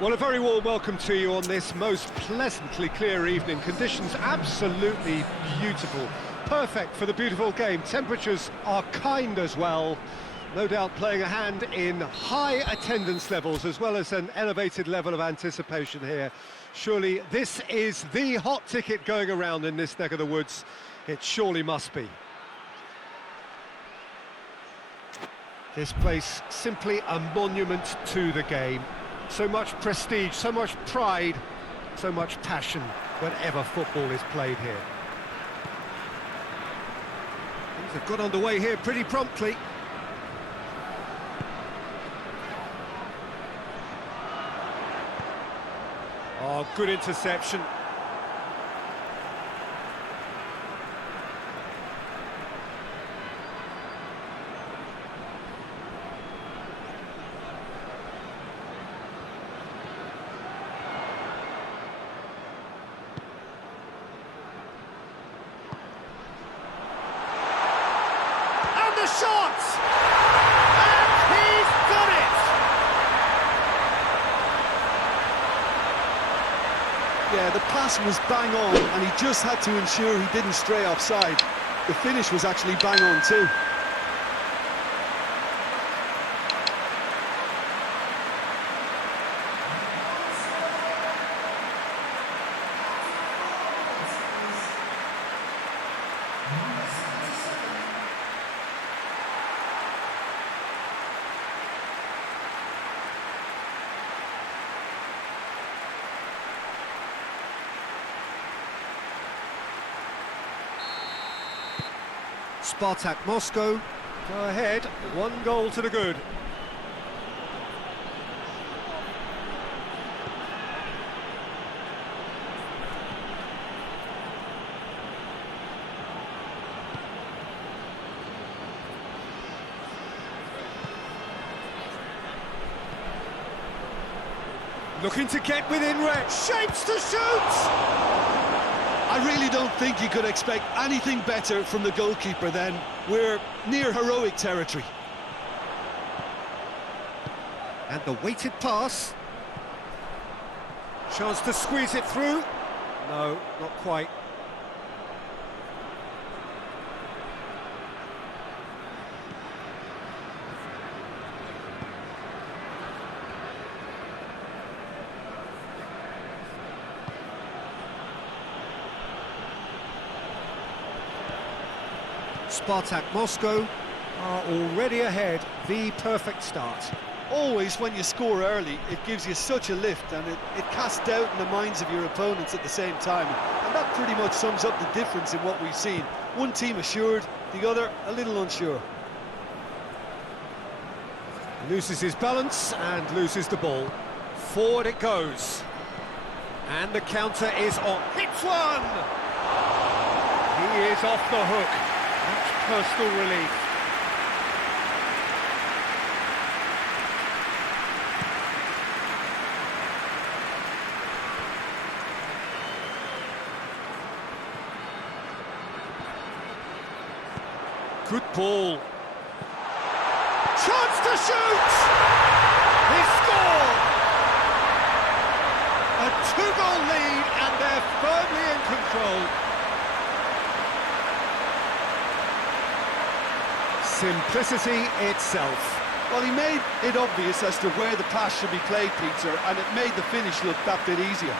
Well, a very warm welcome to you on this most pleasantly clear evening. Conditions absolutely beautiful. Perfect for the beautiful game. Temperatures are kind as well. No doubt playing a hand in high attendance levels as well as an elevated level of anticipation here. Surely this is the hot ticket going around in this neck of the woods. It surely must be. This place simply a monument to the game. So much prestige, so much pride, so much passion whenever football is played here. Things have got underway here pretty promptly. Oh, good interception. The shot! And he's done it! Yeah, the pass was bang on, and he just had to ensure he didn't stray offside. The finish was actually bang on too. Spartak Moscow go ahead, 1 goal to the good. Looking to get within range, shapes to shoot! I really don't think you could expect anything better from the goalkeeper then. We're near heroic territory. And the weighted pass. Chance to squeeze it through. No, not quite. Spartak Moscow are already ahead, the perfect start. Always when you score early, it gives you such a lift, and it casts doubt in the minds of your opponents at the same time. And that pretty much sums up the difference in what we've seen. One team assured, the other a little unsure. Loses his balance and loses the ball. Forward it goes. And the counter is on. Hits one! He is off the hook. Much personal relief. Good ball. Chance to shoot! He scored! A 2-goal lead and they're firmly in control. Simplicity itself. Well, he made it obvious as to where the pass should be played, Peter, and it made the finish look that bit easier.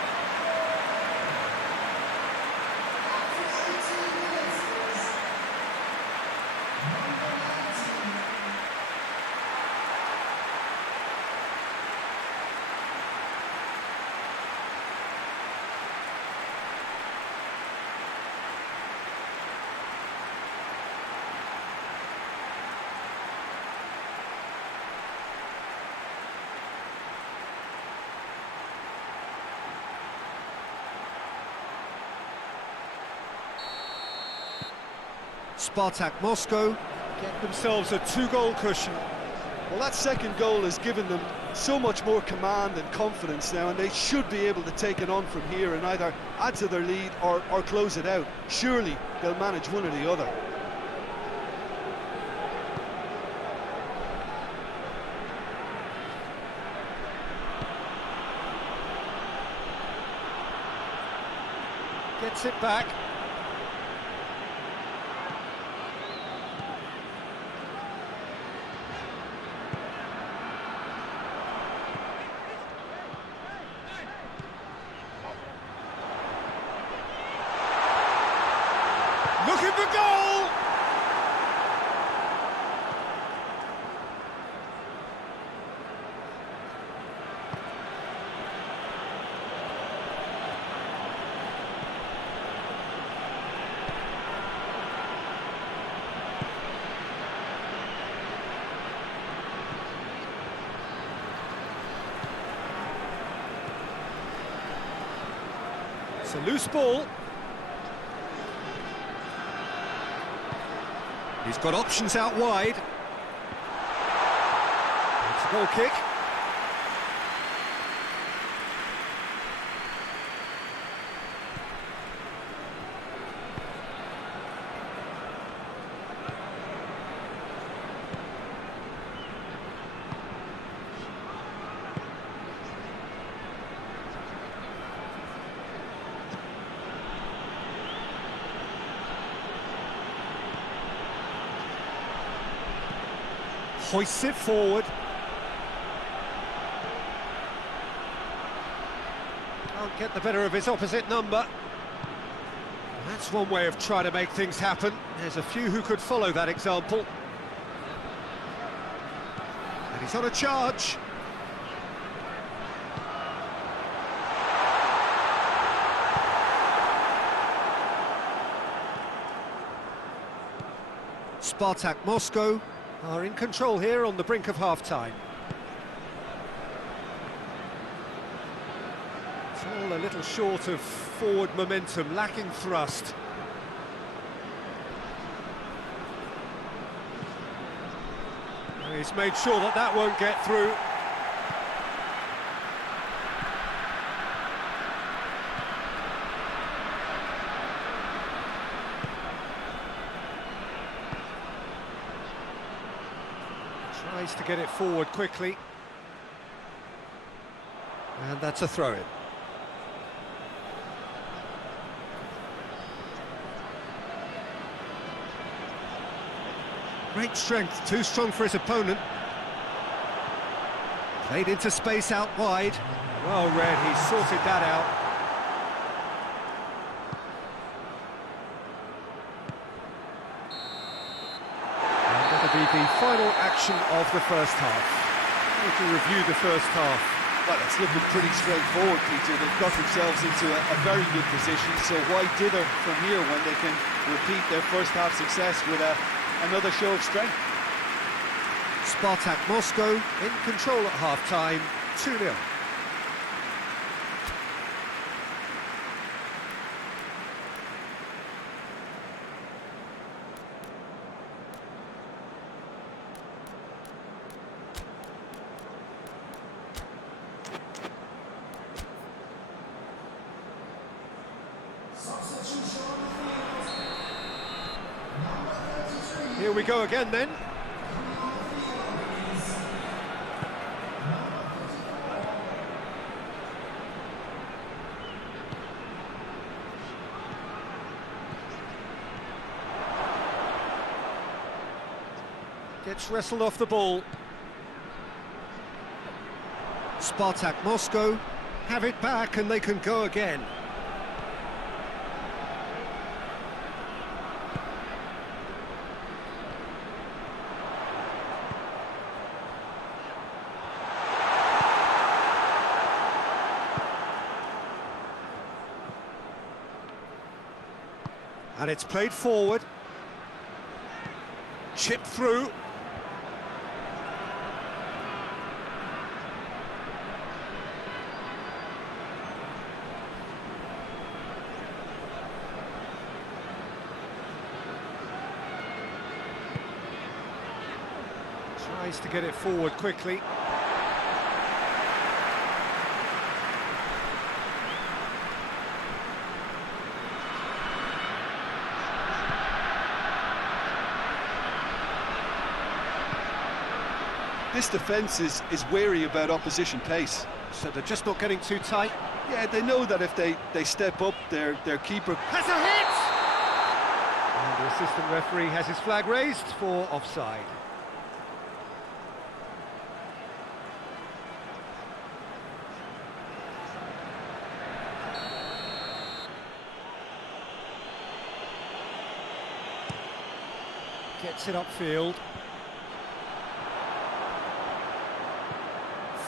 Spartak Moscow get themselves a 2-goal cushion. Well, that second goal has given them so much more command and confidence now, and they should be able to take it on from here and either add to their lead or close it out. Surely they'll manage one or the other. Gets it back. Looking for goal! It's a loose ball. He's got options out wide. It's a goal kick. Hoists it forward. Can't get the better of his opposite number. That's one way of trying to make things happen. There's a few who could follow that example. And he's on a charge. Spartak Moscow are in control here on the brink of half-time. It's all a little short of forward momentum, lacking thrust. And he's made sure that that won't get through. Tries to get it forward quickly. And that's a throw-in. Great strength, too strong for his opponent. Played into space out wide. Well read, he sorted that out. Be the final action of the first half. We can review the first half. Well, it's looking pretty straightforward, Peter. They've got themselves into a very good position, so why dither from here when they can repeat their first half success with another show of strength? Spartak Moscow in control at half-time, 2-0. Here we go again then. Gets wrestled off the ball. Spartak Moscow have it back and they can go again. And it's played forward. Chipped through. Tries to get it forward quickly. This defence is wary about opposition pace. So they're just not getting too tight. Yeah, they know that if they step up, their keeper Has a hit! And the assistant referee has his flag raised for offside. Gets it upfield.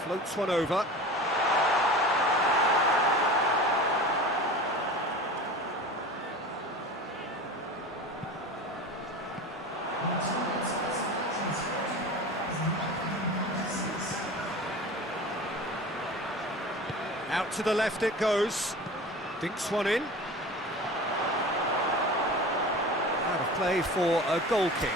Floats one over. Out to the left it goes. Dinks one in. Out of play for a goal kick.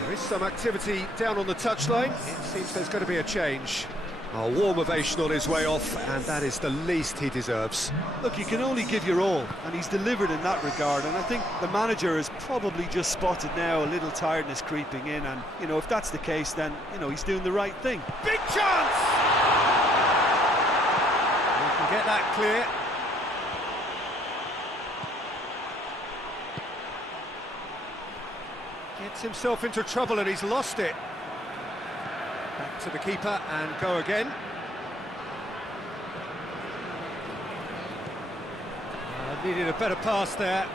There is some activity down on the touchline. It seems there's going to be a change. A warm ovation on his way off, and that is the least he deserves. Look, you can only give your all, and he's delivered in that regard, and I think the manager has probably just spotted now a little tiredness creeping in, and, you know, if that's the case, then, you know, he's doing the right thing. Big chance! We can get that clear. Gets himself into trouble and he's lost it. Back to the keeper and go again. Needed a better pass there.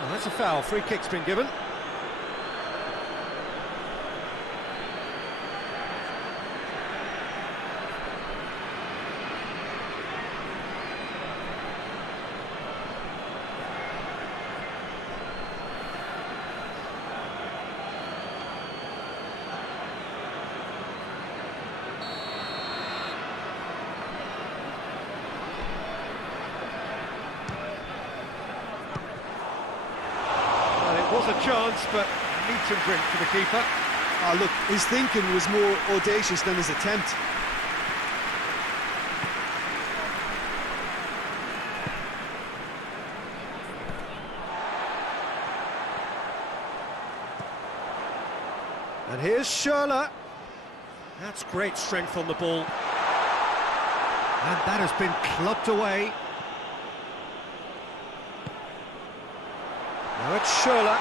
Well, that's a foul. Free kick's been given. Was a chance, but meet and drink for the keeper. Oh, look, his thinking was more audacious than his attempt. And here's Schürrle. That's great strength on the ball. And that has been clubbed away. Now it's Schürrle.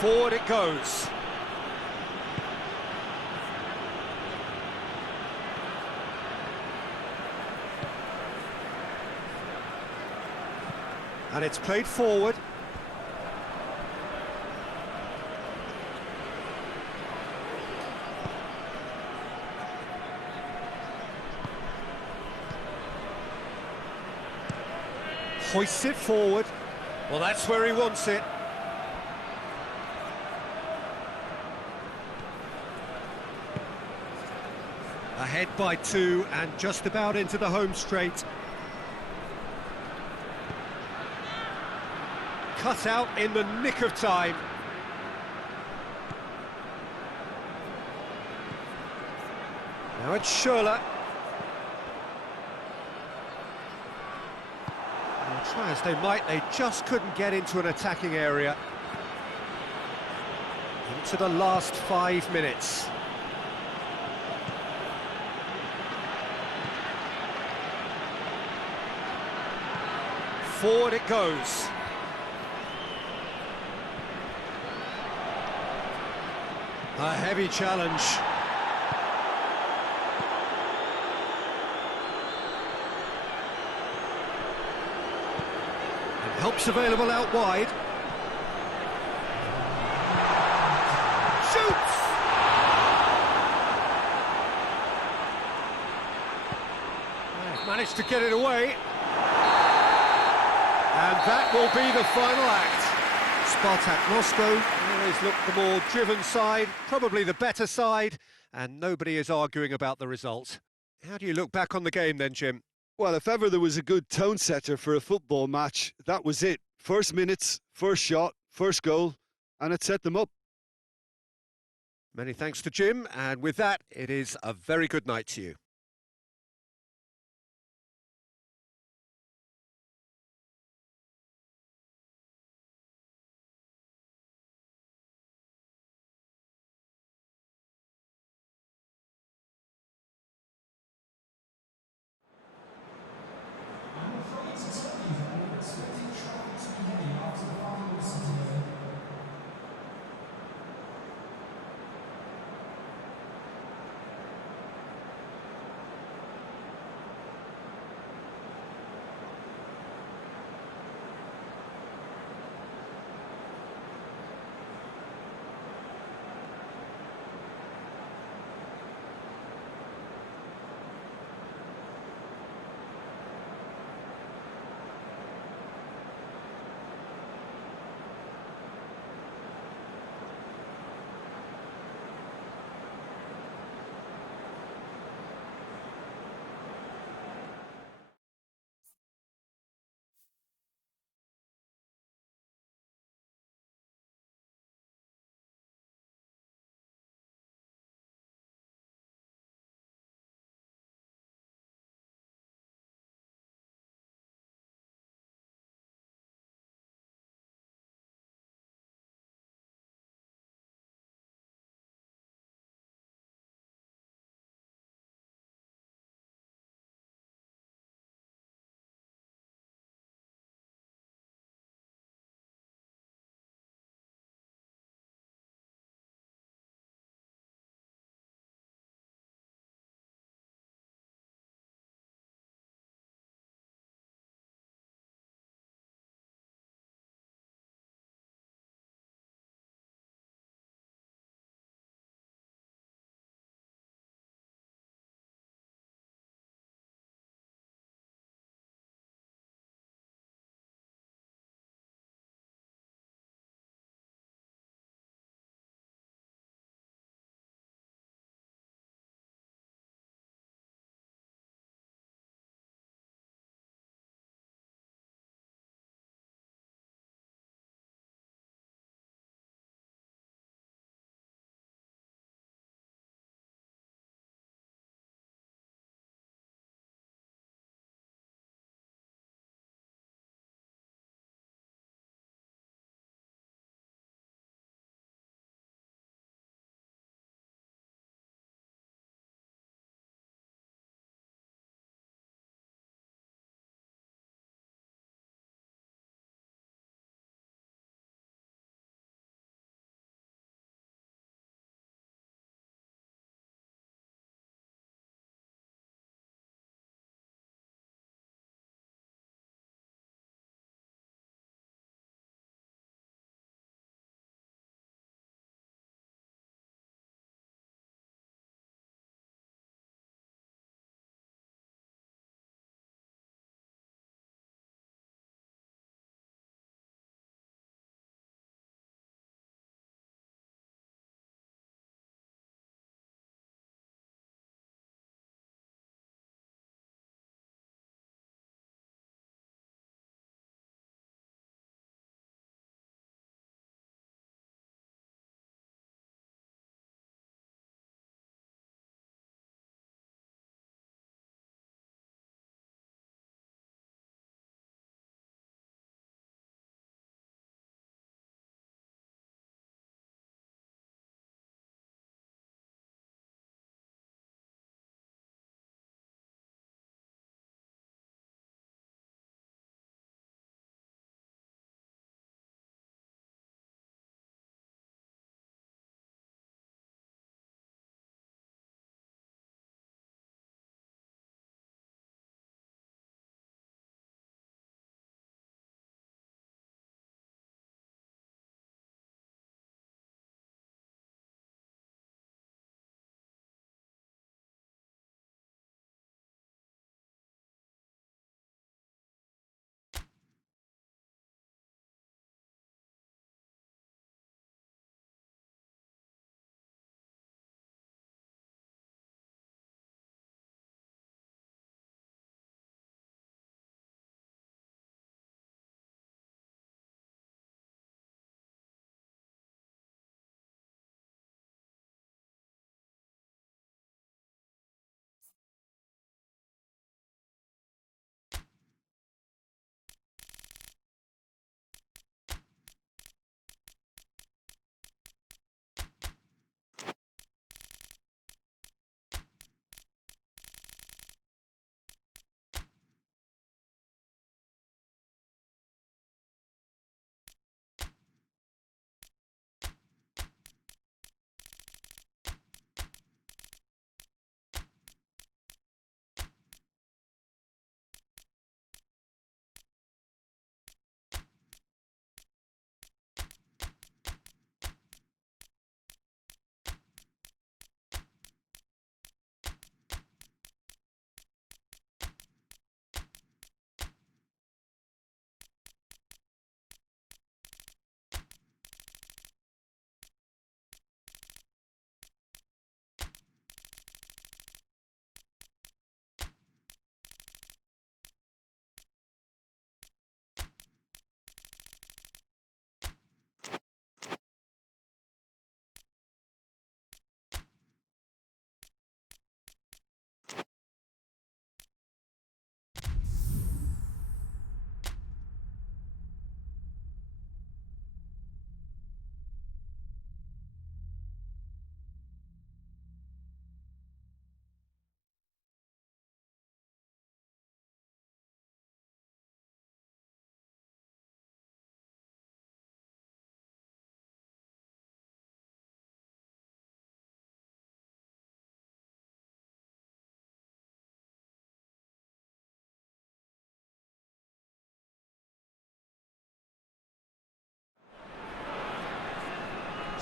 Forward it goes. And it's played forward. Hoists it forward. Well, that's where he wants it. Ahead by 2 and just about into the home straight. Cut out in the nick of time. Now it's Schürrle. And try as they might, they just couldn't get into an attacking area. Into the last 5 minutes. Forward it goes. A heavy challenge. And help's available out wide. Shoots! They've managed to get it away. And that will be the final act. Spartak Moscow always looked the more driven side, probably the better side, and nobody is arguing about the result. How do you look back on the game then, Jim? Well, if ever there was a good tone setter for a football match, that was it. First minutes, first shot, first goal, and it set them up. Many thanks to Jim, and with that, it is a very good night to you.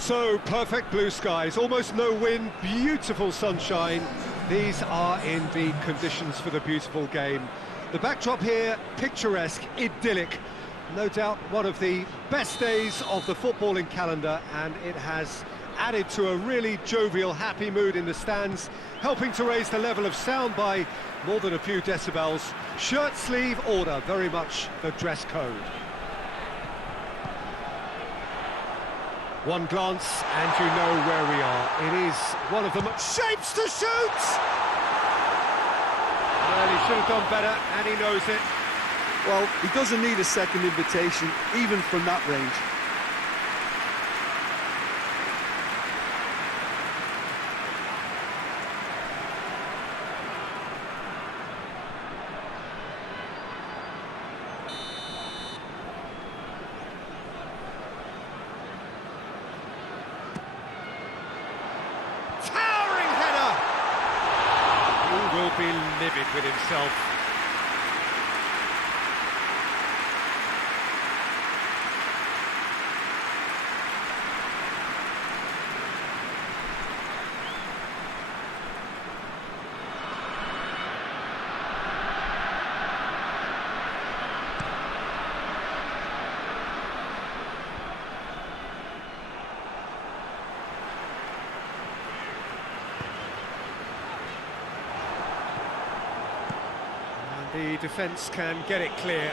So, perfect blue skies, almost no wind, beautiful sunshine. These are indeed conditions for the beautiful game. The backdrop here, picturesque, idyllic. No doubt one of the best days of the footballing calendar, and it has added to a really jovial, happy mood in the stands, helping to raise the level of sound by more than a few decibels. Shirt sleeve order, very much the dress code. One glance and you know where we are. It is one of the shapes to shoot! Well, he should have done better, and he knows it. Well, he doesn't need a second invitation, even from that range. Towering header! He will be livid with himself. The defence can get it clear.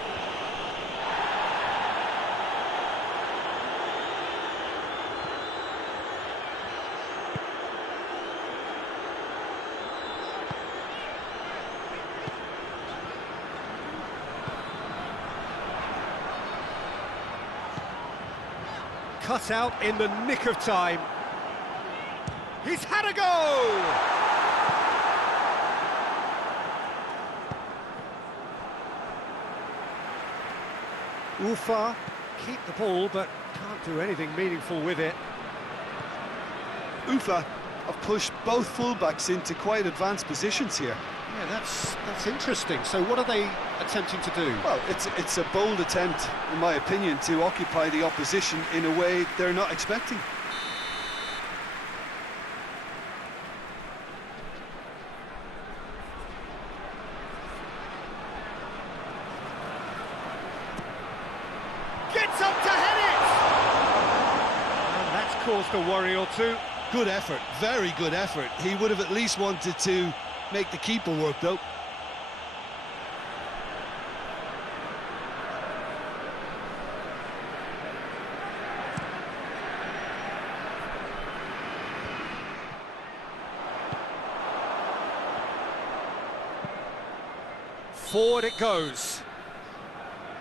Cut out in the nick of time. He's had a go! Ufa, keep the ball, but can't do anything meaningful with it. Ufa have pushed both fullbacks into quite advanced positions here. Yeah, that's interesting. So what are they attempting to do? Well, it's a bold attempt, in my opinion, to occupy the opposition in a way they're not expecting. Gets up to head it! And that's caused a worry or two. Good effort, very good effort. He would have at least wanted to make the keeper work, though. Forward it goes.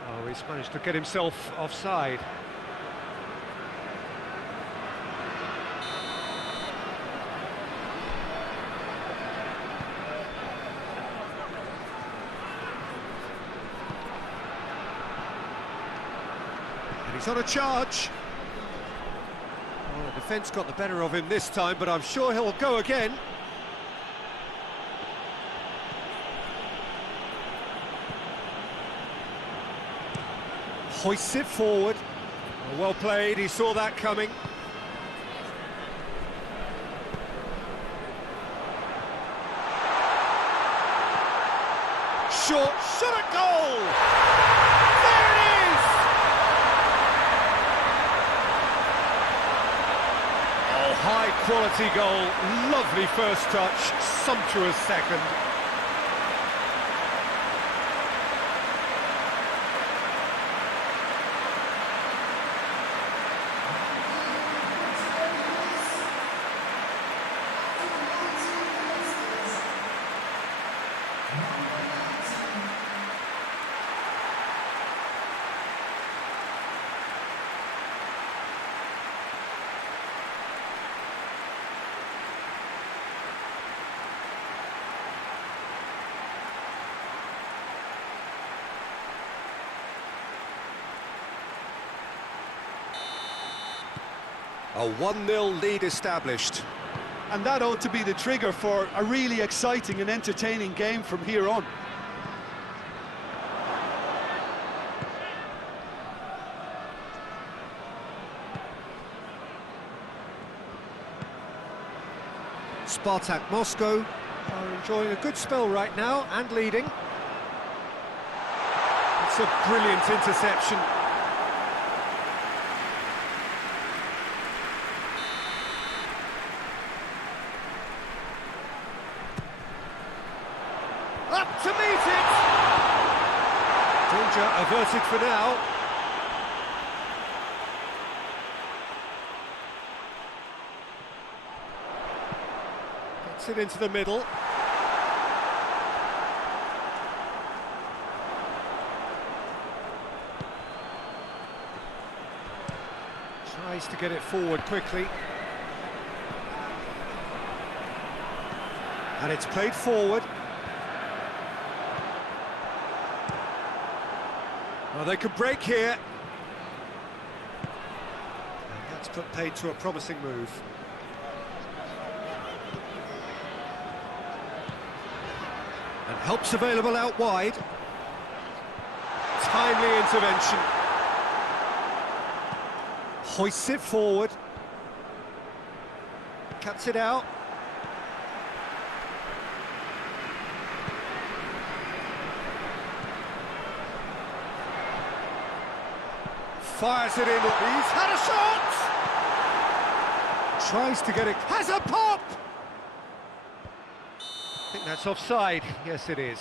Oh, he's managed to get himself offside. And he's on a charge. Well, the defence got the better of him this time, but I'm sure he'll go again. Hoists it forward. Oh, well played, he saw that coming. Short, shot at goal! There it is! Oh, high quality goal, lovely first touch, sumptuous second. A 1-0 lead established. And that ought to be the trigger for a really exciting and entertaining game from here on. Spartak Moscow are enjoying a good spell right now and leading. It's a brilliant interception. Up to meet it! Danger averted for now. Gets it into the middle. Tries to get it forward quickly. And it's played forward. Well, they could break here. And that's put paid to a promising move. And help's available out wide. Timely intervention. Hoists it forward. Cuts it out. Fires it in. He's had a shot! Tries to get it. Has a pop! I think that's offside. Yes, it is.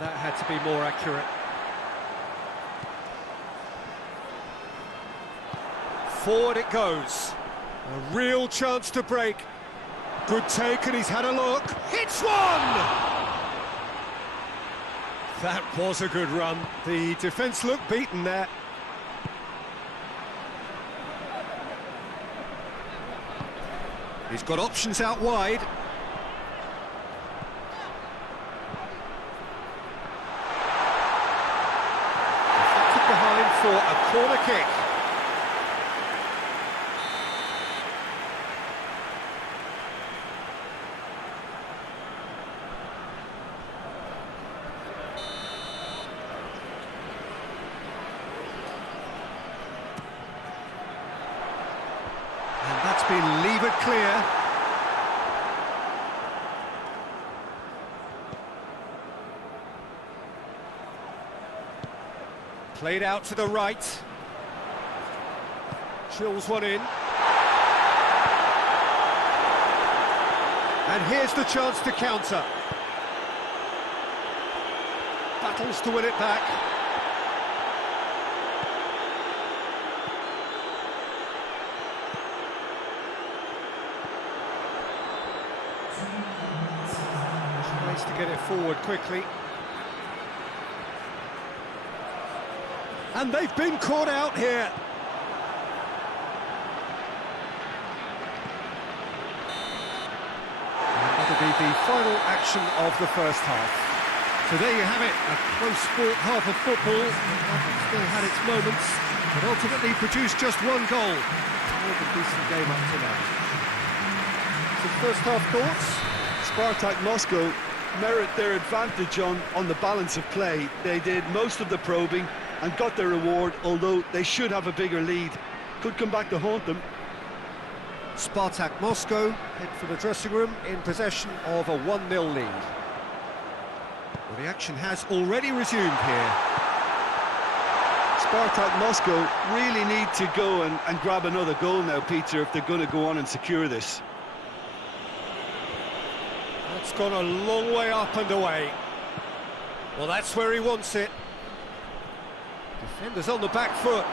That had to be more accurate. Forward it goes. A real chance to break. Good take, and he's had a look. Hits one! That was a good run. The defence looked beaten there. He's got options out wide. For a corner kick. And that's been levered clear. Played out to the right. Chills one in. And here's the chance to counter. Battles to win it back. Tries to get it forward quickly. And they've been caught out here. And that'll be the final action of the first half. So there you have it, a close-fought half of football. It still had its moments, but ultimately produced just one goal. More than decent game up to now. Some first half thoughts? Spartak Moscow merit their advantage on the balance of play. They did most of the probing and got their reward, although they should have a bigger lead. Could come back to haunt them. Spartak Moscow head for the dressing room in possession of a 1-0 lead. Well, the action has already resumed here. Spartak Moscow really need to go and grab another goal now, Peter, if they're going to go on and secure this. That's gone a long way up and away. Well, that's where he wants it. Defenders on the back foot.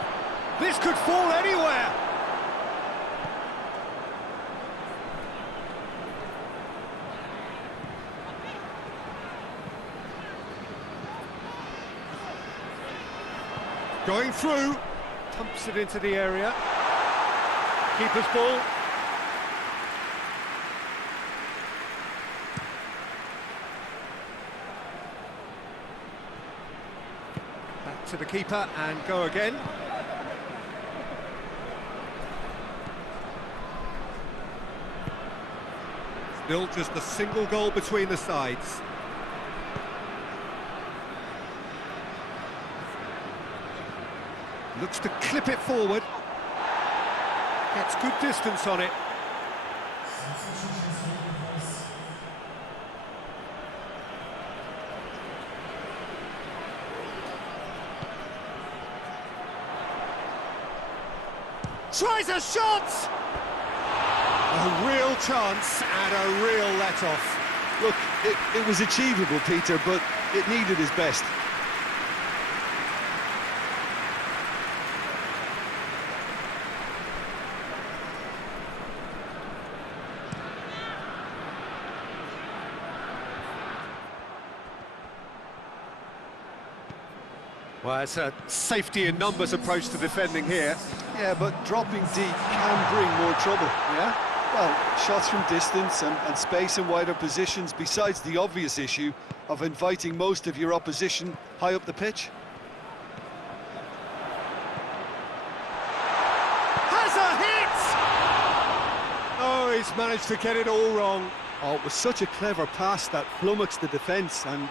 This could fall anywhere. Going through. Pumps it into the area. Keeper's ball. To the keeper and go again. Still just a single goal between the sides. Looks to clip it forward. Gets good distance on it. Tries a shot! A real chance and a real let-off. Look, it was achievable, Peter, but it needed his best. Well, it's a safety in numbers approach to defending here. Yeah, but dropping deep can bring more trouble, yeah? Well, shots from distance and space in wider positions, besides the obvious issue of inviting most of your opposition high up the pitch. Has a hit! Oh, he's managed to get it all wrong. Oh, it was such a clever pass that flummoxed the defence, and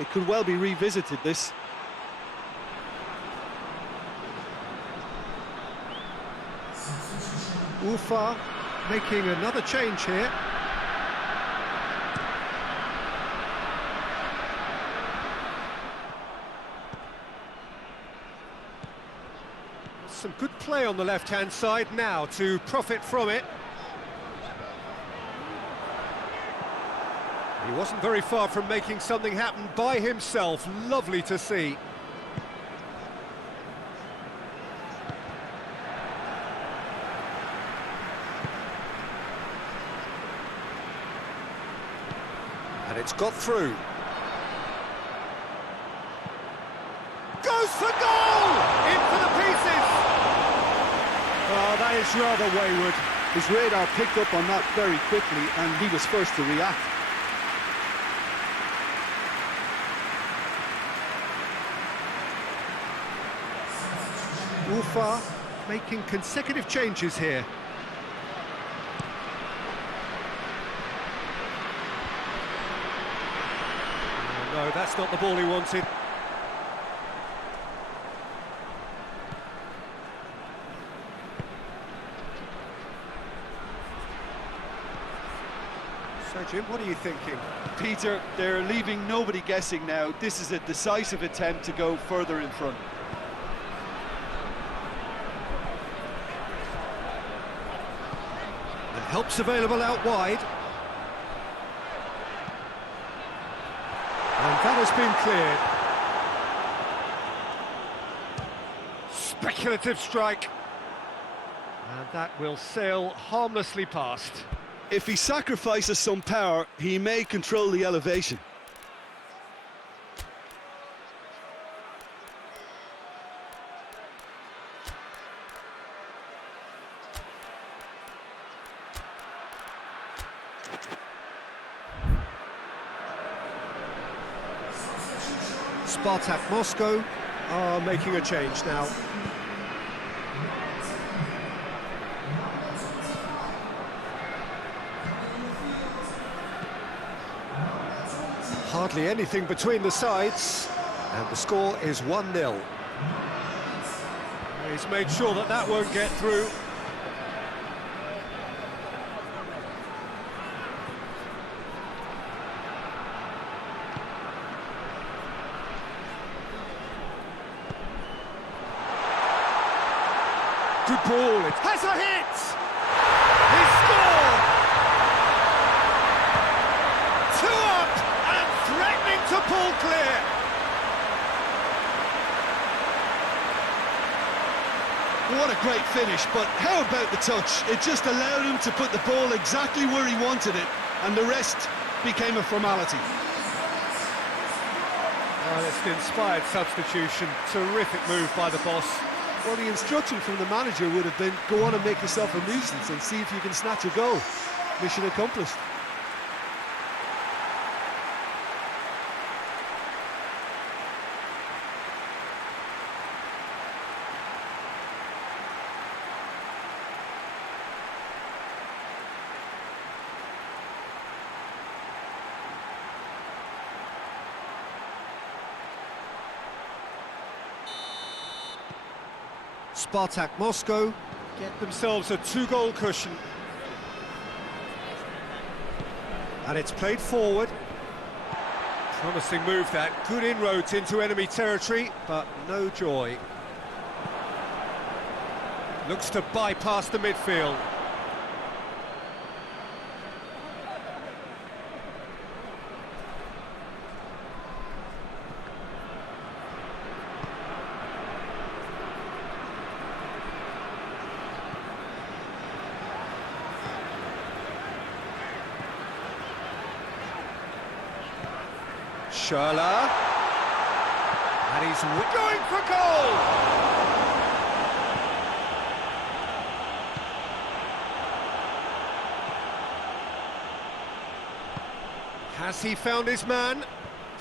it could well be revisited, this. Ufa making another change here. Some good play on the left-hand side now to profit from it. He wasn't very far from making something happen by himself. Lovely to see. And it's got through. Goes for goal! In for the pieces! Oh, that is rather wayward. His radar picked up on that very quickly, and he was first to react. Ufa making consecutive changes here. No, that's not the ball he wanted. So, Jim, what are you thinking? Peter, they're leaving nobody guessing now. This is a decisive attempt to go further in front. And help's available out wide. And that has been cleared. Speculative strike. And that will sail harmlessly past. If he sacrifices some power, he may control the elevation. Spartak Moscow are making a change now. Hardly anything between the sides, and the score is 1-0. He's made sure that that won't get through. Good ball, it has a hit! He scored! 2 up and threatening to pull clear. What a great finish, but how about the touch? It just allowed him to put the ball exactly where he wanted it, and the rest became a formality. Oh, it's an inspired substitution. Terrific move by the boss. Well, the instruction from the manager would have been, go on and make yourself a nuisance and see if you can snatch a goal. Mission accomplished. Spartak Moscow get themselves a 2-goal cushion. And it's played forward. Promising move that, good inroads into enemy territory, but no joy. Looks to bypass the midfield. Schürrle, and he's going for goal! Has he found his man?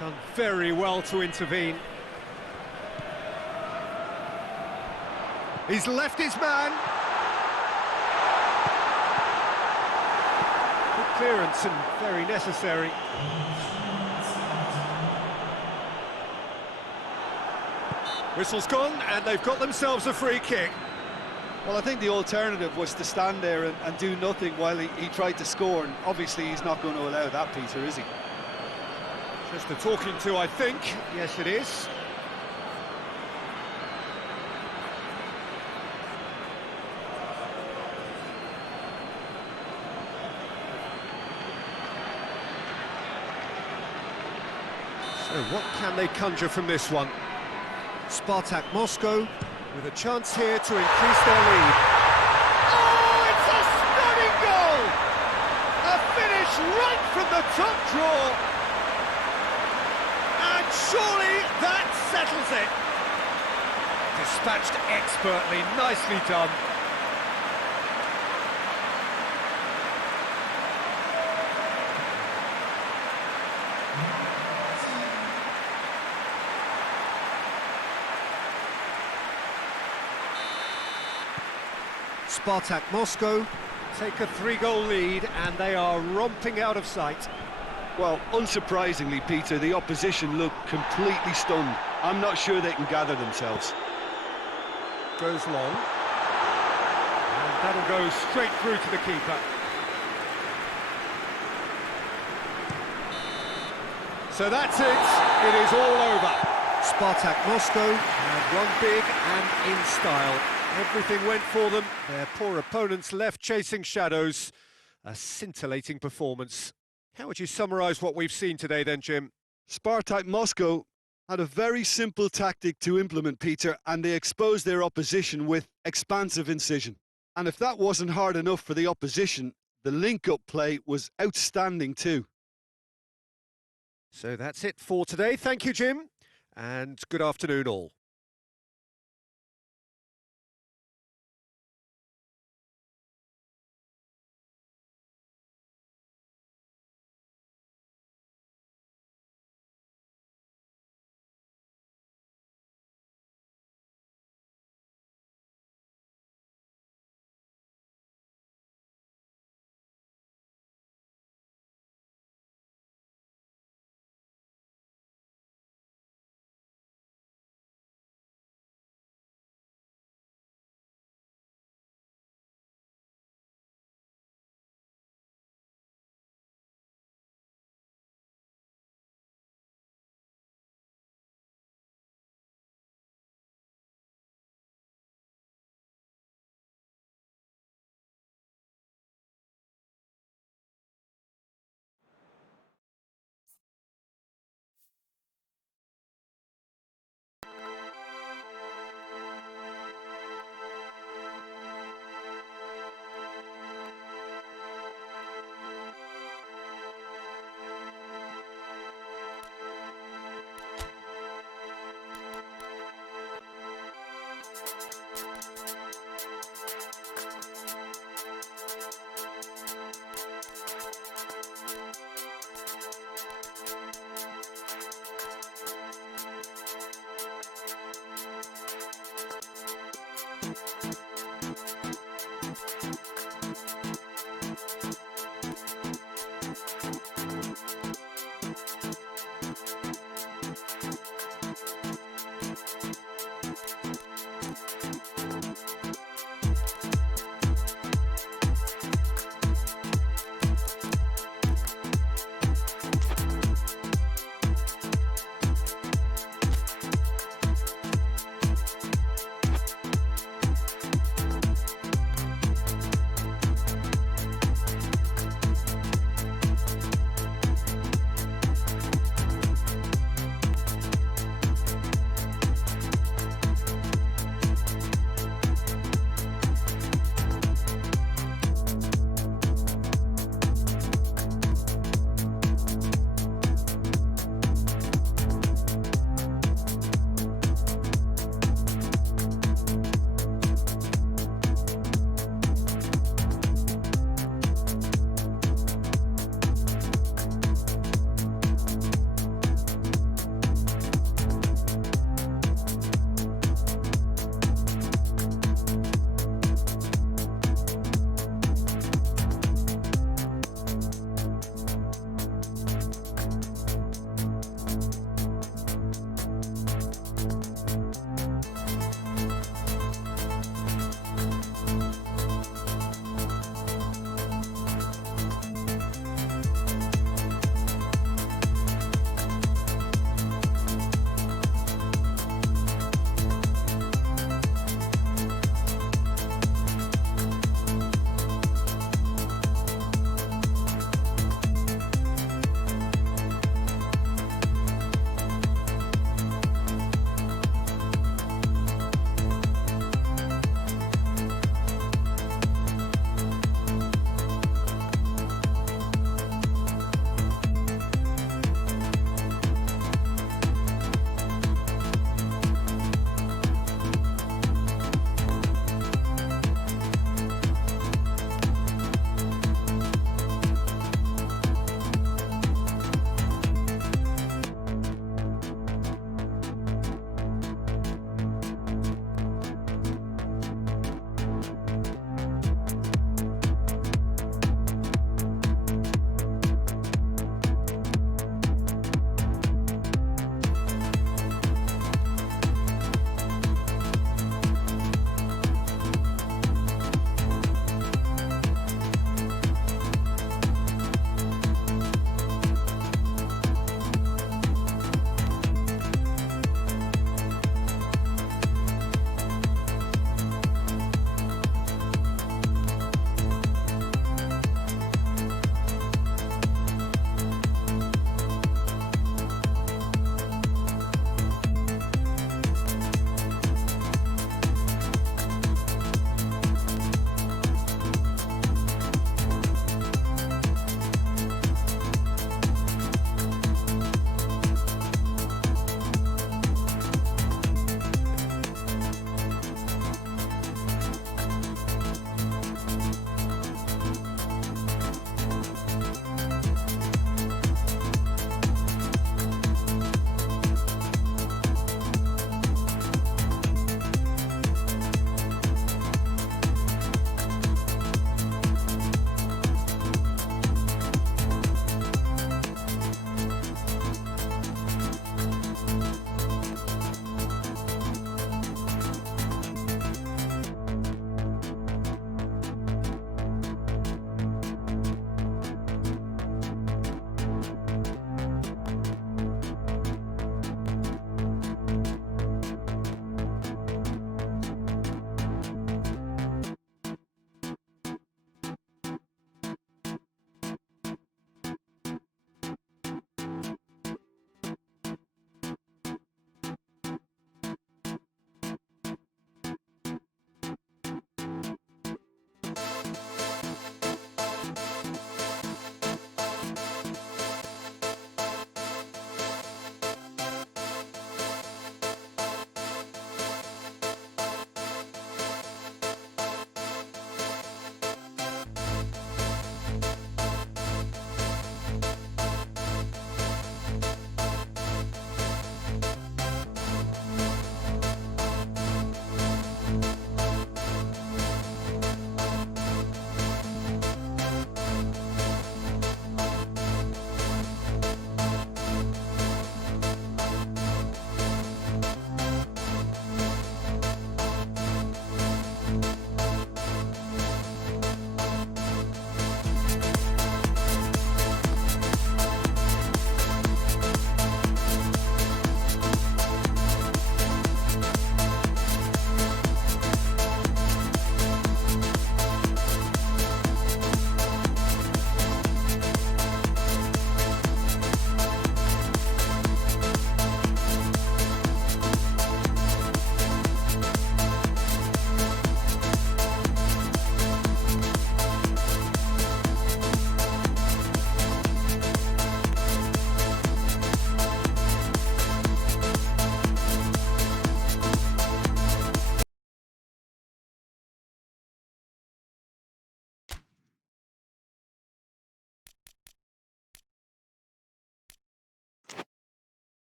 Done very well to intervene. He's left his man. Good clearance and very necessary. Whistle's gone, and they've got themselves a free kick. Well, I think the alternative was to stand there and do nothing while he tried to score, and obviously he's not going to allow that, Peter, is he? Just a talking to, I think. Yes, it is. So what can they conjure from this one? Spartak Moscow with a chance here to increase their lead. Oh, it's a stunning goal! A finish right from the top draw. And surely that settles it. Dispatched expertly, nicely done. Spartak Moscow take a 3-goal lead and they are romping out of sight. Well, unsurprisingly, Peter, the opposition look completely stunned. I'm not sure they can gather themselves. Goes long. And that'll go straight through to the keeper. So that's it. It is all over. Spartak Moscow have won big and in style. Everything went for them. Their poor opponents left chasing shadows. A scintillating performance. How would you summarise what we've seen today then, Jim? Spartak Moscow had a very simple tactic to implement, Peter, and they exposed their opposition with expansive incision. And if that wasn't hard enough for the opposition, the link-up play was outstanding too. So that's it for today. Thank you, Jim, and good afternoon all.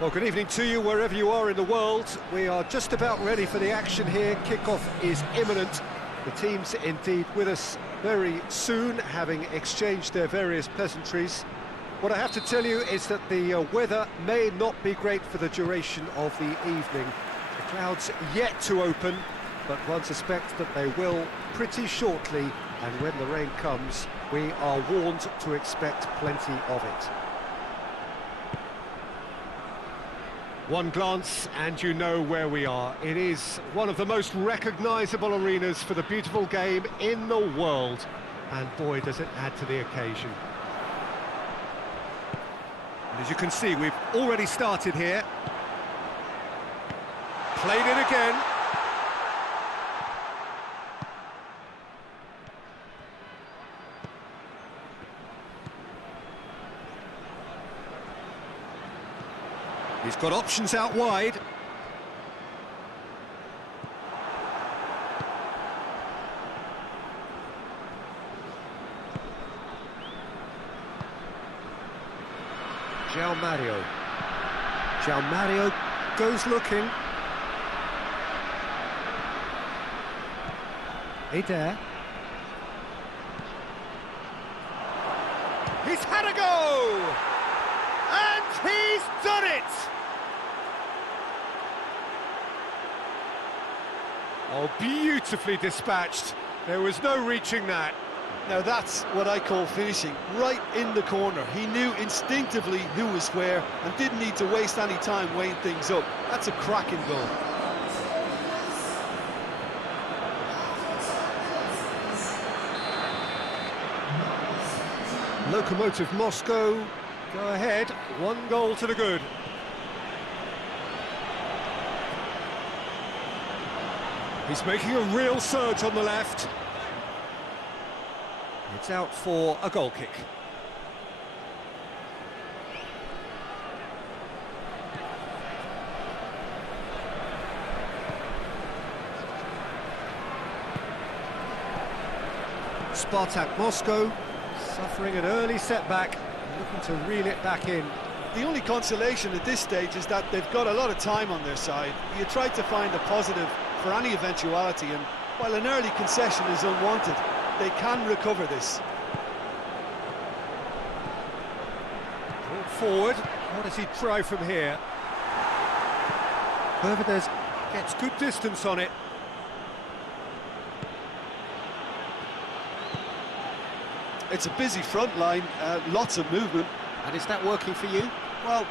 Well, good evening to you wherever you are in the world. We are just about ready for the action here. Kickoff is imminent. The team's indeed with us very soon, having exchanged their various pleasantries. What I have to tell you is that the weather may not be great for the duration of the evening. The clouds yet to open, but one suspects that they will pretty shortly, and when the rain comes, we are warned to expect plenty of it. One glance and you know where we are. It is one of the most recognisable arenas for the beautiful game in the world. And boy, does it add to the occasion. And as you can see, we've already started here. Played it again. He's got options out wide. João Mario goes looking. Eder. He's had a go! And he's done it! Oh, beautifully dispatched. There was no reaching that. Now that's what I call finishing, right in the corner. He knew instinctively who was where and didn't need to waste any time weighing things up. That's a cracking goal. Lokomotiv Moscow, go ahead, 1 goal to the good. He's making a real surge on the left. It's out for a goal kick. Spartak Moscow suffering an early setback, looking to reel it back in. The only consolation at this stage is that they've got a lot of time on their side. You try to find a positive for any eventuality, and while an early concession is unwanted, they can recover this. Brought forward, what does he try from here? Bermudez gets good distance on it. It's a busy front line, lots of movement. And is that working for you? Well,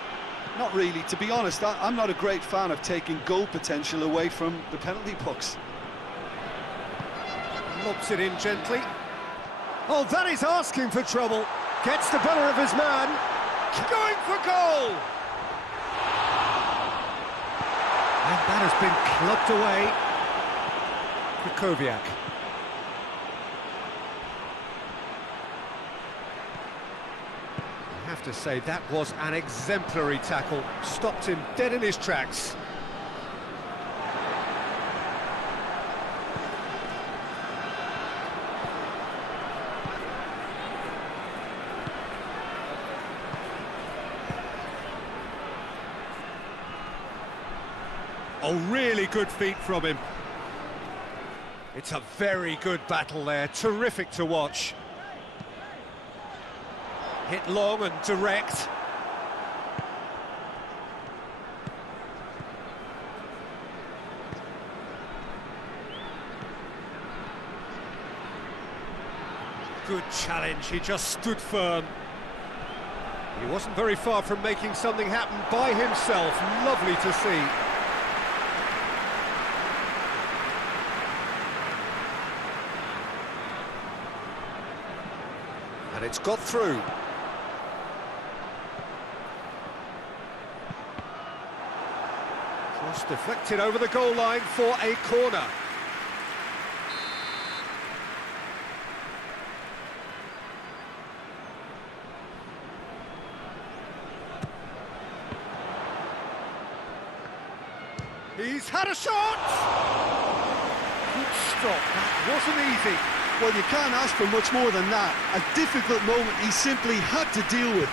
not really. To be honest, I'm not a great fan of taking goal potential away from the penalty box. Lobs it in gently. Oh, that is asking for trouble. Gets the better of his man. Going for goal! And that has been clubbed away. Kukoviak. I have to say, that was an exemplary tackle. Stopped him dead in his tracks. Oh, really good feet from him. It's a very good battle there, terrific to watch. Hit long and direct. Good challenge, he just stood firm. He wasn't very far from making something happen by himself. Lovely to see. And it's got through. Cross deflected over the goal line for a corner. He's had a shot! Good stop, that wasn't easy. Well, you can't ask for much more than that. A difficult moment he simply had to deal with.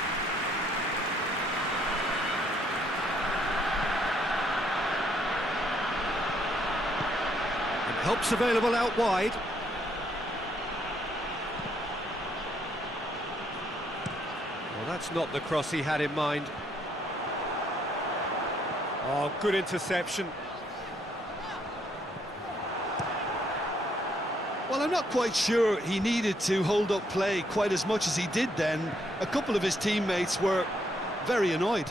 Help's available out wide. Well, that's not the cross he had in mind. Oh, good interception. Well, I'm not quite sure he needed to hold up play quite as much as he did then. A couple of his teammates were very annoyed.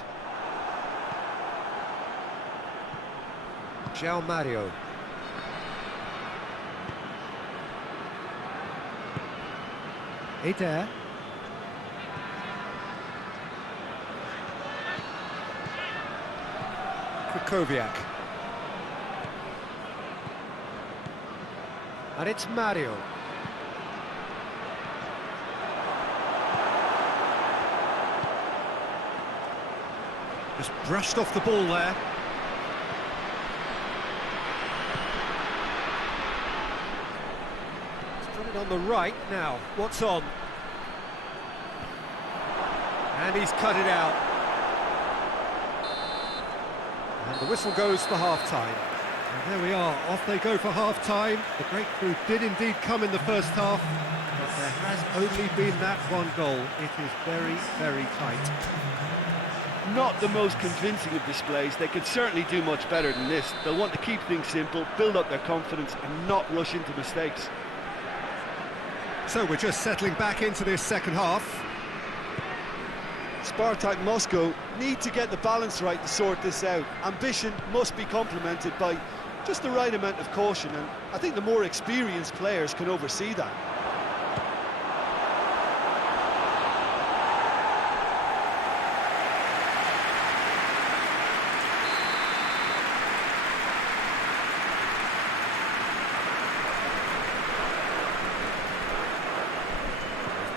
João Mario. Eder. Krakowiak. And it's Mario. Just brushed off the ball there. He's got it on the right now. What's on? And he's cut it out. And the whistle goes for half-time. And there we are, off they go for half-time. The breakthrough did indeed come in the first half, but there has only been that one goal. It is very, very tight. Not the most convincing of displays. They could certainly do much better than this. They'll want to keep things simple, build up their confidence and not rush into mistakes. So we're just settling back into this second half. Spartak Moscow need to get the balance right to sort this out. Ambition must be complemented by just the right amount of caution, and I think the more experienced players can oversee that.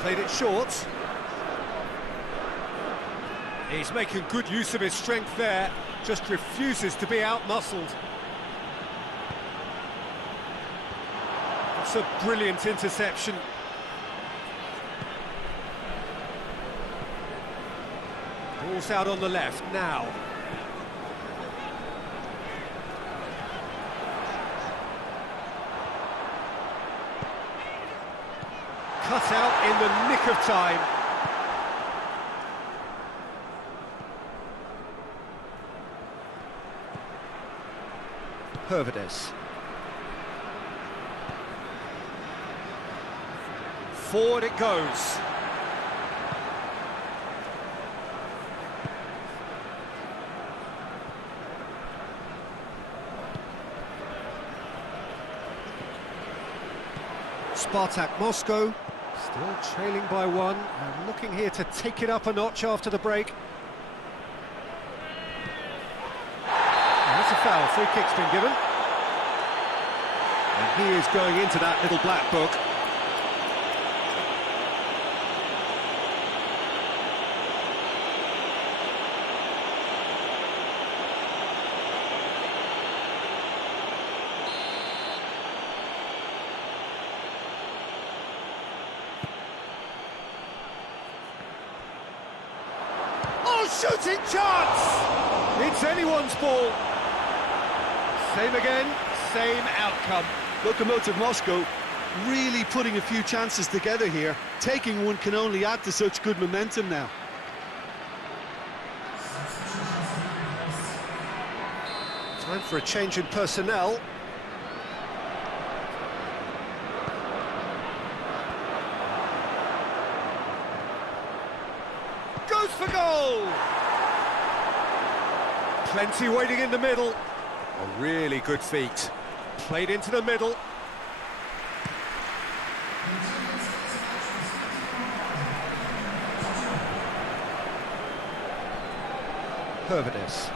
Played it short. He's making good use of his strength there, just refuses to be out-muscled. It's a brilliant interception. Ball's out on the left now. Cut out in the nick of time. Hervedes. Forward it goes. Spartak Moscow still trailing by one and looking here to take it up a notch after the break. That's a foul, free kick's been given. And he is going into that little black book. Oh, shooting chance! It's anyone's ball. Same again, same outcome. Lokomotiv Moscow really putting a few chances together here. Taking one can only add to such good momentum now. Time for a change in personnel. Goes for goal! Plenty waiting in the middle. A really good feat. Played into the middle. Hervedes.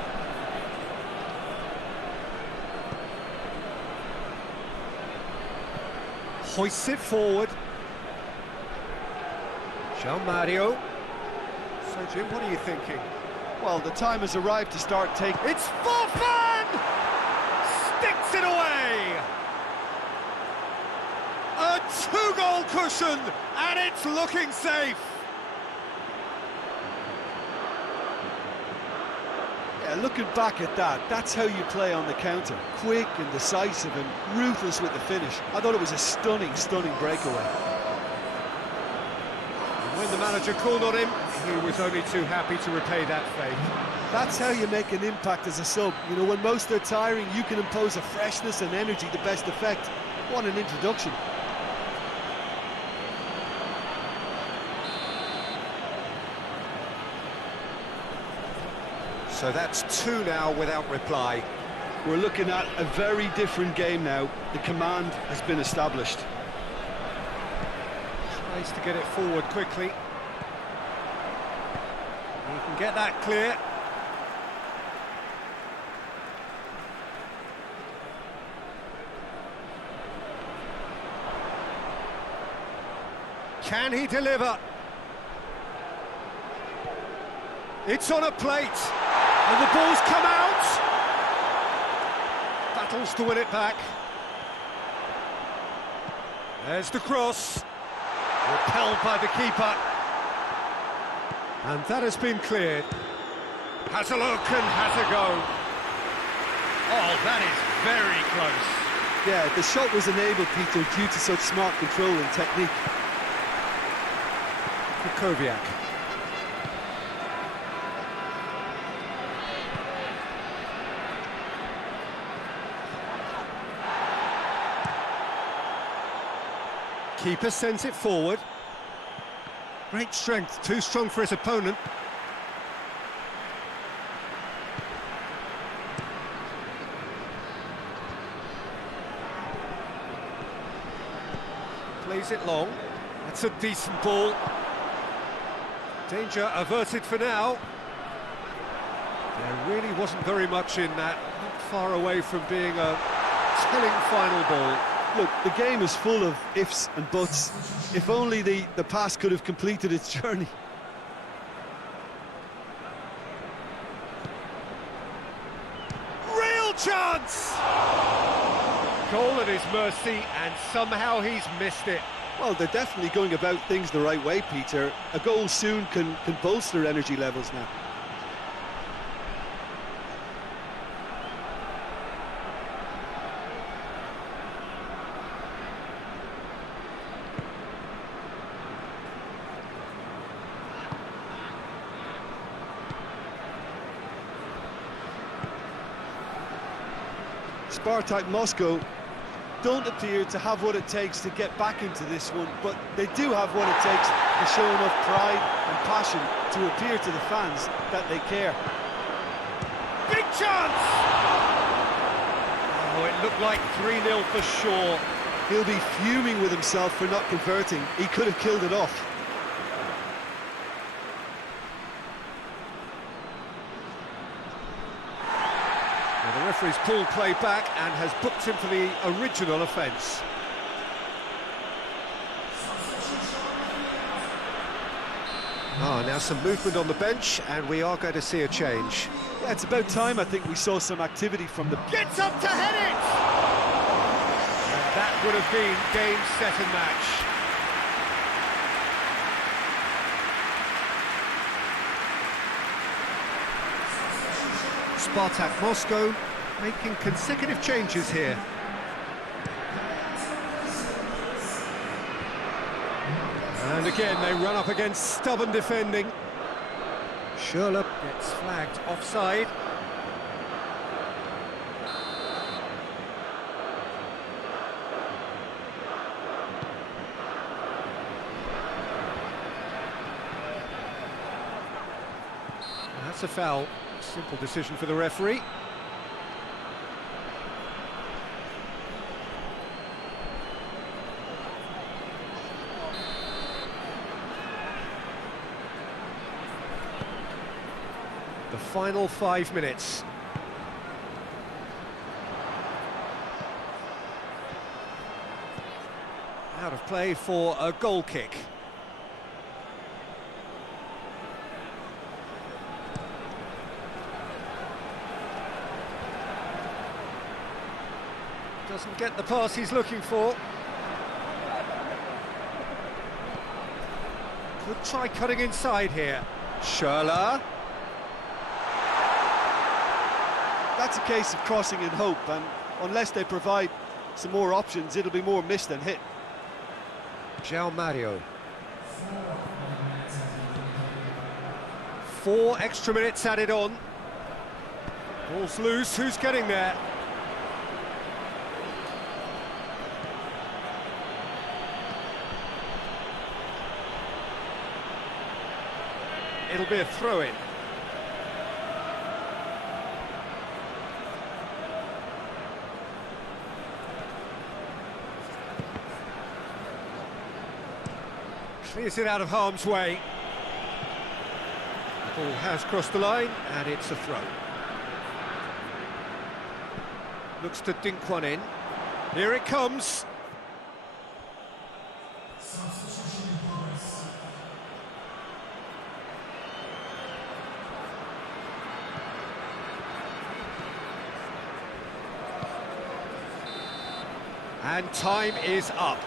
Hoists it forward. João Mario. So, Jim, what are you thinking? Well, the time has arrived to start taking... It's Forfan! Sticks it away! A two-goal cushion, and it's looking safe! Yeah, looking back at that, that's how you play on the counter. Quick and decisive and ruthless with the finish. I thought it was a stunning, stunning breakaway. When the manager called on him, he was only too happy to repay that favour. That's how you make an impact as a sub. You know, when most are tiring, you can impose a freshness and energy to best effect. What an introduction. So that's 2 now without reply. We're looking at a very different game now. The command has been established. Tries to get it forward quickly. He can get that clear. Can he deliver? It's on a plate, and the ball's come out. Battles to win it back. There's the cross. Repelled by the keeper. And that has been cleared. Has a look and has a go. Oh, that is very close. Yeah, the shot was enabled, Peter, due to such smart control and technique. Koviak. Keeper sends it forward. Great strength, too strong for his opponent. Plays it long. That's a decent ball. Danger averted for now. There really wasn't very much in that. Not far away from being a telling final ball. Look, the game is full of ifs and buts. If only the pass could have completed its journey. Real chance! Goal at his mercy, and somehow he's missed it. Well, they're definitely going about things the right way, Peter. A goal soon can bolster energy levels now. Spartak Moscow don't appear to have what it takes to get back into this one, but they do have what it takes to show enough pride and passion to appear to the fans that they care. Big chance! Oh, it looked like 3-0 for sure. He'll be fuming with himself for not converting. He could have killed it off. The referee's pulled play back and has booked him for the original offence. Oh, now some movement on the bench, and we are going to see a change. Yeah, it's about time, I think, we saw some activity from the... Gets up to head it! And that would have been game, set and match. Spartak Moscow making consecutive changes here. And again they run up against stubborn defending. Чтобы gets flagged offside. That's a foul. Simple decision for the referee. The final 5 minutes. Out of play for a goal kick. Doesn't get the pass he's looking for. Could try cutting inside here. Чтобы. it's a case of crossing in hope, and unless they provide some more options, it'll be more miss than hit. João Mario. 4 extra minutes added on. Ball's loose, who's getting there? It'll be a throw-in. Clears it out of harm's way. The ball has crossed the line, and it's a throw. Looks to dink one in. Here it comes. And time is up.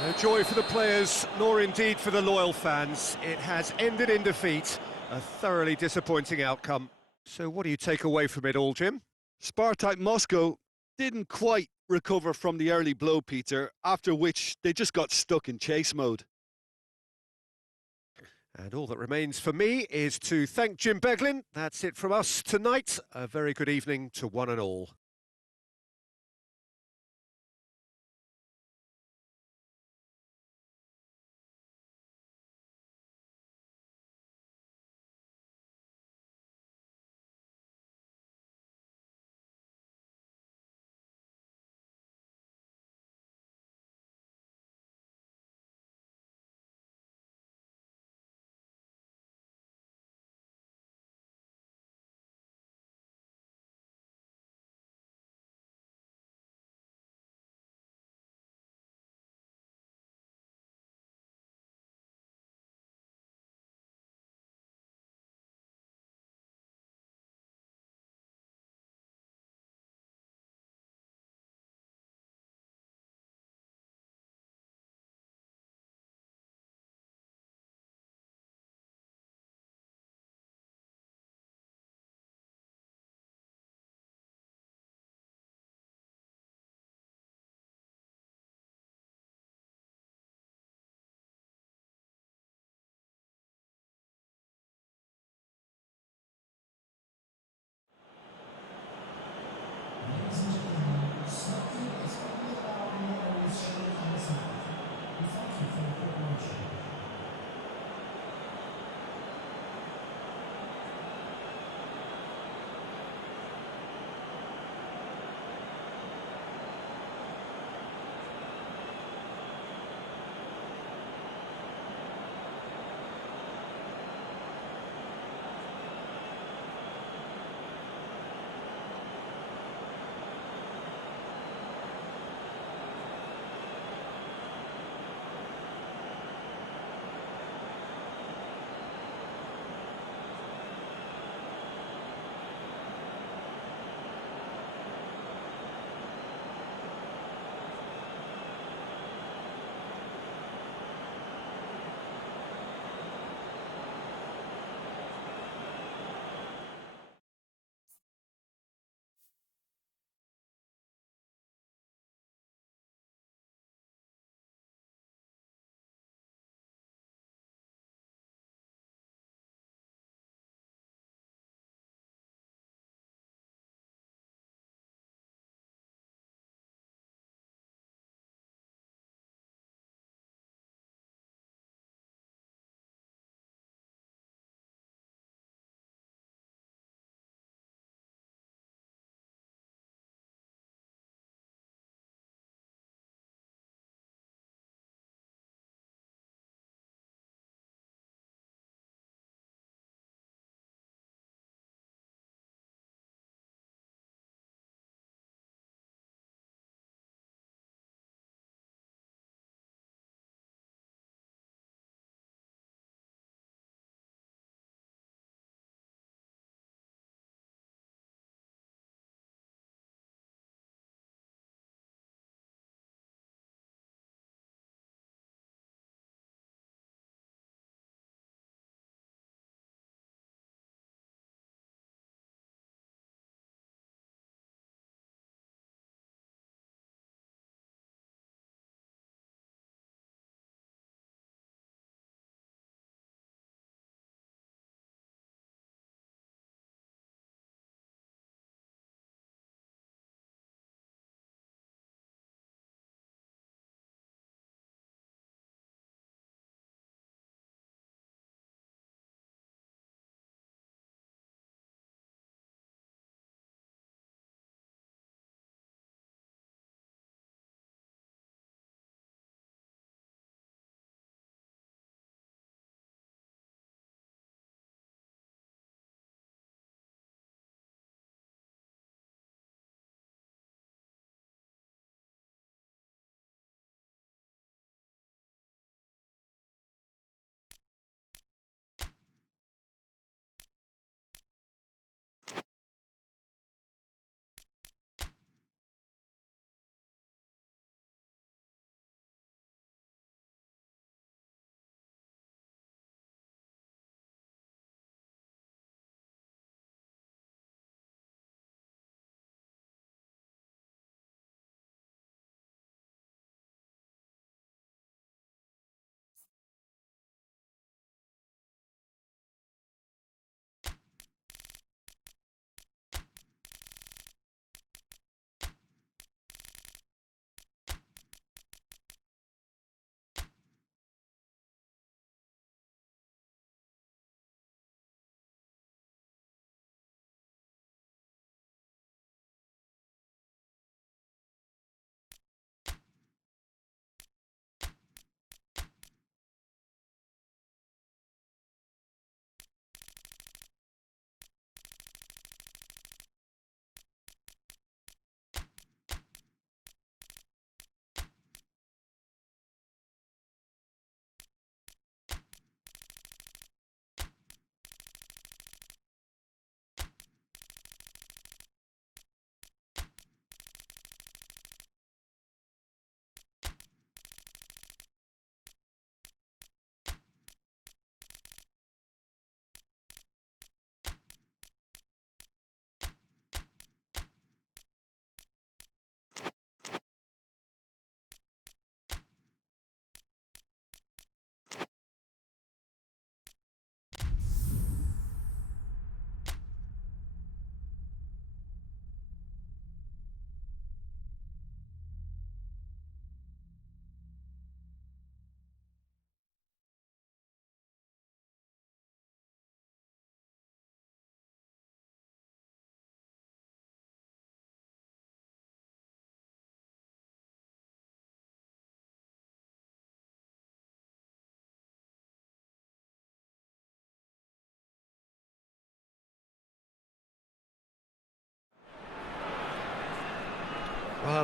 No joy for the players, nor indeed for the loyal fans. It has ended in defeat, a thoroughly disappointing outcome. So what do you take away from it all, Jim? Spartak Moscow didn't quite recover from the early blow, Peter, after which they just got stuck in chase mode. And all that remains for me is to thank Jim Beglin. That's it from us tonight. A very good evening to one and all.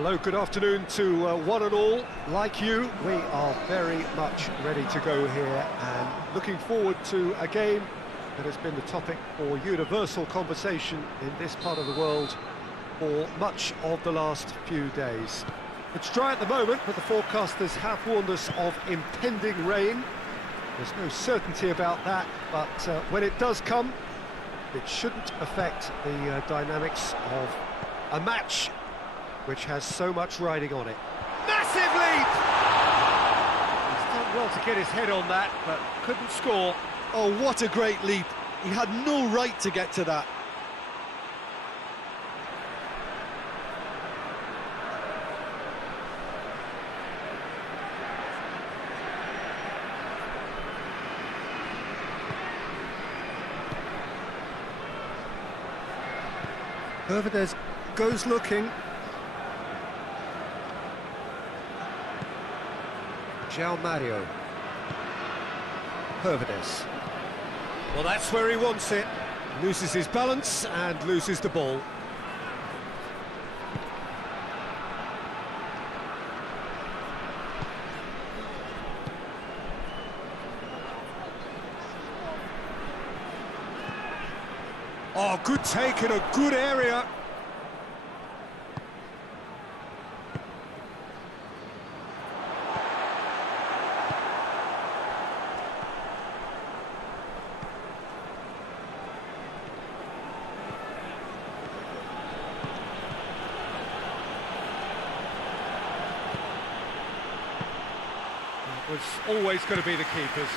Hello, good afternoon to one and all. Like you, we are very much ready to go here and looking forward to a game that has been the topic for universal conversation in this part of the world for much of the last few days. It's dry at the moment, but the forecasters have warned us of impending rain. There's no certainty about that, but when it does come, it shouldn't affect the dynamics of a match which has so much riding on it. Massive leap! He's done well to get his head on that, but couldn't score. Oh, what a great leap. He had no right to get to that. Hervedez goes looking. João Mario. Hervedez. Well, that's where he wants it. Loses his balance and loses the ball. Oh, good take in a good area. It was always going to be the keepers.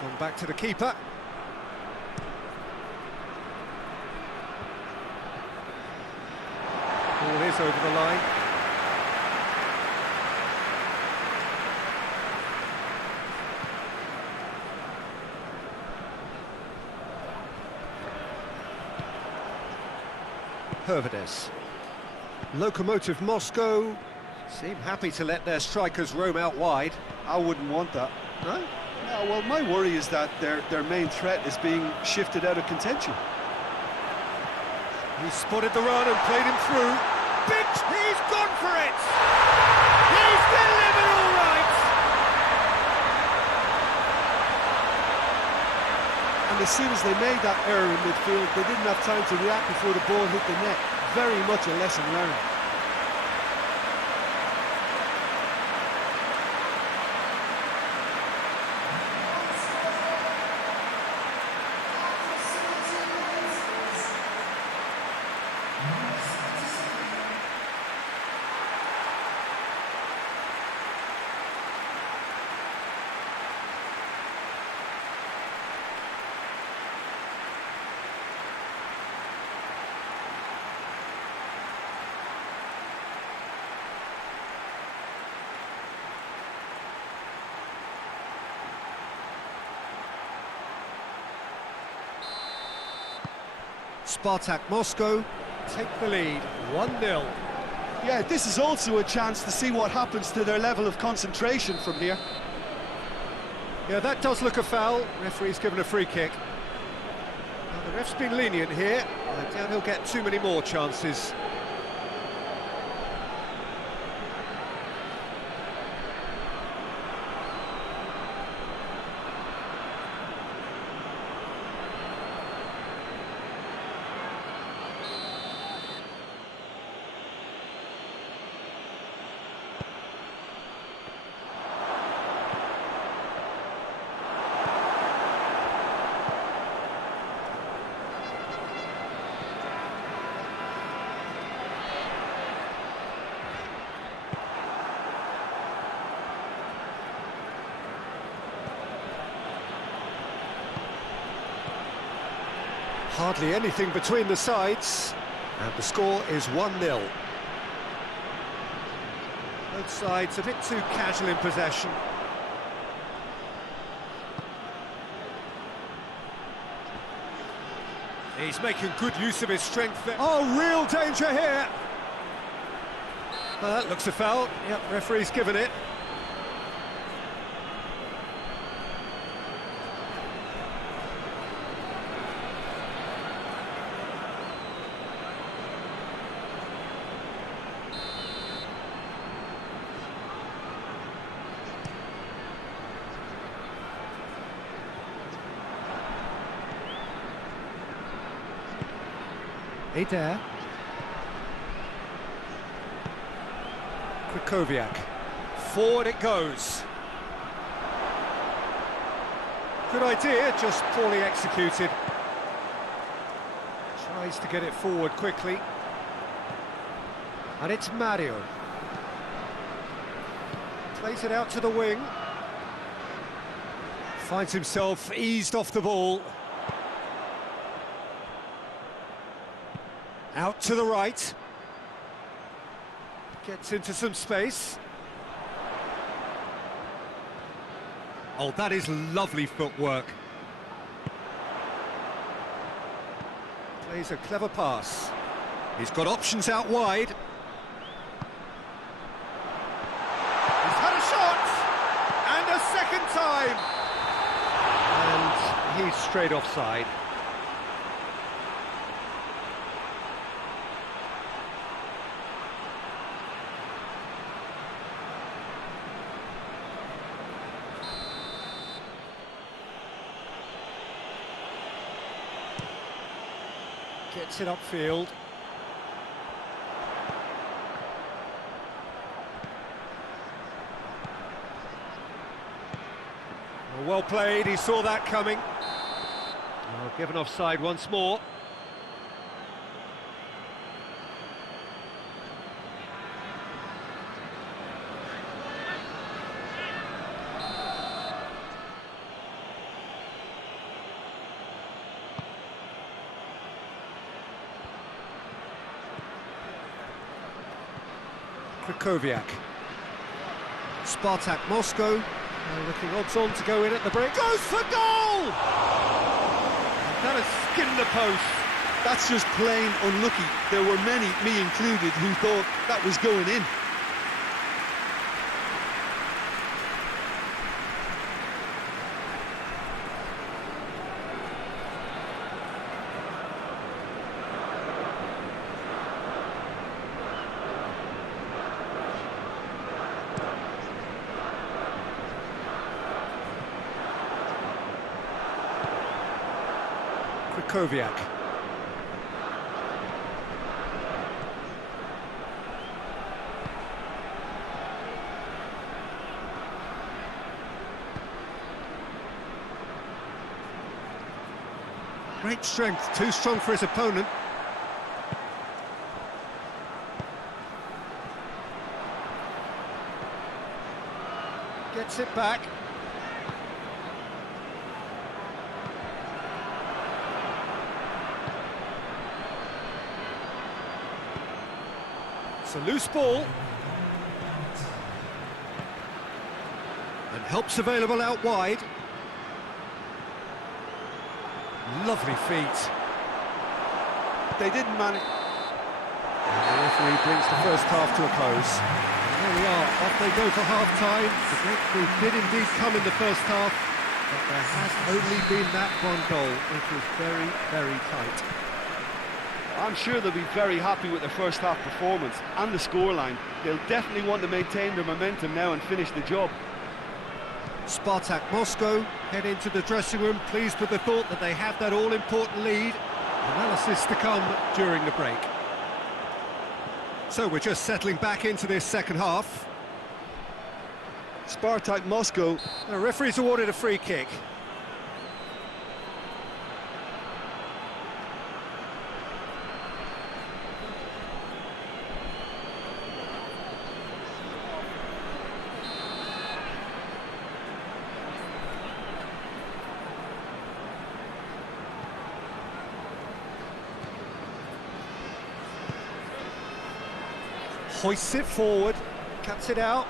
Gone back to the keeper. Ball is over the line. Hervedez. Lokomotiv Moscow seem happy to let their strikers roam out wide. I wouldn't want that. No? No, well, my worry is that their main threat is being shifted out of contention. He spotted the run and played him through. He's gone for it! He's delivered all right! And as soon as they made that error in midfield, they didn't have time to react before the ball hit the net. Very much a lesson learned. Spartak Moscow take the lead, 1-0. Yeah, this is also a chance to see what happens to their level of concentration from here. Yeah, that does look a foul. Referee's given a free kick. Now, the ref's been lenient here. I doubt he'll get too many more chances. Hardly anything between the sides, and the score is 1-0. Both sides a bit too casual in possession. He's making good use of his strength there. Oh, real danger here! That looks a foul. Yep, referee's given it. Adair. Krychowiak. Forward it goes. Good idea, just poorly executed. Tries to get it forward quickly. And it's Mario. Plays it out to the wing. Finds himself eased off the ball. Out to the right. Gets into some space. Oh, that is lovely footwork. Plays a clever pass. He's got options out wide. He's had a shot! And a second time! And he's straight offside. Gets it upfield. Well played, he saw that coming. Oh, given offside once more. Krychowiak. Spartak Moscow, looking odds-on to go in at the break. Goes for goal! That has skinned the post. That's just plain unlucky. There were many, me included, who thought that was going in. Krychowiak. Great strength, too strong for his opponent. Gets it back. It's a loose ball. And help's available out wide. Lovely feet. They didn't manage. And the referee brings the first half to a close. And there we are, off they go for half-time. The breakthrough did indeed come in the first half, but there has only been that one goal. It was very, very tight. I'm sure they'll be very happy with their first half performance and the scoreline. They'll definitely want to maintain their momentum now and finish the job. Spartak Moscow head into the dressing room, pleased with the thought that they have that all-important lead. Analysis to come during the break. So we're just settling back into this second half. Spartak Moscow. The referee's awarded a free kick. Hoists it forward, cuts it out.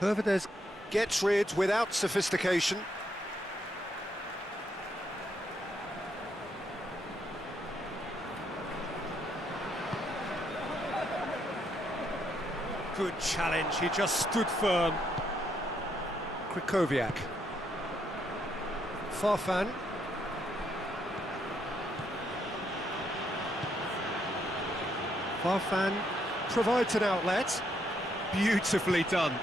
Hervedez gets rid without sophistication. Good challenge, he just stood firm. Krychowiak. Farfan. Farfan provides an outlet. Beautifully done.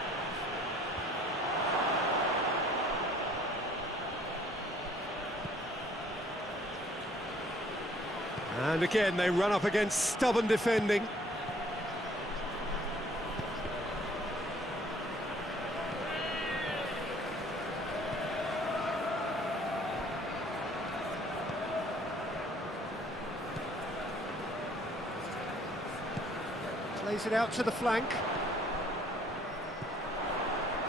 And again, they run up against stubborn defending. Plays it out to the flank.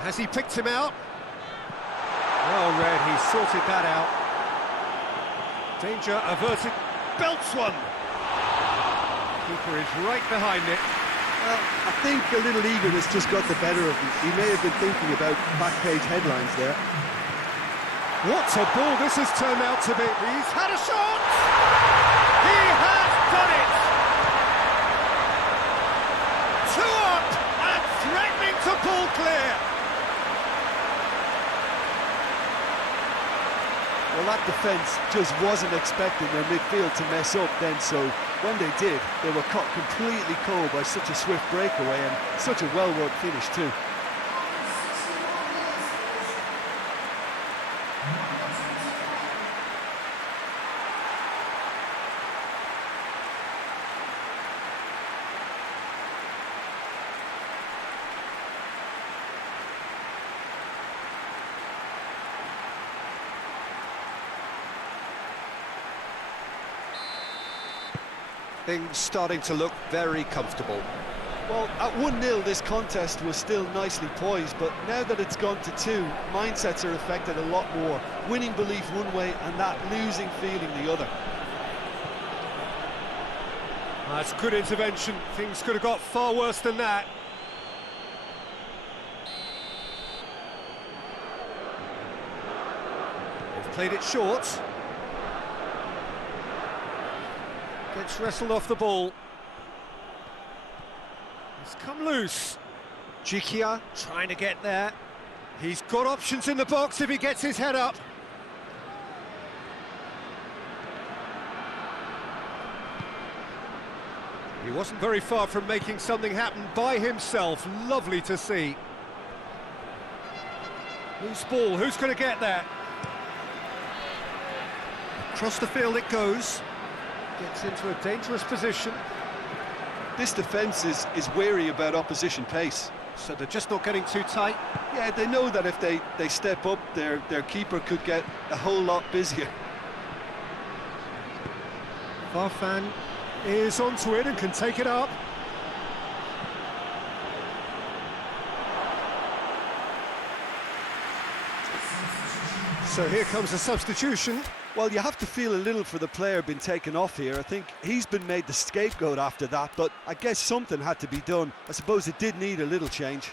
Has he picked him out? Well read, he sorted that out. Danger averted. Belts one! Keeper is right behind it. Well, I think a little eagerness just got the better of him. He may have been thinking about back-page headlines there. What a ball this has turned out to be. He's had a shot! He has done it! 2 up and threatening to pull clear. Well, that defence just wasn't expecting their midfield to mess up then, so when they did, they were caught completely cold by such a swift breakaway and such a well-worked finish too. Things starting to look very comfortable. Well, at 1-0 this contest was still nicely poised, but now that it's gone to 2, mindsets are affected a lot more. Winning belief one way and that losing feeling the other. That's good intervention. Things could have got far worse than that. They've played it short. Gets wrestled off the ball. He's come loose. Jikia trying to get there. He's got options in the box if he gets his head up. He wasn't very far from making something happen by himself. Lovely to see. Loose ball, who's going to get there? Across the field it goes. Gets into a dangerous position. This defence is wary about opposition pace. So they're just not getting too tight. Yeah, they know that if they step up, their keeper could get a whole lot busier. Farfan is onto it and can take it up. So here comes a substitution. Well, you have to feel a little for the player being taken off here. I think he's been made the scapegoat after that, but I guess something had to be done. I suppose it did need a little change.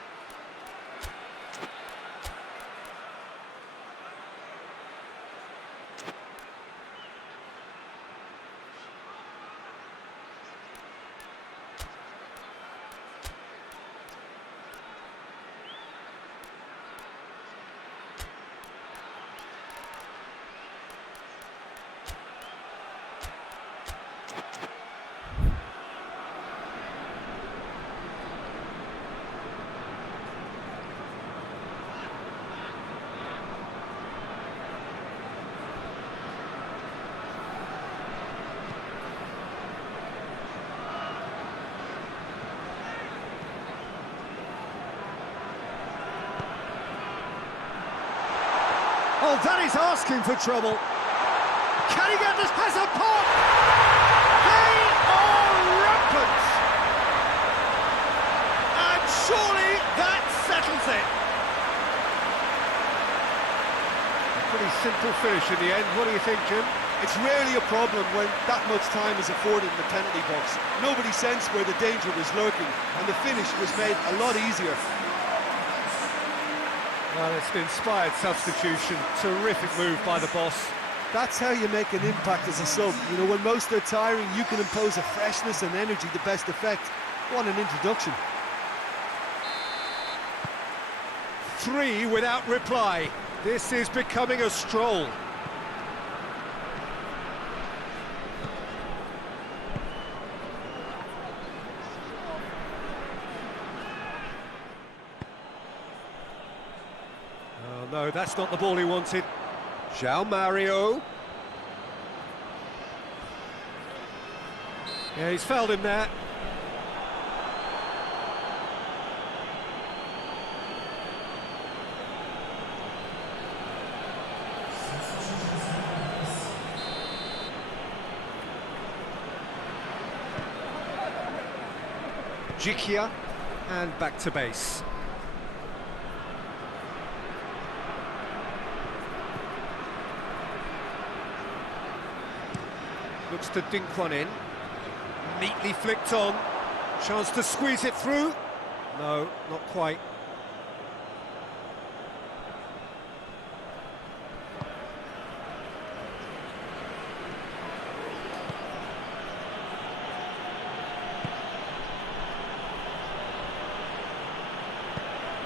Oh, that is asking for trouble. Can he get this? Has a pop! They are rampant! And surely that settles it. A pretty simple finish in the end. What do you think, Jim? It's rarely a problem when that much time is afforded in the penalty box. Nobody sensed where the danger was lurking, and the finish was made a lot easier. Well, it's an inspired substitution. Terrific move by the boss. That's how you make an impact as a sub. You know, when most are tiring, you can impose a freshness and energy to best effect. What an introduction. 3 without reply. This is becoming a stroll. Oh no, that's not the ball he wanted. João Mario. Yeah, he's fouled him there. Jikia, and back to base. Looks to dink one in. Neatly flicked on. Chance to squeeze it through. No, not quite.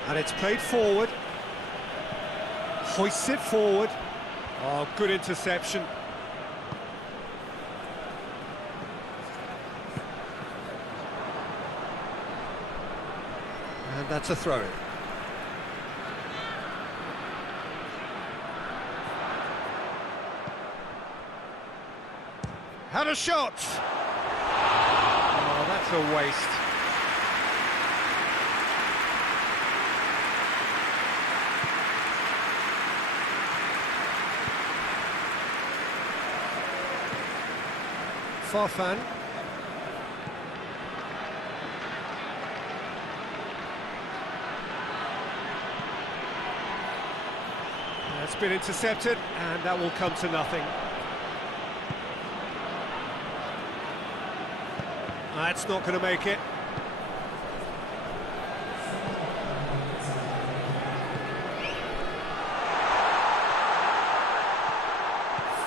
And it's played forward. Hoists it forward. Oh, good interception. And that's a throw-in. Had a shot! Oh, that's a waste. Farfan. That's been intercepted, and that will come to nothing. That's not going to make it.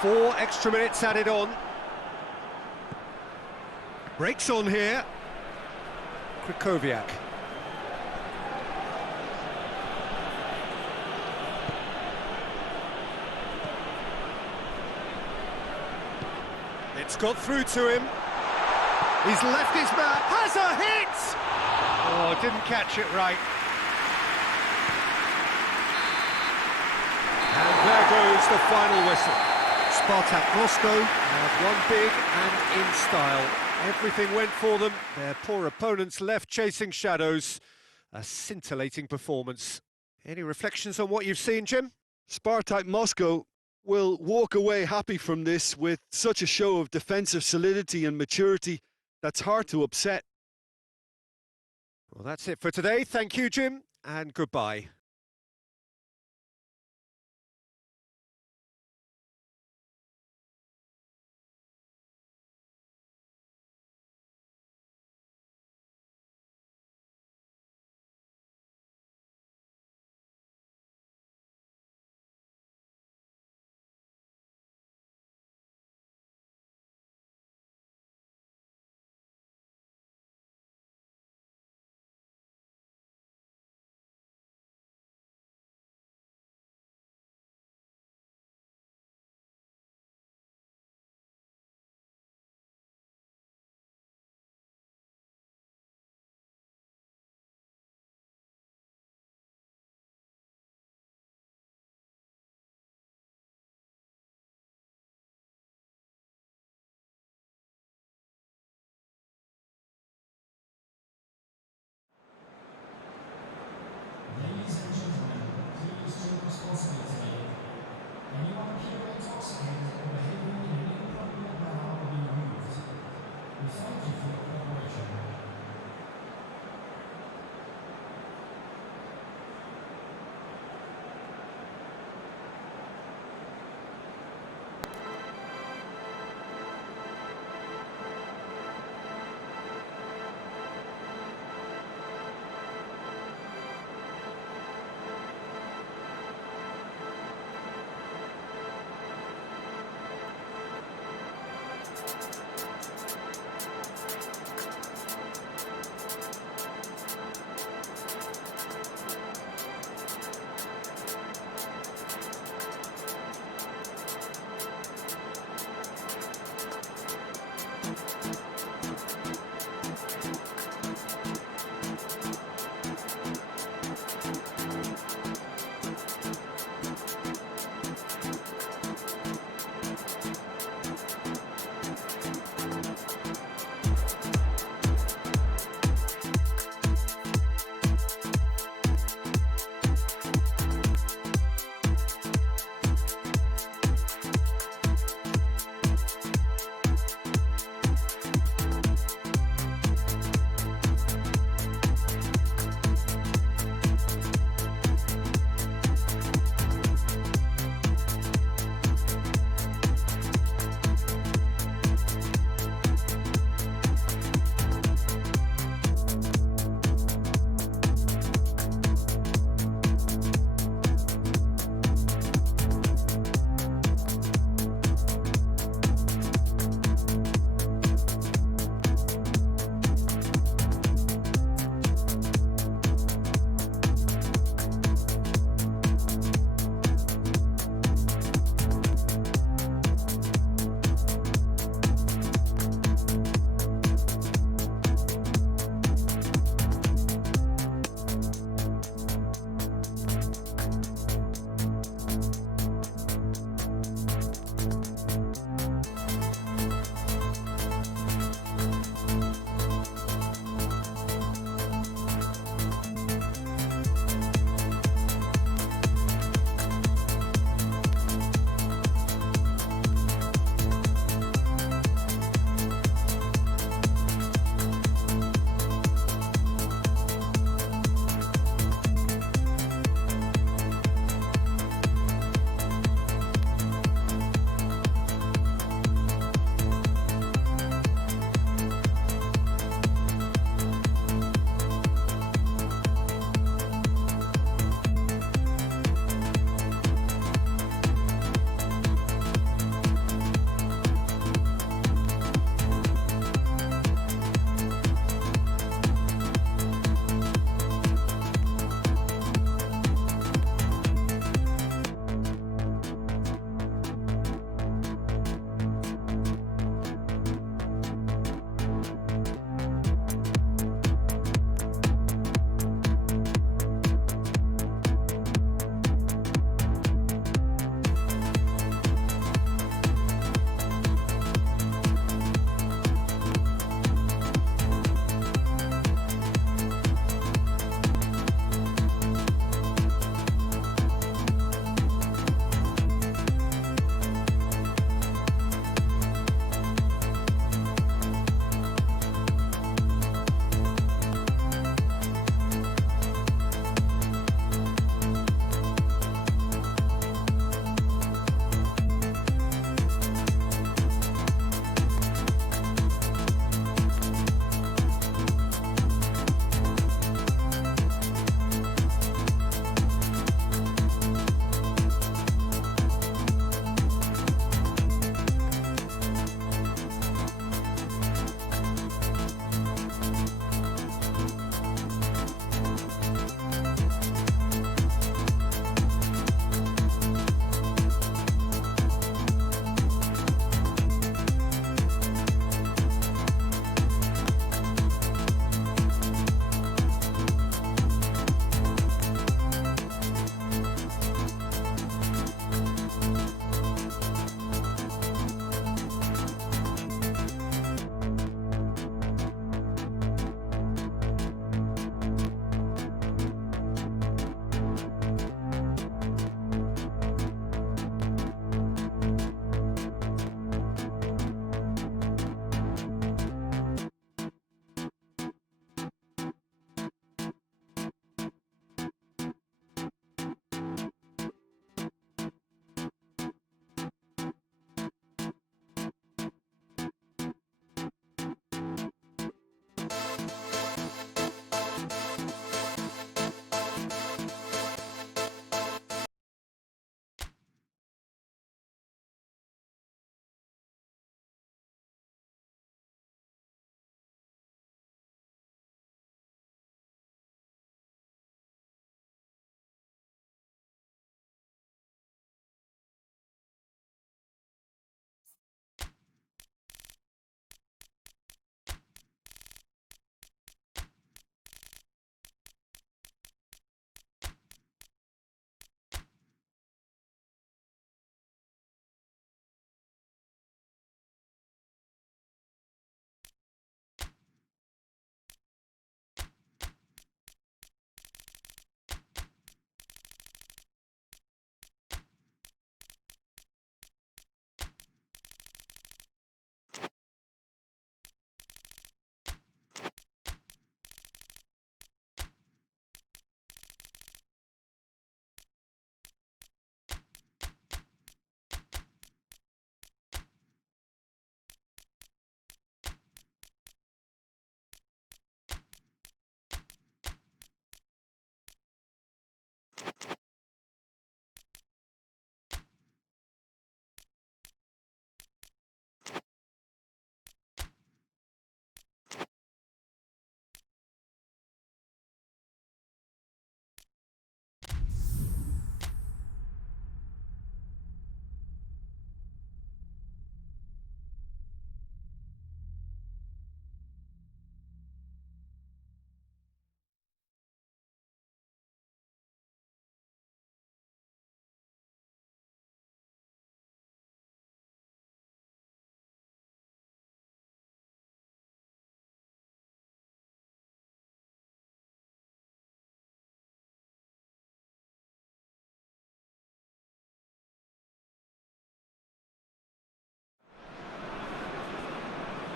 Four extra minutes added on. Breaks on here. Krikoviak. It's got through to him. He's left his man. Has a hit! Oh, didn't catch it right. And there goes the final whistle. Spartak Moscow have won big and in style. Everything went for them. Their poor opponents left chasing shadows. A scintillating performance. Any reflections on what you've seen, Jim? Spartak Moscow will walk away happy from this with such a show of defensive solidity and maturity that's hard to upset. Well, that's it for today. Thank you, Jim, and goodbye.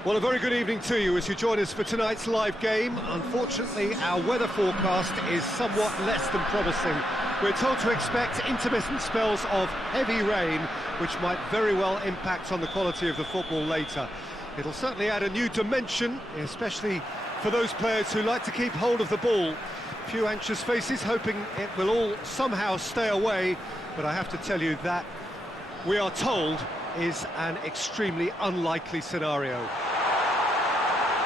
Well, a very good evening to you as you join us for tonight's live game. Unfortunately, our weather forecast is somewhat less than promising. We're told to expect intermittent spells of heavy rain, which might very well impact on the quality of the football later. It'll certainly add a new dimension, especially for those players who like to keep hold of the ball. A few anxious faces hoping it will all somehow stay away, but I have to tell you that we are told is an extremely unlikely scenario.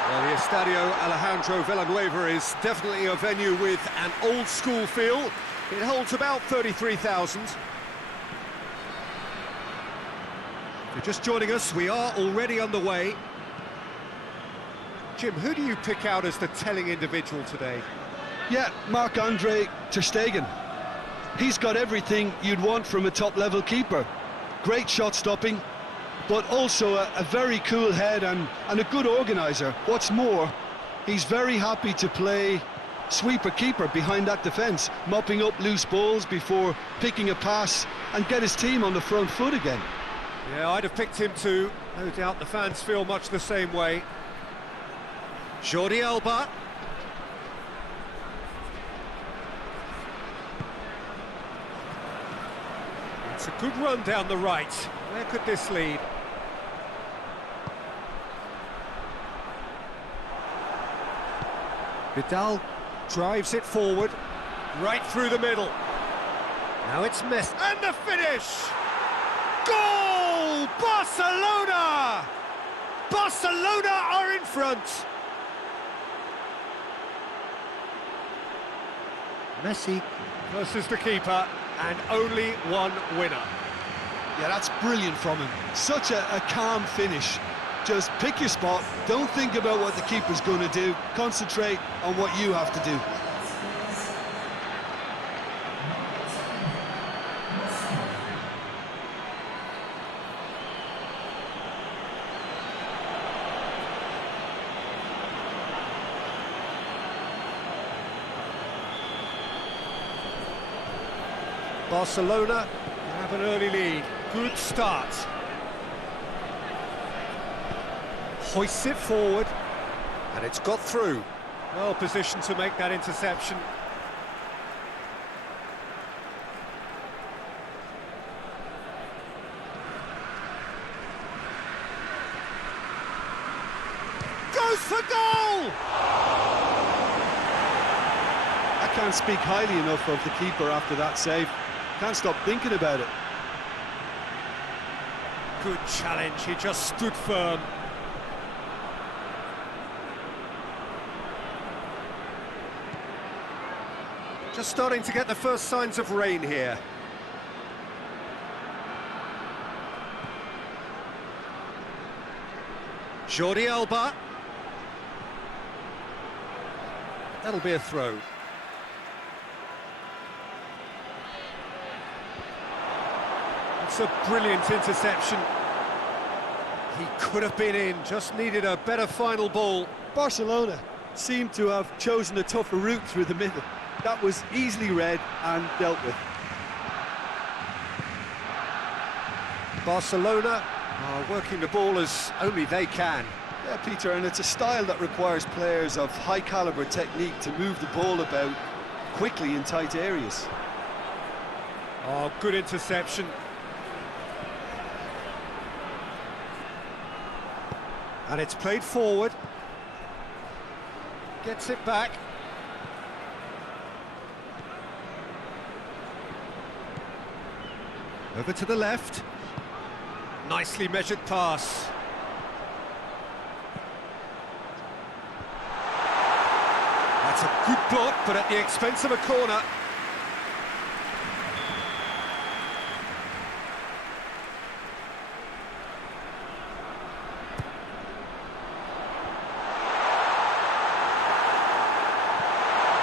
Well, the Estadio Alejandro Villanueva is definitely a venue with an old-school feel. It holds about 33,000. If you're just joining us, we are already underway. Jim, who do you pick out as the telling individual today? Yeah, Marc-Andre ter Stegen. He's got everything you'd want from a top-level keeper. Great shot stopping, but also a very cool head and a good organiser. What's more, he's very happy to play sweeper-keeper behind that defence, mopping up loose balls before picking a pass and get his team on the front foot again. Yeah, I'd have picked him too. No doubt the fans feel much the same way. Jordi Alba. It's a good run down the right. Where could this lead? Vidal drives it forward, right through the middle. Now it's Messi, and the finish! Goal! Barcelona! Barcelona are in front! Messi versus the keeper, and only one winner. Yeah, that's brilliant from him. Such a calm finish. Just pick your spot, don't think about what the keeper's going to do, concentrate on what you have to do. Barcelona have an early lead. Good start. Hoists it forward, and it's got through. Well positioned to make that interception. Goes for goal! I can't speak highly enough of the keeper after that save. Can't stop thinking about it. Good challenge, he just stood firm. Just starting to get the first signs of rain here. Jordi Alba. That'll be a throw. It's a brilliant interception. He could have been in, just needed a better final ball. Barcelona seemed to have chosen a tougher route through the middle. That was easily read and dealt with. Barcelona are working the ball as only they can. Yeah, Peter, and it's a style that requires players of high-caliber technique to move the ball about quickly in tight areas. Oh, good interception. And it's played forward. Gets it back. Over to the left. Nicely measured pass. That's a good block, but at the expense of a corner.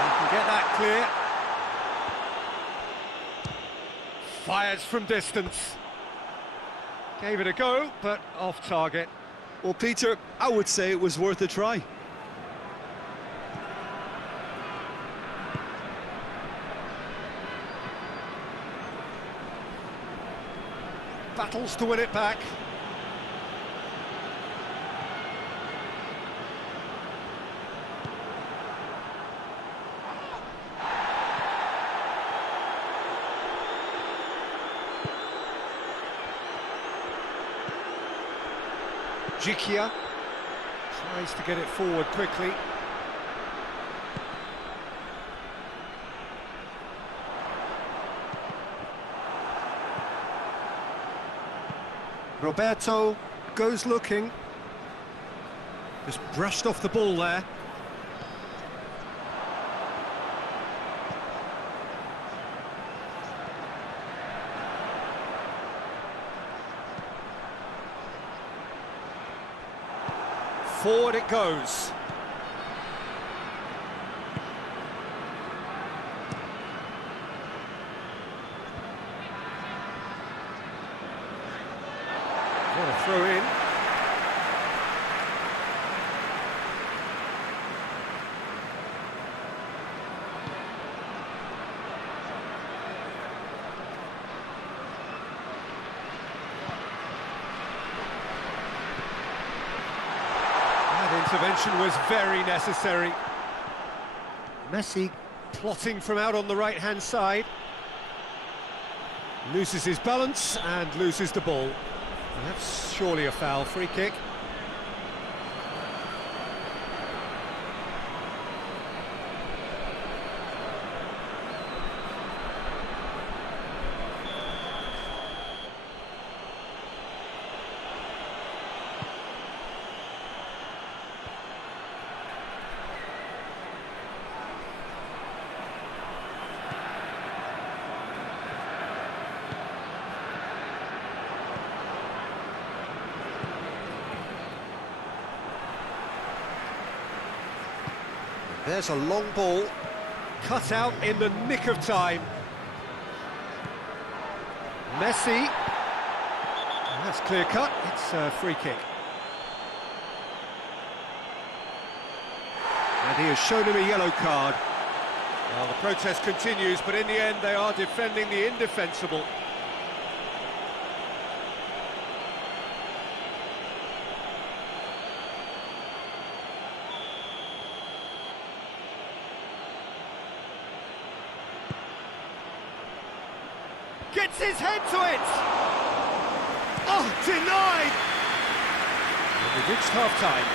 You can get that clear. Fires from distance. Gave it a go, but off target. Well, Peter, I would say it was worth a try. Battles to win it back. Jikia tries to get it forward quickly. Roberto goes looking. Just brushed off the ball there. Forward it goes. What a throw in. Intervention was very necessary. Messi plotting from out on the right-hand side. Loses his balance and loses the ball. And that's surely a foul. Free kick. There's a long ball, cut out in the nick of time. Messi, and that's clear cut, it's a free kick. And he has shown him a yellow card. Well, the protest continues, but in the end they are defending the indefensible. Gets his head to it! Oh, denied! And we've reached half-time.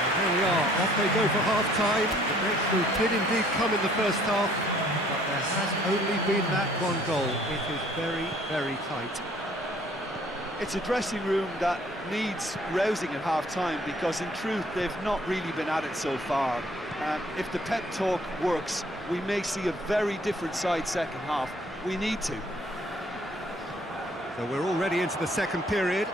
And here we are, off they go for half-time. The breakthrough did indeed come in the first half, but there has only been that one goal. It is very, very tight. It's a dressing room that needs rousing at half-time because, in truth, they've not really been at it so far. If the pep talk works, we may see a very different side second half. We need to. So we're already into the second period.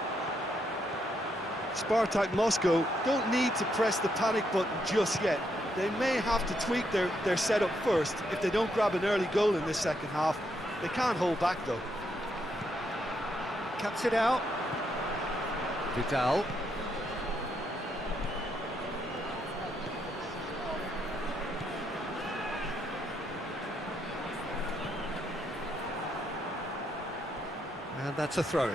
Spartak Moscow don't need to press the panic button just yet. They may have to tweak their setup first. If they don't grab an early goal in this second half, they can't hold back though. Cuts it out. Vidal. And that's a throw-in.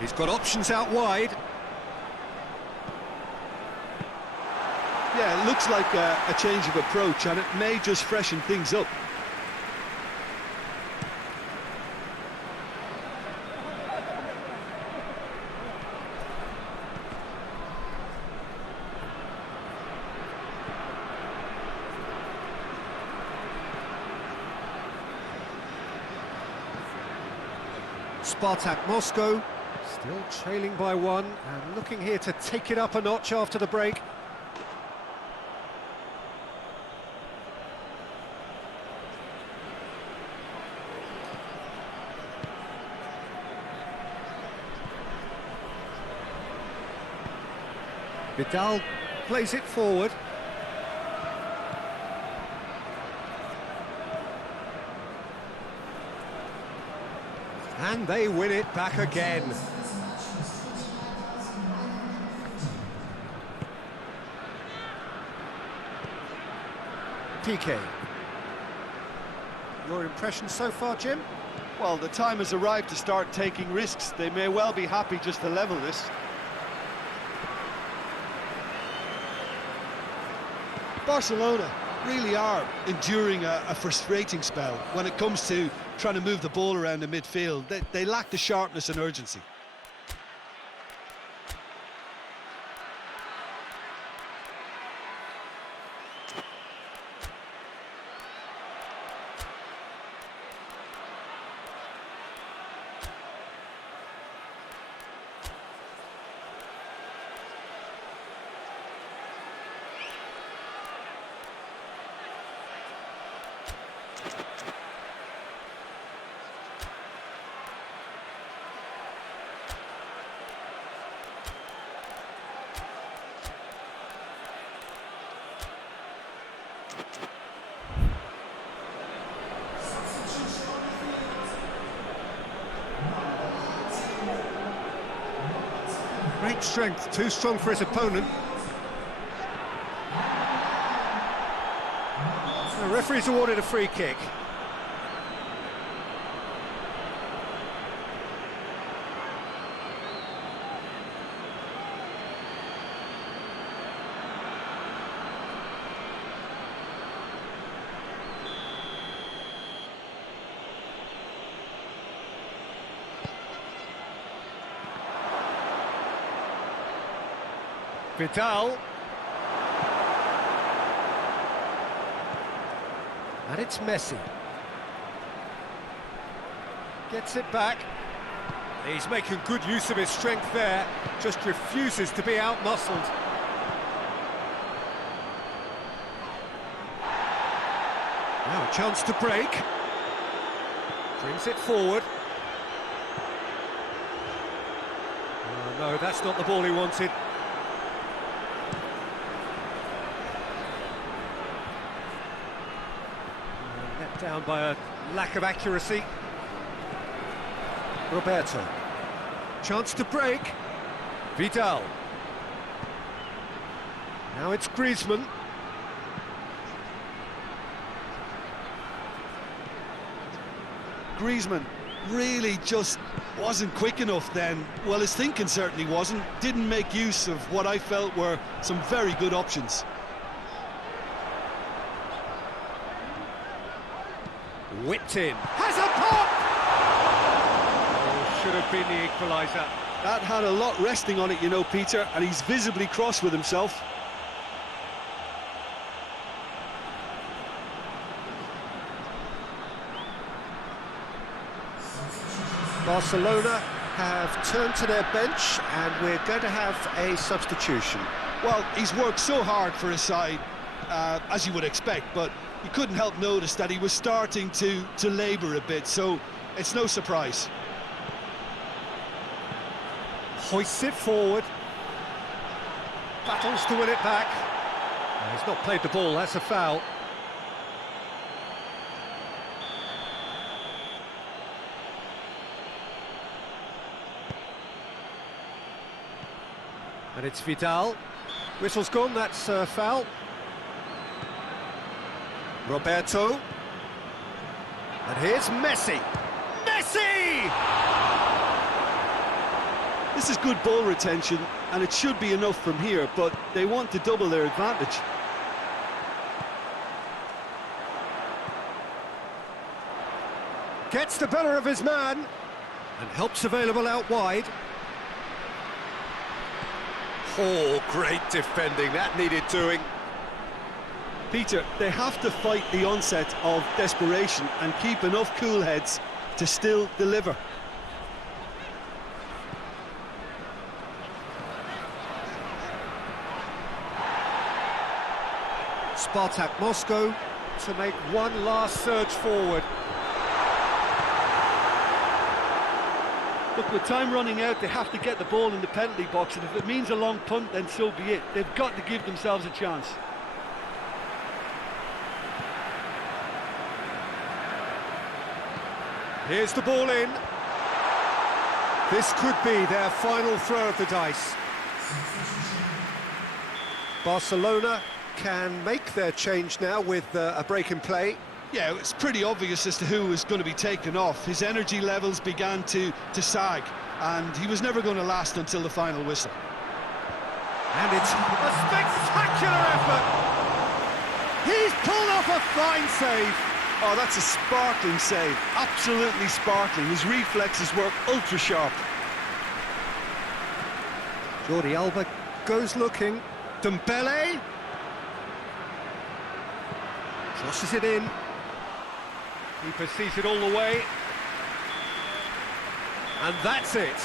He's got options out wide. Yeah, it looks like a change of approach, and it may just freshen things up. Spartak Moscow still trailing by one and looking here to take it up a notch after the break. Vidal plays it forward. And they win it back again. PK. Your impression so far, Jim? Well, the time has arrived to start taking risks. They may well be happy just to level this. Barcelona really are enduring a frustrating spell when it comes to trying to move the ball around the midfield. They lack the sharpness and urgency. Great strength, too strong for his opponent. The referee's awarded a free kick. Vidal. And it's Messi. Gets it back. He's making good use of his strength there. Just refuses to be out-muscled. Now a chance to break. Brings it forward. Oh, no, that's not the ball he wanted. Down by a lack of accuracy. Roberto. Chance to break. Vidal. Now it's Griezmann. Griezmann really just wasn't quick enough then. Well, his thinking certainly wasn't. Didn't make use of what I felt were some very good options. Whipped in. Has a pop! Oh, should have been the equaliser. That had a lot resting on it, you know, Peter, and he's visibly cross with himself. Barcelona have turned to their bench and we're going to have a substitution. Well, he's worked so hard for his side, as you would expect, but you couldn't help notice that he was starting to labour a bit, so it's no surprise. Hoists it forward. Battles to win it back. He's not played the ball, that's a foul. And it's Vidal. Whistle's gone, that's a foul. Roberto. And here's Messi. Messi! This is good ball retention, and it should be enough from here, but they want to double their advantage. Gets the better of his man. And help's available out wide. Oh, great defending, that needed doing. Peter, they have to fight the onset of desperation and keep enough cool heads to still deliver. Spartak Moscow to make one last surge forward. Look, with time running out, they have to get the ball in the penalty box, and if it means a long punt, then so be it. They've got to give themselves a chance. Here's the ball in. This could be their final throw of the dice. Barcelona can make their change now with a break in play. Yeah, it's pretty obvious as to who was going to be taken off. His energy levels began to sag, and he was never going to last until the final whistle. And it's a spectacular effort! He's pulled off a fine save. Oh, that's a sparkling save. Absolutely sparkling. His reflexes work ultra sharp. Jordi Alba goes looking. Dembele. Crosses it in. Keeper sees it all the way. And that's it.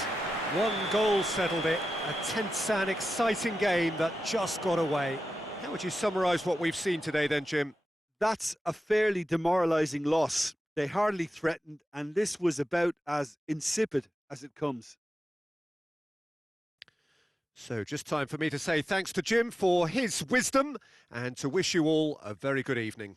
One goal settled it. A tense and exciting game that just got away. How would you summarise what we've seen today then, Jim? That's a fairly demoralising loss. They hardly threatened, and this was about as insipid as it comes. So just time for me to say thanks to Jim for his wisdom and to wish you all a very good evening.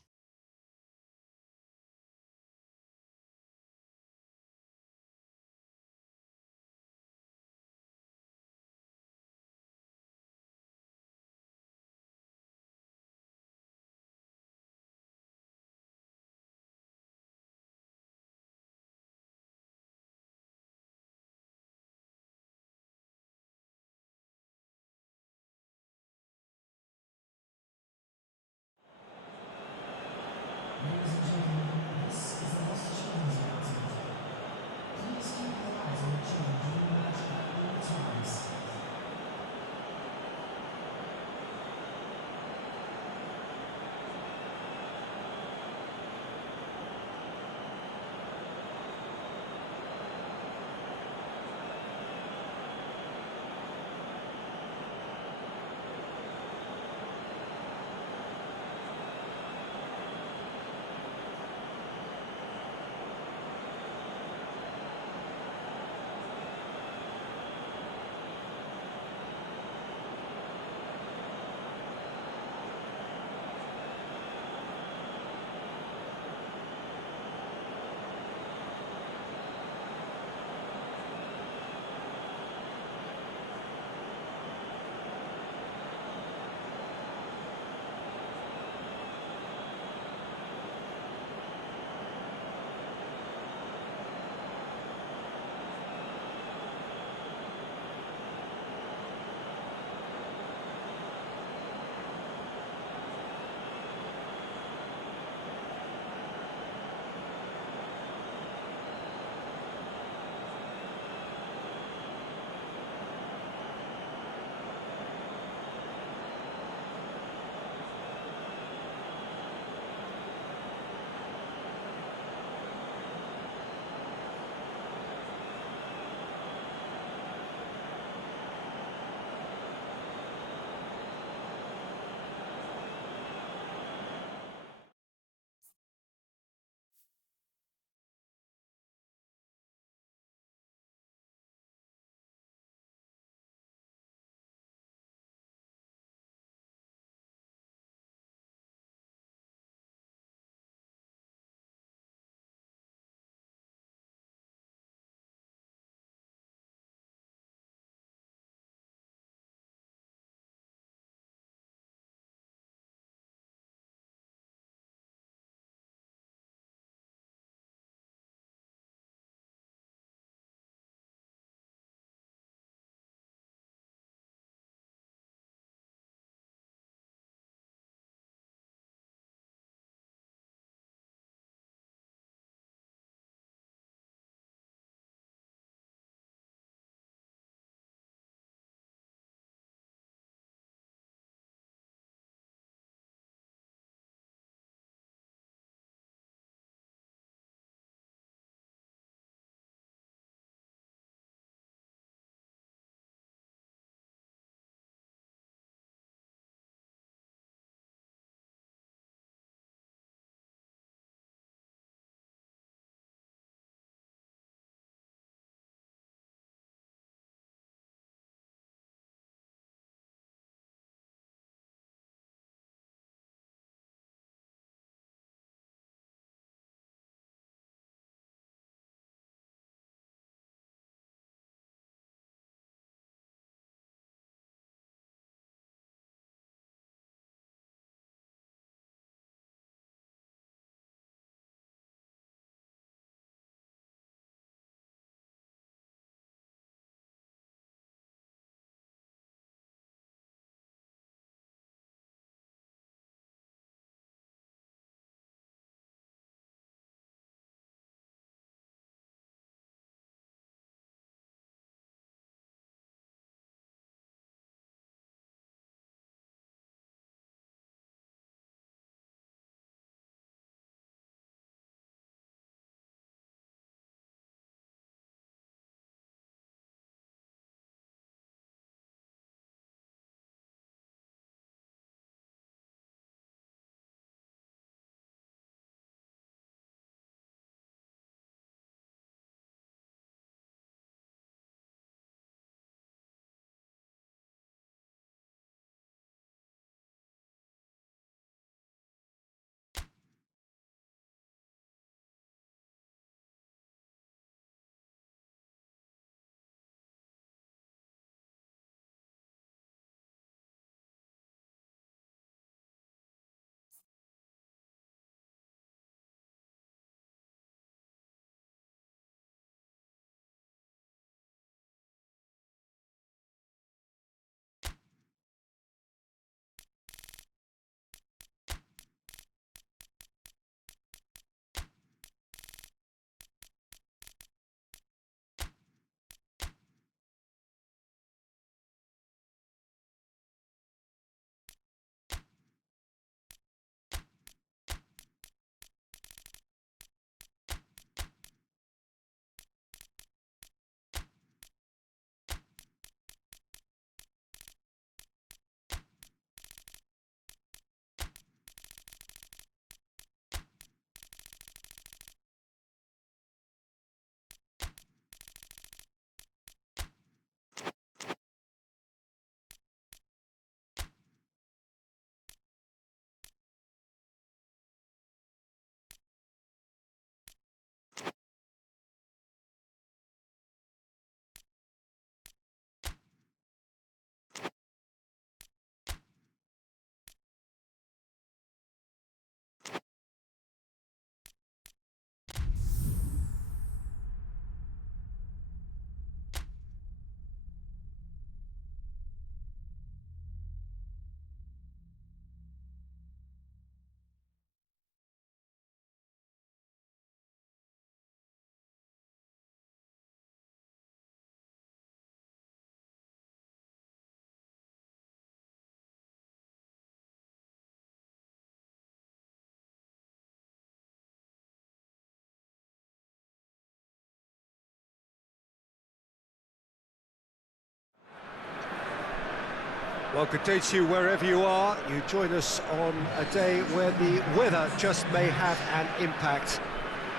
Well, good day to you wherever you are. You join us on a day where the weather just may have an impact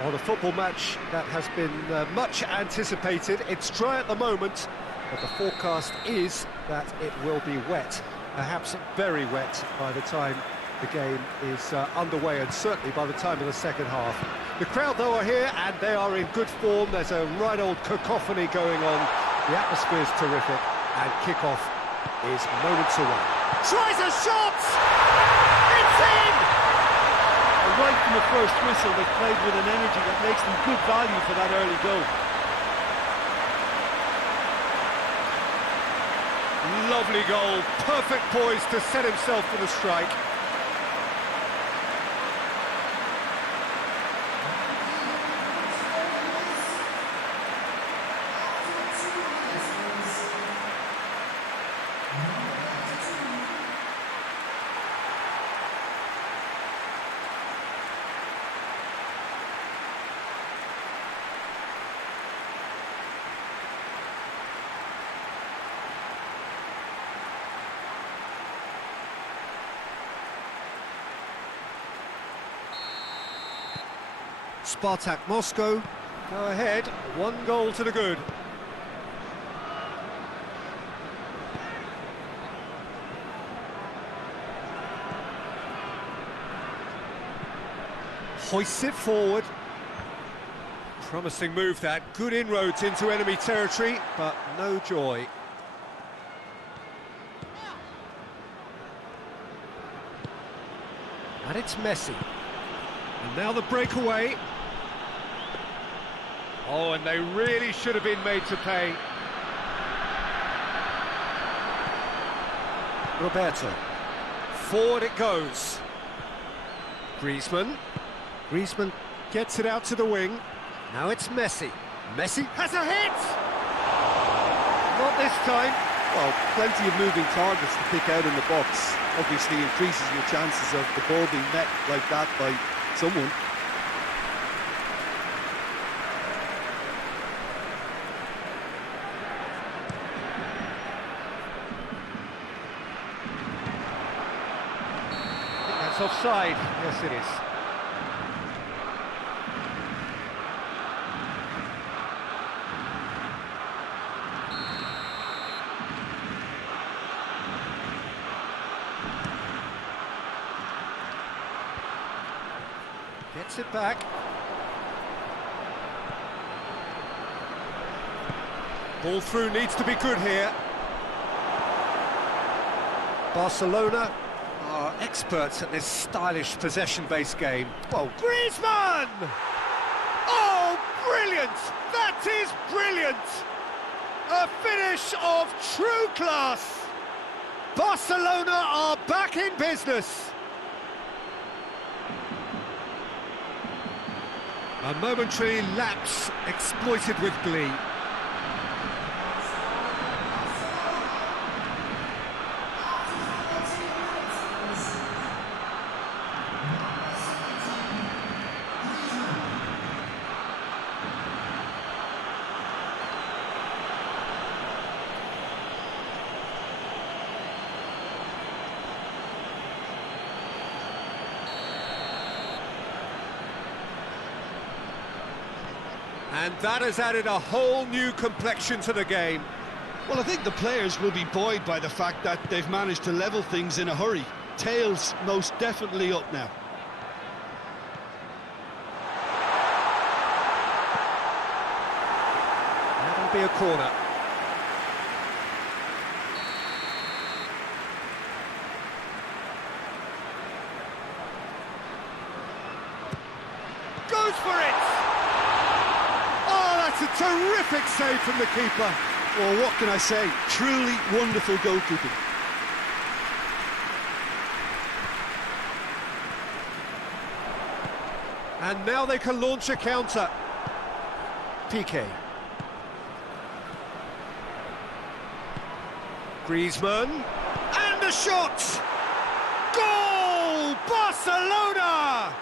on a football match that has been much anticipated. It's dry at the moment, but the forecast is that it will be wet, perhaps very wet by the time the game is underway, and certainly by the time of the second half. The crowd, though, are here, and they are in good form. There's a right old cacophony going on. The atmosphere is terrific, and kick-off is moments away. Tries a shot! It's in! And right from the first whistle, they played with an energy that makes them good value for that early goal. Lovely goal, perfect poise to set himself for the strike. Spartak Moscow go ahead, 1 goal to the good. Hoists it forward. Promising move that, good inroads into enemy territory, but no joy. And it's Messi. And now the breakaway. Oh, and they really should have been made to pay. Roberto. Forward it goes. Griezmann. Griezmann gets it out to the wing. Now it's Messi. Messi has a hit! Not this time. Well, plenty of moving targets to pick out in the box. Obviously increases your chances of the ball being met like that by someone. That's offside. Yes, it is. Gets it back. Ball through needs to be good here. Barcelona are experts at this stylish possession-based game. Oh, Griezmann! Oh, brilliant! That is brilliant! A finish of true class! Barcelona are back in business! A momentary lapse exploited with glee. And that has added a whole new complexion to the game. Well, I think the players will be buoyed by the fact that they've managed to level things in a hurry. Tails most definitely up now. That'll be a corner. Goes for it! Oh, that's a terrific save from the keeper. Well, what can I say? Truly wonderful goalkeeping. And now they can launch a counter. Piqué. Griezmann. And a shot! Goal! Barcelona!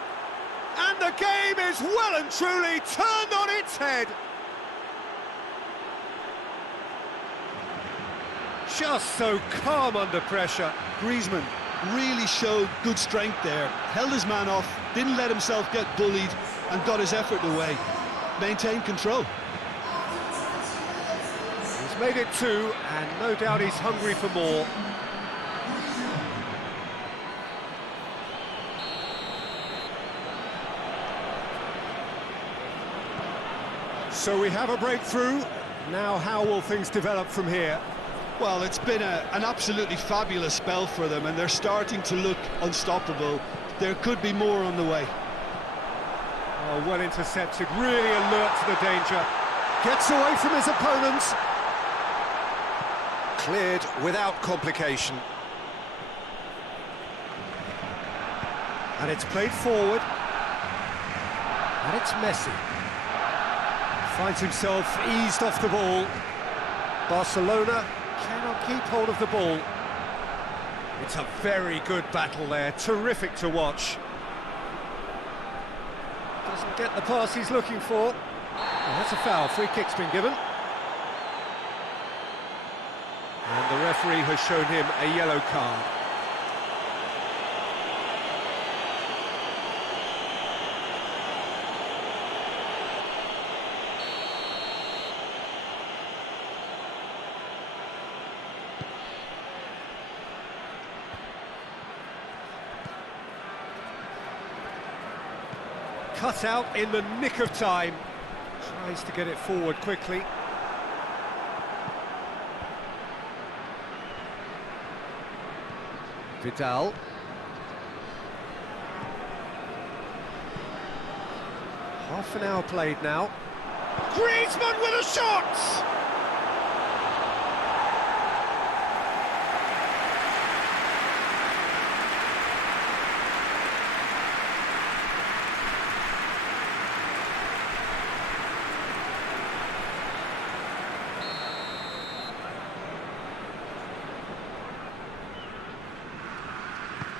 And the game is well and truly turned on its head. just so calm under pressure. Griezmann really showed good strength there, held his man off, didn't let himself get bullied, and got his effort away. Maintained control. He's made it 2, and no doubt he's hungry for more. So we have a breakthrough. Now how will things develop from here? Well, it's been an absolutely fabulous spell for them, and they're starting to look unstoppable. There could be more on the way. Oh, well intercepted, really alert to the danger. Gets away from his opponents. Cleared without complication. And it's played forward. And it's Messi. Finds himself eased off the ball. Barcelona cannot keep hold of the ball. It's a very good battle there, terrific to watch. Doesn't get the pass he's looking for. Well, that's a foul, free kick's been given. And the referee has shown him a yellow card. Cut out in the nick of time. Tries to get it forward quickly. Vidal. Half an hour played now. Griezmann with a shot!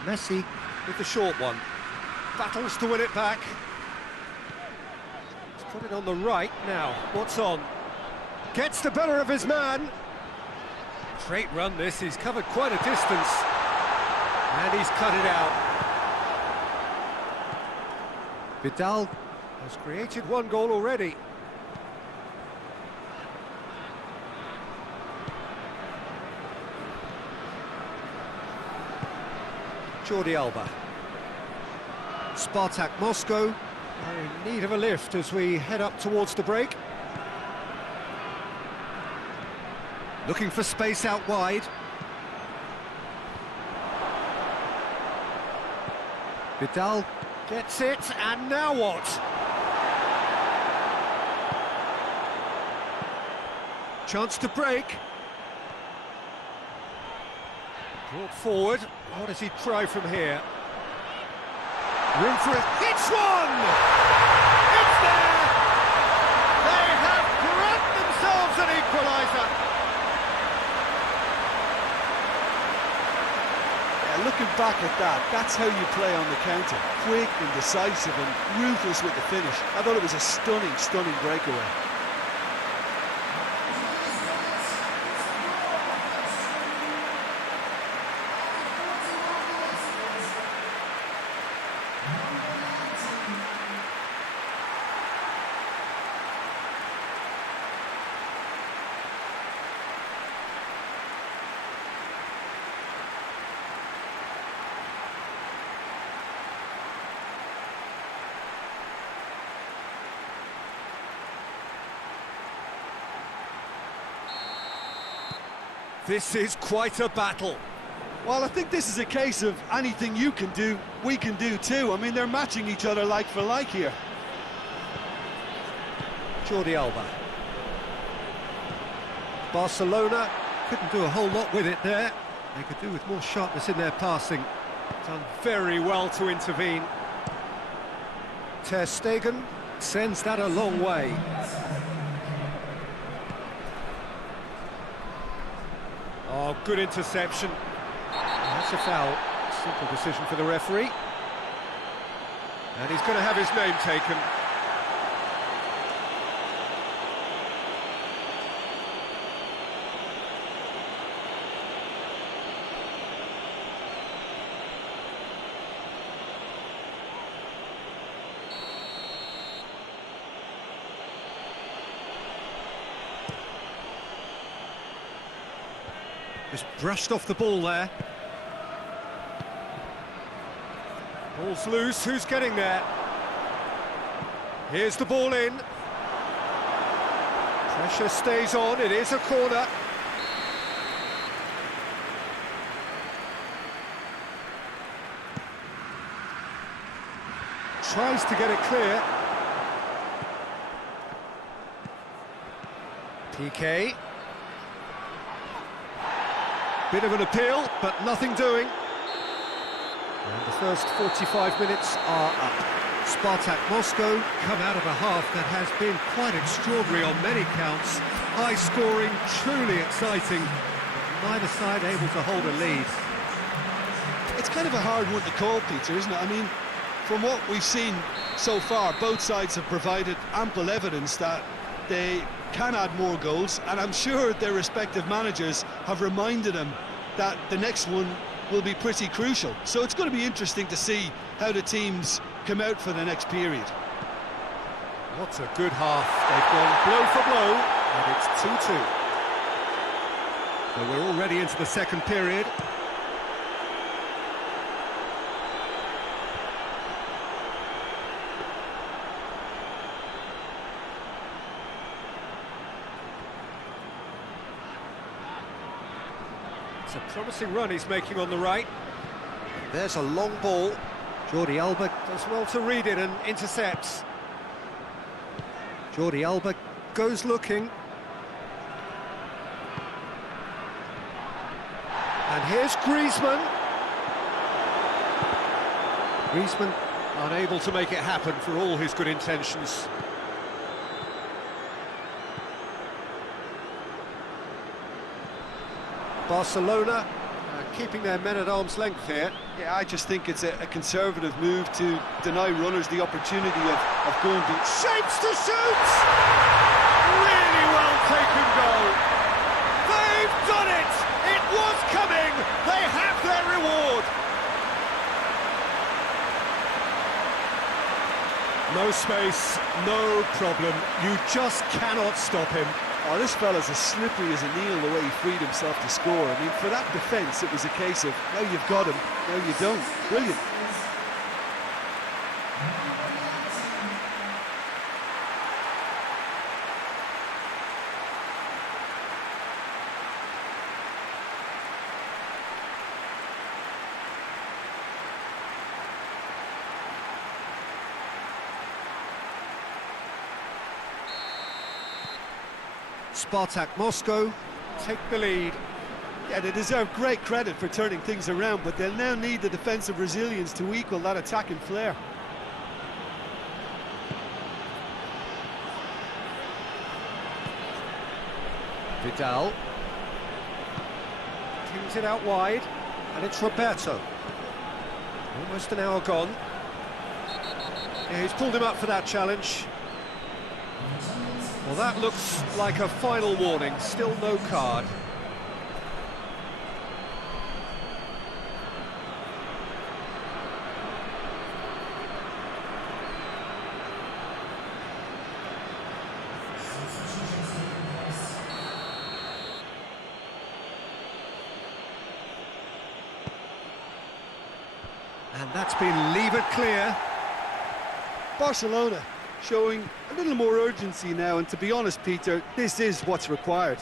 Messi with the short one. Battles to win it back. He's put it on the right now. What's on? Gets the better of his man. Great run this, he's covered quite a distance. And he's cut it out. Vidal has created one goal already. Jordi Alba. Spartak Moscow are in need of a lift as we head up towards the break. Looking for space out wide. Vidal gets it, and now what? Chance to break. Brought forward. What does he try from here? Room for it. It's one! It's there! They have grabbed themselves an equaliser. Yeah, looking back at that, that's how you play on the counter. Quick and decisive and ruthless with the finish. I thought it was a stunning, stunning breakaway. This is quite a battle. Well, I think this is a case of anything you can do, we can do too. I mean, they're matching each other like for like here. Jordi Alba. Barcelona couldn't do a whole lot with it there. They could do with more sharpness in their passing. Done very well to intervene. Ter Stegen sends that a long way. Oh, good interception. That's a foul. Simple decision for the referee. And he's going to have his name taken. Just brushed off the ball there. Ball's loose, who's getting there? Here's the ball in. Pressure stays on, it is a corner. Tries to get it clear. PK. Bit of an appeal, but nothing doing. And the first 45 minutes are up. Spartak Moscow come out of a half that has been quite extraordinary on many counts. High scoring, truly exciting, but neither side able to hold a lead. It's kind of a hard one to call, Peter, isn't it? I mean, from what we've seen so far, both sides have provided ample evidence that they can add more goals, and I'm sure their respective managers have reminded them that the next one will be pretty crucial. So it's going to be interesting to see how the teams come out for the next period. What a good half. They've gone blow for blow, and it's 2-2. So we're already into the second period. It's a promising run he's making on the right. There's a long ball. Jordi Alba does well to read it and intercepts. Jordi Alba goes looking. And here's Griezmann. Griezmann unable to make it happen for all his good intentions. Barcelona keeping their men at arm's length here. Yeah, I just think it's a conservative move to deny runners the opportunity of going to... Shapes to shoot! Really well taken goal. They've done it! It was coming! They have their reward! No space, no problem. You just cannot stop him. Oh, this fella's as slippery as an eel the way he freed himself to score. I mean, for that defence, it was a case of, now you've got him, now you don't. Brilliant. Spartak Moscow take the lead. Yeah, they deserve great credit for turning things around, but they'll now need the defensive resilience to equal that attacking flair. Vidal pings it out wide, and it's Roberto. Almost an hour gone. Yeah, he's pulled him up for that challenge. Well, that looks like a final warning. Still no card. And that's been levered clear. Barcelona showing a little more urgency now, and to be honest, Peter, this is what's required.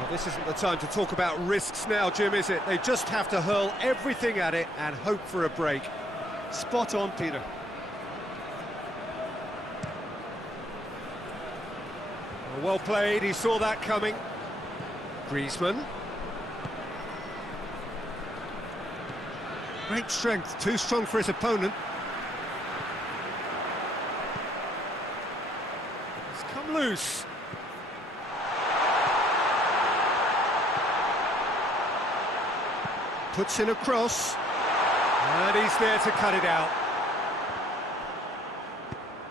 Well, this isn't the time to talk about risks now, Jim, is it? They just have to hurl everything at it and hope for a break. Spot on, Peter. Well played, he saw that coming. Griezmann. Great strength, too strong for his opponent. It's come loose. Puts in a cross. And he's there to cut it out.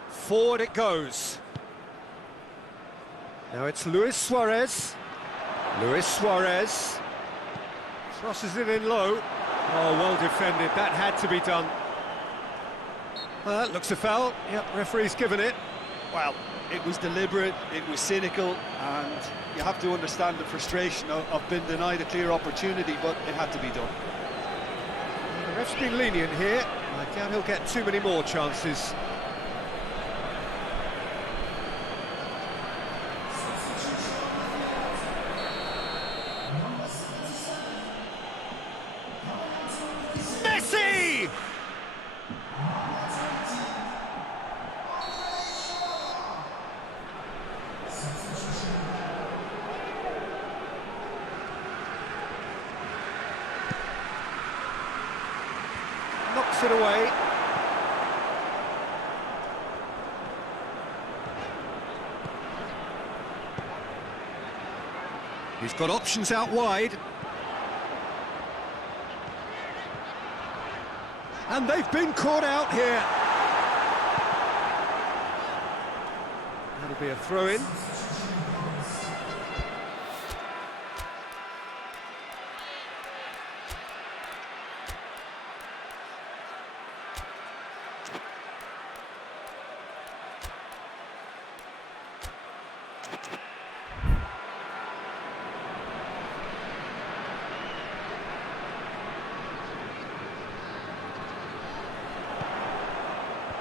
Forward it goes. Now it's Luis Suarez. Luis Suarez. Crosses it in low. Oh, well defended. That had to be done. Well, that looks a foul. Yep, referee's given it. Well, It was deliberate, it was cynical, and you have to understand the frustration of being denied a clear opportunity, but it had to be done. The ref's been lenient here. I doubt he'll get too many more chances. Messi! Knocks it away. He's got options out wide. And they've been caught out here. That'll be a throw-in.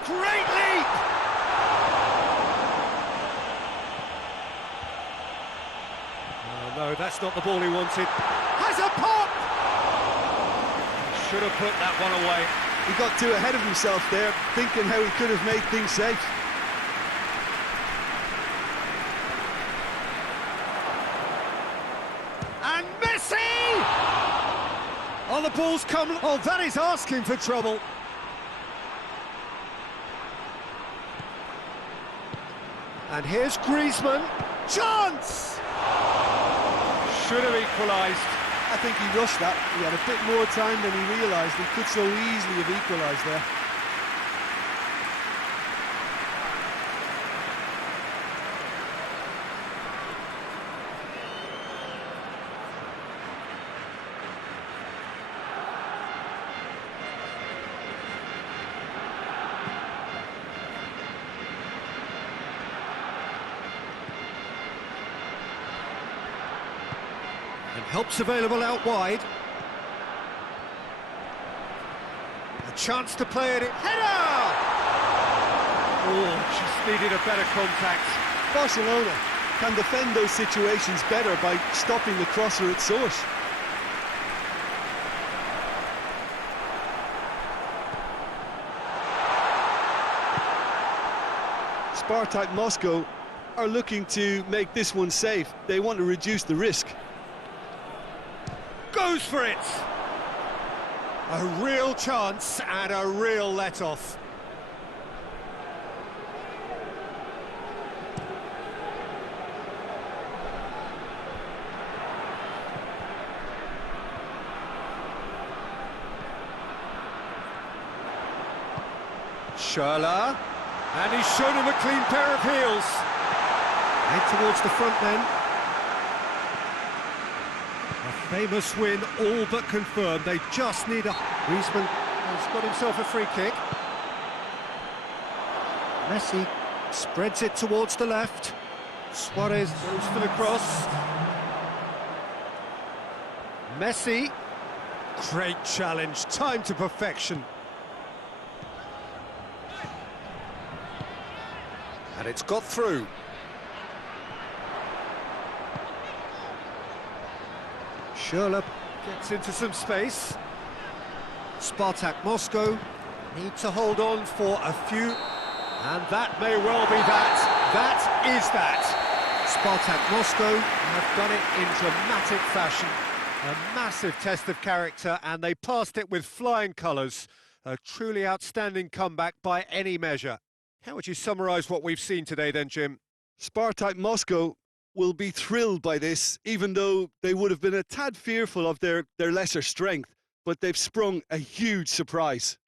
Great leap! Oh no, that's not the ball he wanted. Has a pop! Should have put that one away. He got too ahead of himself there, thinking how he could have made things safe. And Messi! Oh, the ball's come... Oh, that is asking for trouble. And here's Griezmann. Chance! Should have equalised. I think he rushed that. He had a bit more time than he realised. He could so easily have equalised there. And help's available out wide. A chance to play it in. Header! Oh, just needed a better contact. Barcelona can defend those situations better by stopping the crosser at source. Spartak Moscow are looking to make this one safe. They want to reduce the risk. Goes for it! A real chance and a real let-off. Schürrle, and he's shown him a clean pair of heels. Head towards the front then. A famous win, all but confirmed. They just need a... Griezmann has got himself a free kick. Messi spreads it towards the left. Suarez goes for the cross. Messi. Great challenge, time to perfection. And it's got through. Schürrle gets into some space. Spartak Moscow need to hold on for a few, and that may well be that. That is that. Spartak Moscow have done it in dramatic fashion. A massive test of character, and they passed it with flying colours. A truly outstanding comeback by any measure. How would you summarise what we've seen today then, Jim? Spartak Moscow will be thrilled by this, even though they would have been a tad fearful of their lesser strength, but they've sprung a huge surprise.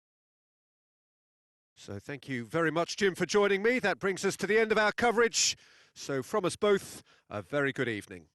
So thank you very much, Jim, for joining me. That brings us to the end of our coverage. So from us both, a very good evening.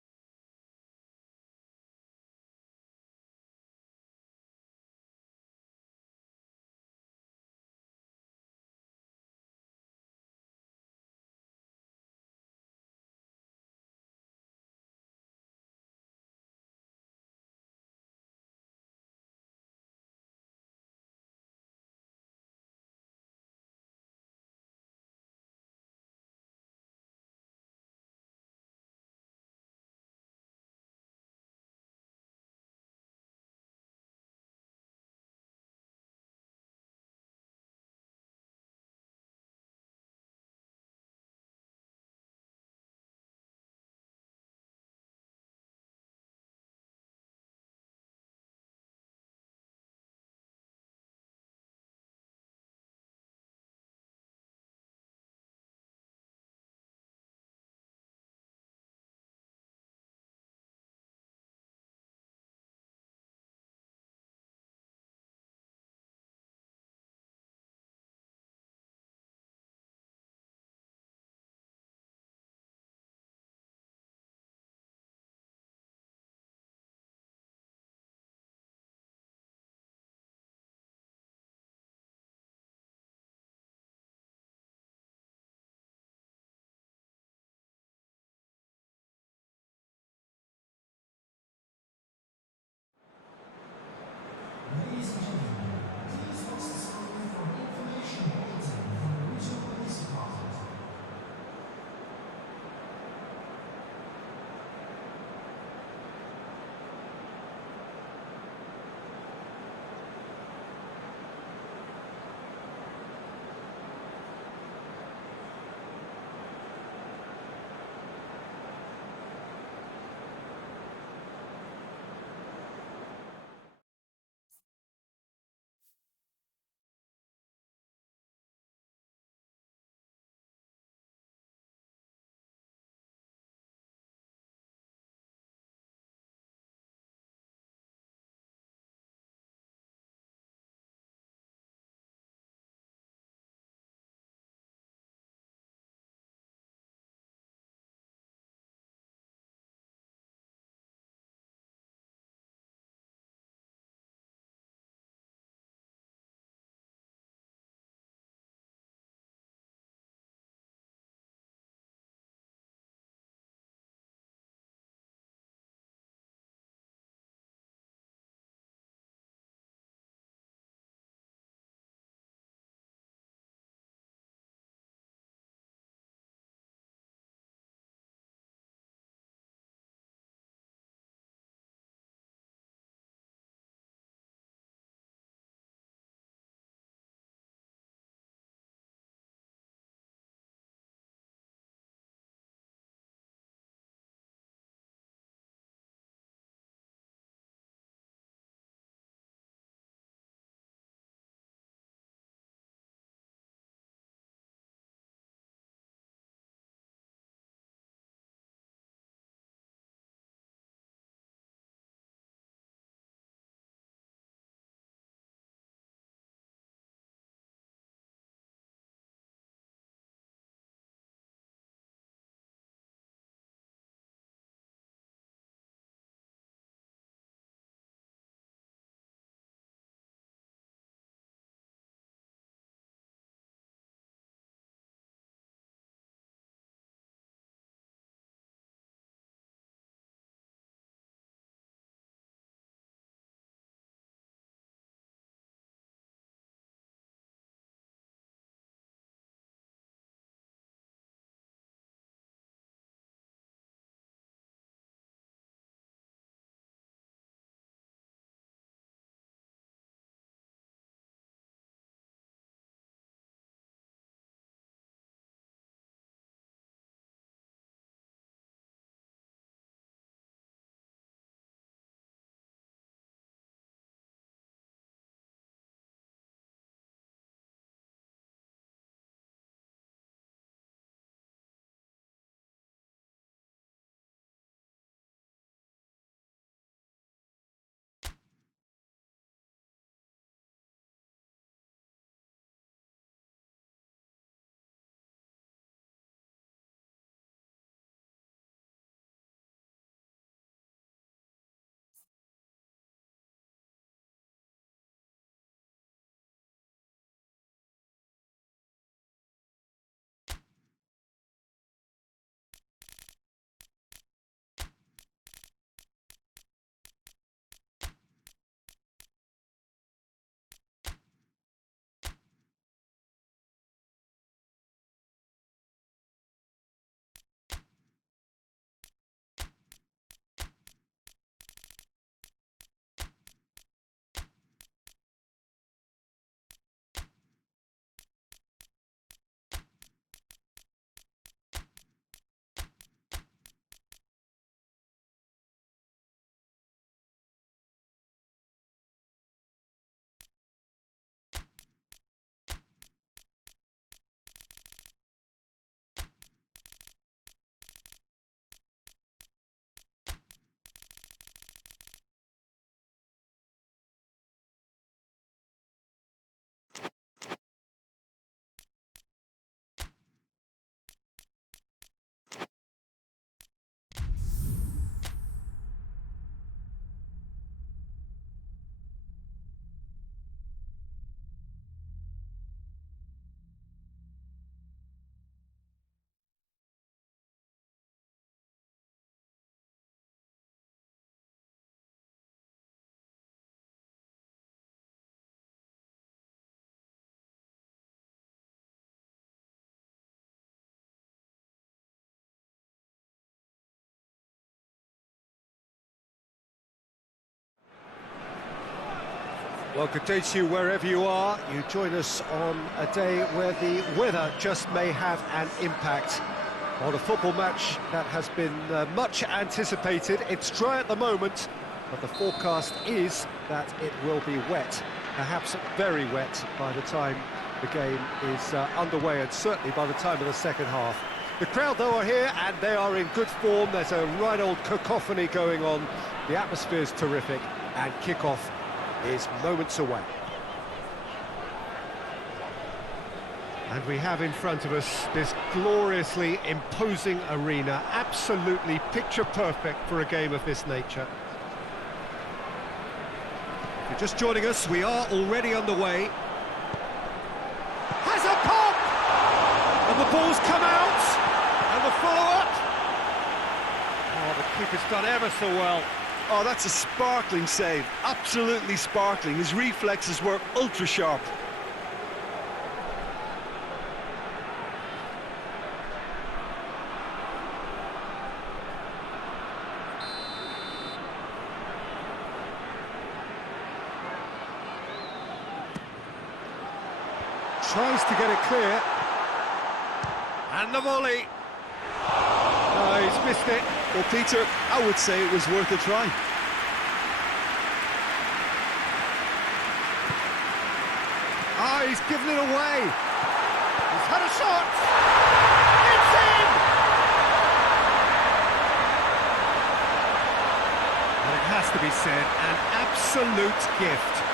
Well, good day to you wherever you are. You join us on a day where the weather just may have an impact on a football match that has been much anticipated. It's dry at the moment, but the forecast is that it will be wet, perhaps very wet by the time the game is underway, and certainly by the time of the second half. The crowd, though, are here, and they are in good form. There's a right old cacophony going on. The atmosphere's terrific, and kick-off is moments away. And we have in front of us this gloriously imposing arena, absolutely picture perfect for a game of this nature. If you're just joining us, we are already underway. Has a pop! And the ball's come out! And the follow-up! Oh, the keeper's done ever so well. Oh, that's a sparkling save, absolutely sparkling. His reflexes were ultra sharp. Tries to get it clear. And the volley. No, he's missed it. Well, Peter, I would say it was worth a try. Ah, he's given it away. He's had a shot. It's in! And it has to be said, an absolute gift.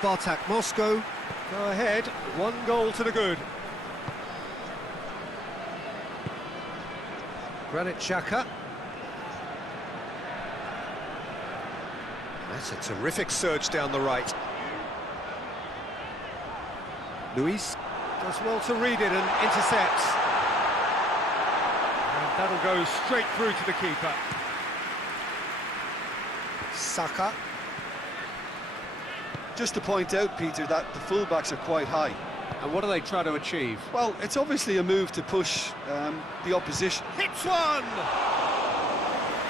Spartak Moscow go ahead, 1 goal to the good. Granit Xhaka. That's a terrific surge down the right. Luis does well to read it and intercepts. And that'll go straight through to the keeper. Saka. Just to point out, Peter, that the fullbacks are quite high. And what are they trying to achieve? Well, it's obviously a move to push the opposition. Hits one!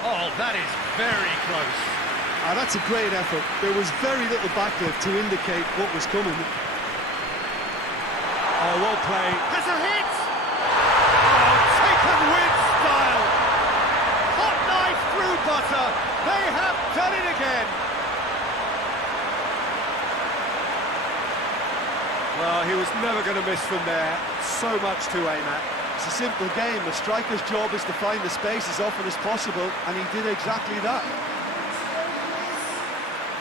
Oh, that is very close. That's a great effort. There was very little backlift to indicate what was coming. Oh, well played. Has a hit! Oh, taken with style! Hot knife through butter. They have done it again. Well, he was never going to miss from there. So much to aim at. It's a simple game. A striker's job is to find the space as often as possible, and he did exactly that.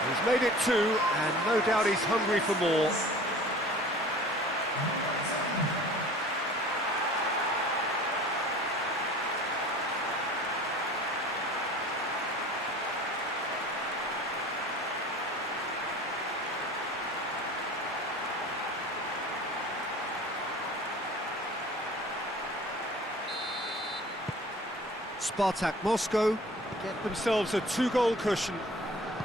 He's made it 2, and no doubt he's hungry for more. Spartak Moscow get themselves a 2-goal cushion.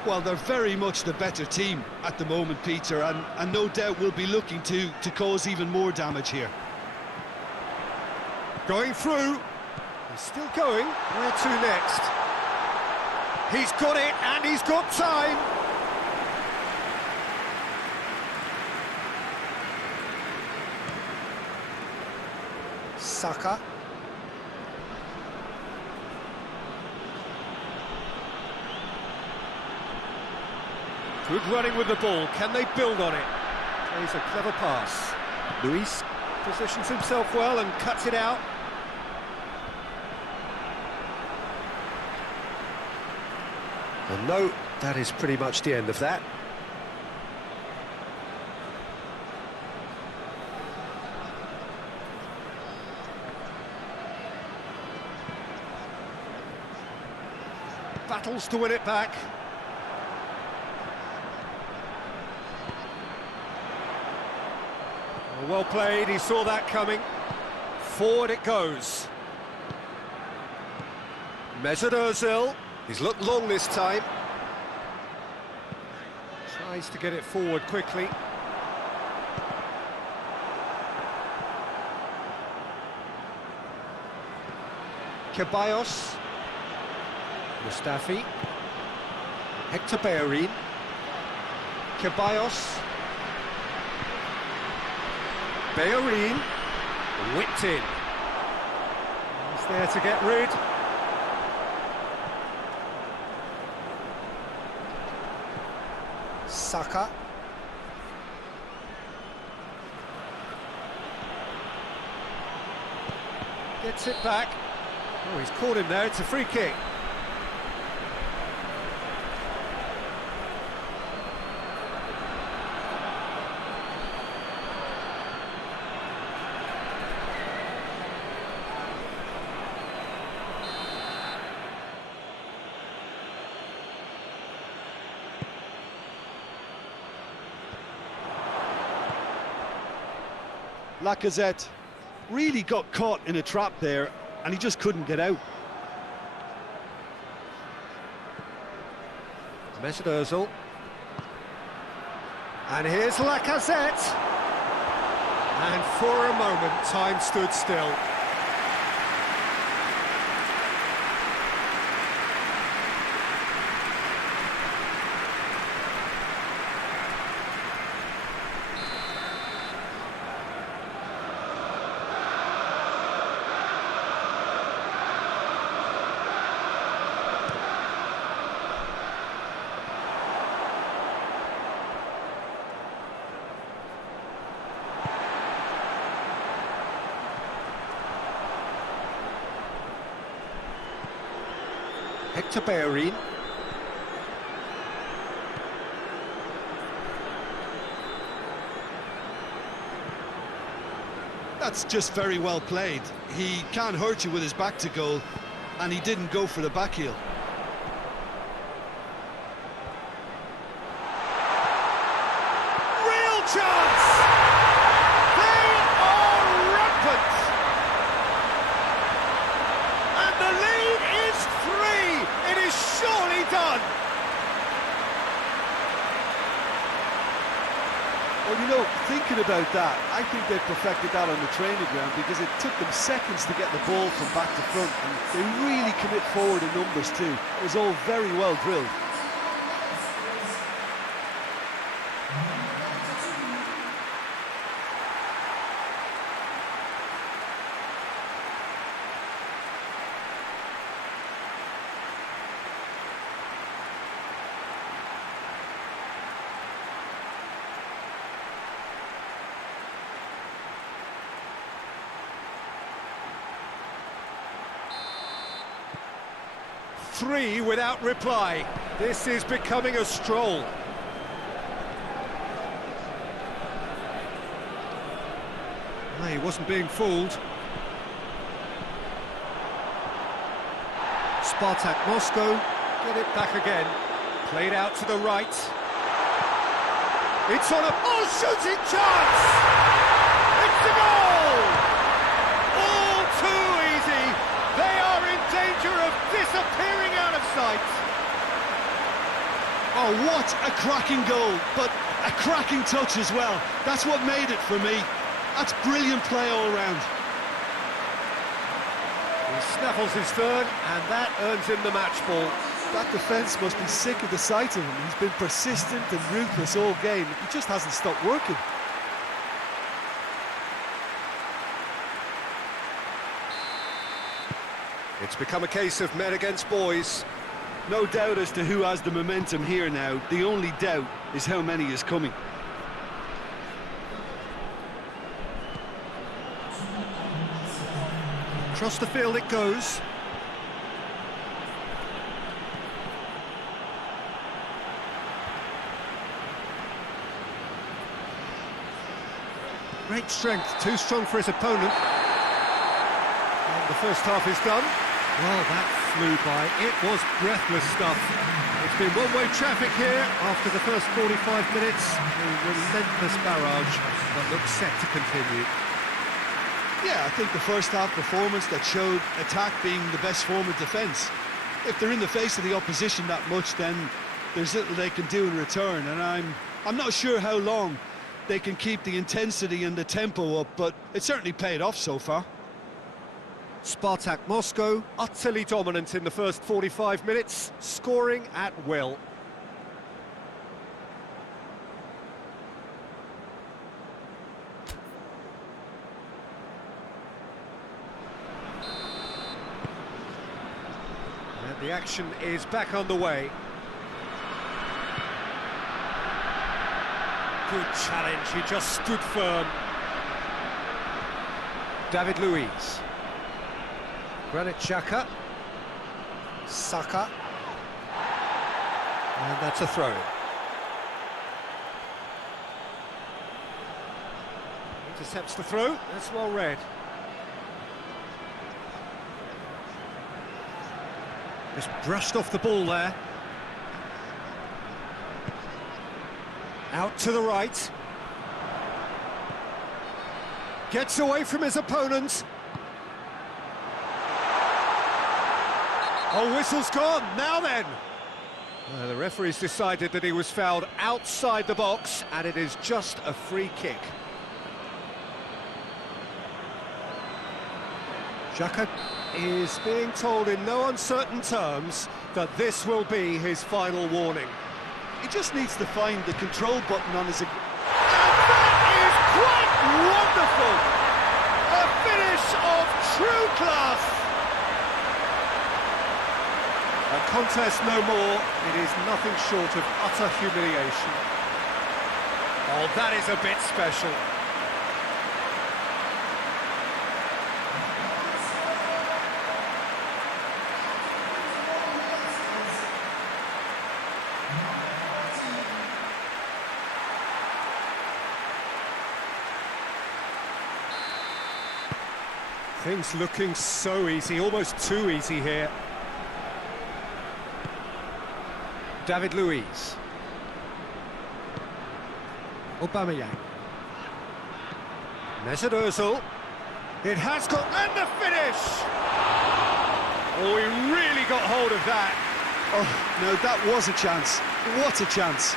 Well, they're very much the better team at the moment, Peter, and no doubt will be looking to cause even more damage here. Going through. He's still going. Where to next? He's got it, and he's got time. Saka. Good running with the ball. Can they build on it? Plays a clever pass. Luis positions himself well and cuts it out. Well, no, that is pretty much the end of that. Battles to win it back. Well played, he saw that coming. Forward it goes. Mesut Ozil, he's looked long this time. Tries to get it forward quickly. Ceballos, Mustafi, Hector Bellerin, Ceballos, Bellerin, whipped in. He's there to get rid. Saka. Gets it back. Oh, he's caught him there, it's a free kick. Lacazette really got caught in a trap there, and he just couldn't get out. Mesut Ozil. And here's Lacazette. And for a moment, time stood still. Hector Bellerin. That's just very well played. He can't hurt you with his back to goal, and he didn't go for the back heel. Real chance! They are rampant! And the lead is 3! It is surely done! Well, you know, thinking about that, I think they perfected that on the training ground because it took them seconds to get the ball from back to front, and they really commit forward in numbers too. It was all very well drilled. Three without reply. This is becoming a stroll. No, he wasn't being fooled. Spartak Moscow get it back again. Played out to the right. It's on a shooting chance! It's a goal! All too easy. They are in danger of disappearing out of sight. Oh, what a cracking goal, but a cracking touch as well. That's what made it for me. That's brilliant play all round. He snaffles his third, and that earns him the match ball. That defence must be sick of the sight of him. He's been persistent and ruthless all game. He just hasn't stopped working. It's become a case of men against boys. No doubt as to who has the momentum here now. The only doubt is how many is coming. Across the field it goes. Great strength, too strong for his opponent. And the first half is done. Well, that flew by. It was breathless stuff. It's been one-way traffic here after the first 45 minutes. A relentless barrage that looks set to continue. Yeah, I think the first half performance that showed attack being the best form of defence. if they're in the face of the opposition that much, then there's little they can do in return, and I'm not sure how long they can keep the intensity and the tempo up, but it certainly paid off so far. Spartak Moscow, utterly dominant in the first 45 minutes, scoring at will. And the action is back underway. Good challenge, he just stood firm. David Luiz. Granit Xhaka. Saka. And that's a throw. Intercepts the throw, that's well read. Just brushed off the ball there. Out to the right. Gets away from his opponent. Oh, whistle's gone, now then! The referee's decided that he was fouled outside the box, and it is just a free kick. Xhaka is being told in no uncertain terms that this will be his final warning. He just needs to find the control button on his... And that is quite wonderful! A finish of true class! A contest no more, it is nothing short of utter humiliation. Oh, that is a bit special. Things looking so easy, almost too easy here. David Luiz. Aubameyang. Mesut Ozil. It has got... And the finish! Oh, he really got hold of that. Oh, no, that was a chance. What a chance.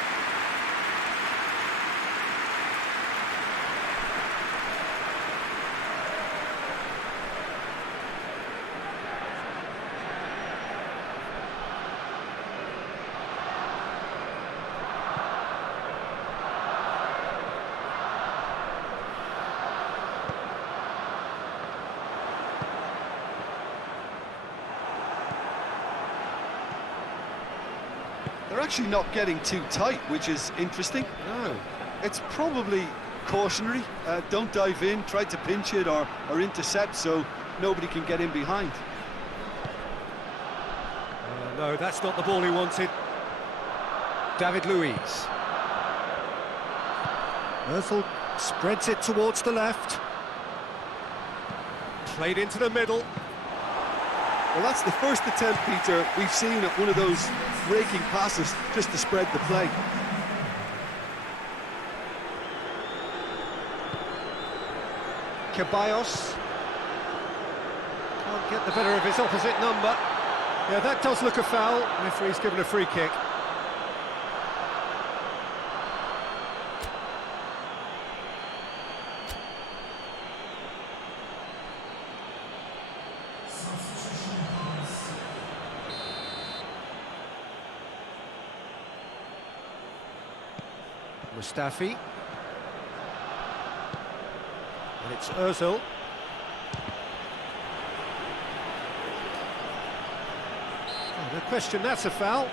They're actually not getting too tight, which is interesting. No. It's probably cautionary. Don't dive in, try to pinch it or intercept so nobody can get in behind. No, that's not the ball he wanted. David Luiz. Ozil spreads it towards the left. Played into the middle. Well, that's the first attempt, Peter, we've seen at one of those breaking passes just to spread the play. Ceballos. Can't get the better of his opposite number. Yeah, that does look a foul. Referee's given a free kick. Mustafi. And it's Ozil. Oh, no question, that's a foul.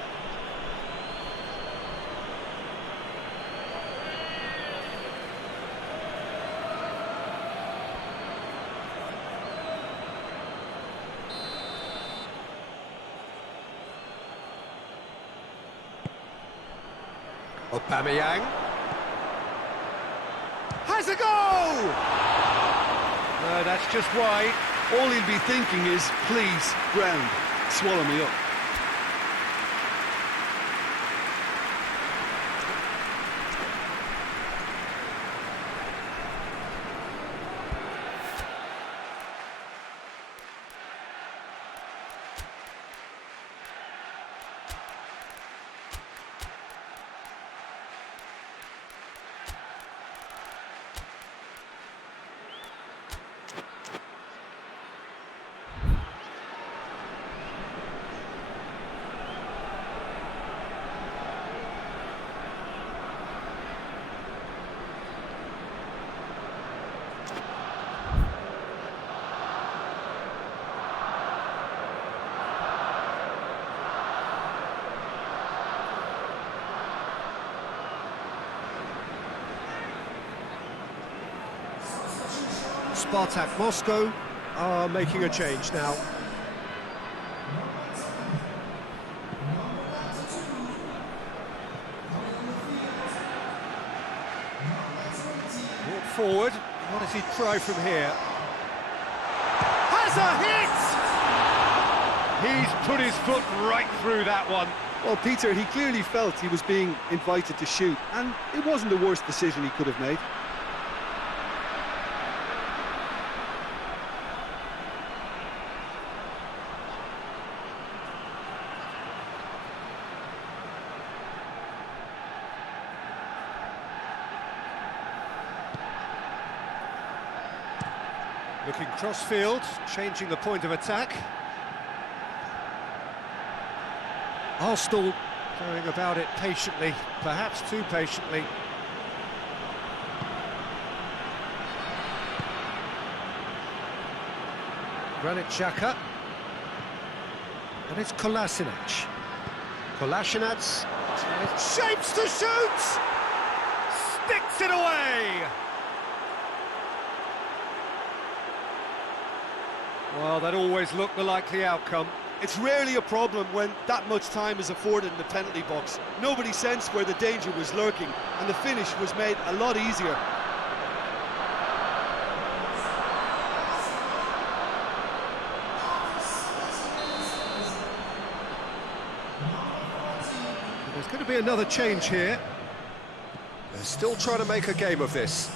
Aubameyang. Has a goal! No, that's just wide. All he'll be thinking is, please, ground, swallow me up. Spartak Moscow are making a change now. Walk forward. What does he try from here? Has a hit! He's put his foot right through that one. Well, Peter, he clearly felt he was being invited to shoot, and it wasn't the worst decision he could have made. Looking cross-field, changing the point of attack. Arsenal going about it patiently, perhaps too patiently. Granit Xhaka. And it's Kolasinac. Kolasinac shapes to shoot! Sticks it away! Well, that always looked the likely outcome. It's rarely a problem when that much time is afforded in the penalty box. Nobody sensed where the danger was lurking, and the finish was made a lot easier. There's going to be another change here. They're still trying to make a game of this.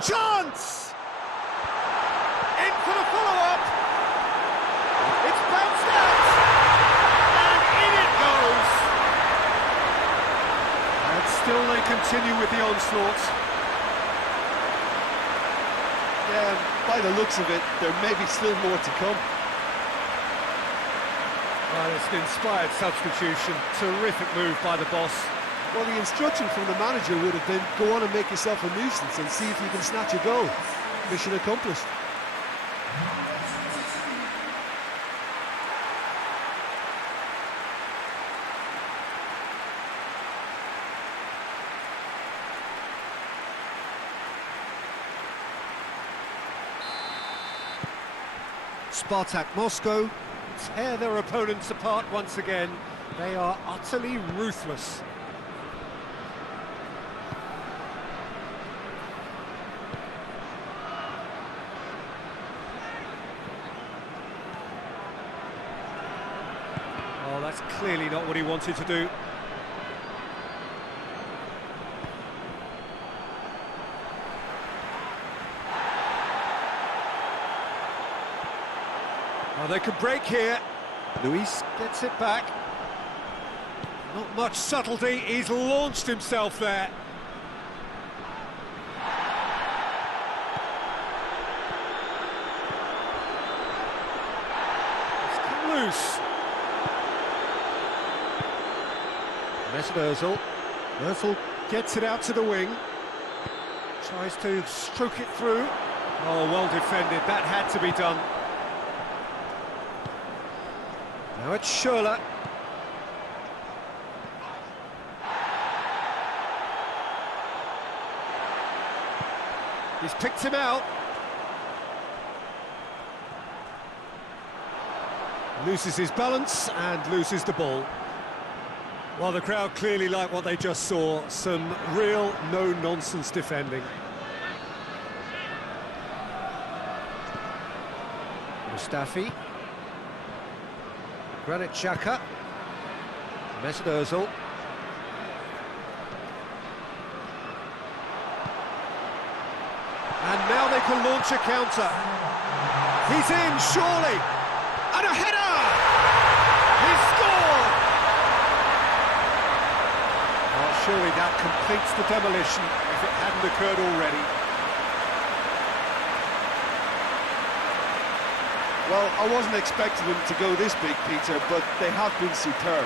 Chance! In for the follow-up! It's bounced out! And in it goes! And still they continue with the onslaught. Yeah, by the looks of it, there may be still more to come. Well, it's an inspired substitution. Terrific move by the boss. Well, the instruction from the manager would have been, go on and make yourself a nuisance and see if you can snatch a goal. Mission accomplished. Spartak Moscow tear their opponents apart once again. They are utterly ruthless. Oh, that's clearly not what he wanted to do. Oh, they could break here. Luis gets it back. Not much subtlety, he's launched himself there. It's come loose. Mesut Ozil. Ozil gets it out to the wing. Tries to stroke it through. Oh, well defended, that had to be done. Now it's Schürrle. He's picked him out. Loses his balance and loses the ball. Well, the crowd clearly like what they just saw. Some real no-nonsense defending. Mustafi. Granit Xhaka. Mesut Ozil. And now they can launch a counter. He's in, surely. And a header! He scored! Well, surely that completes the demolition if it hadn't occurred already. Well, I wasn't expecting them to go this big, Peter, but they have been superb.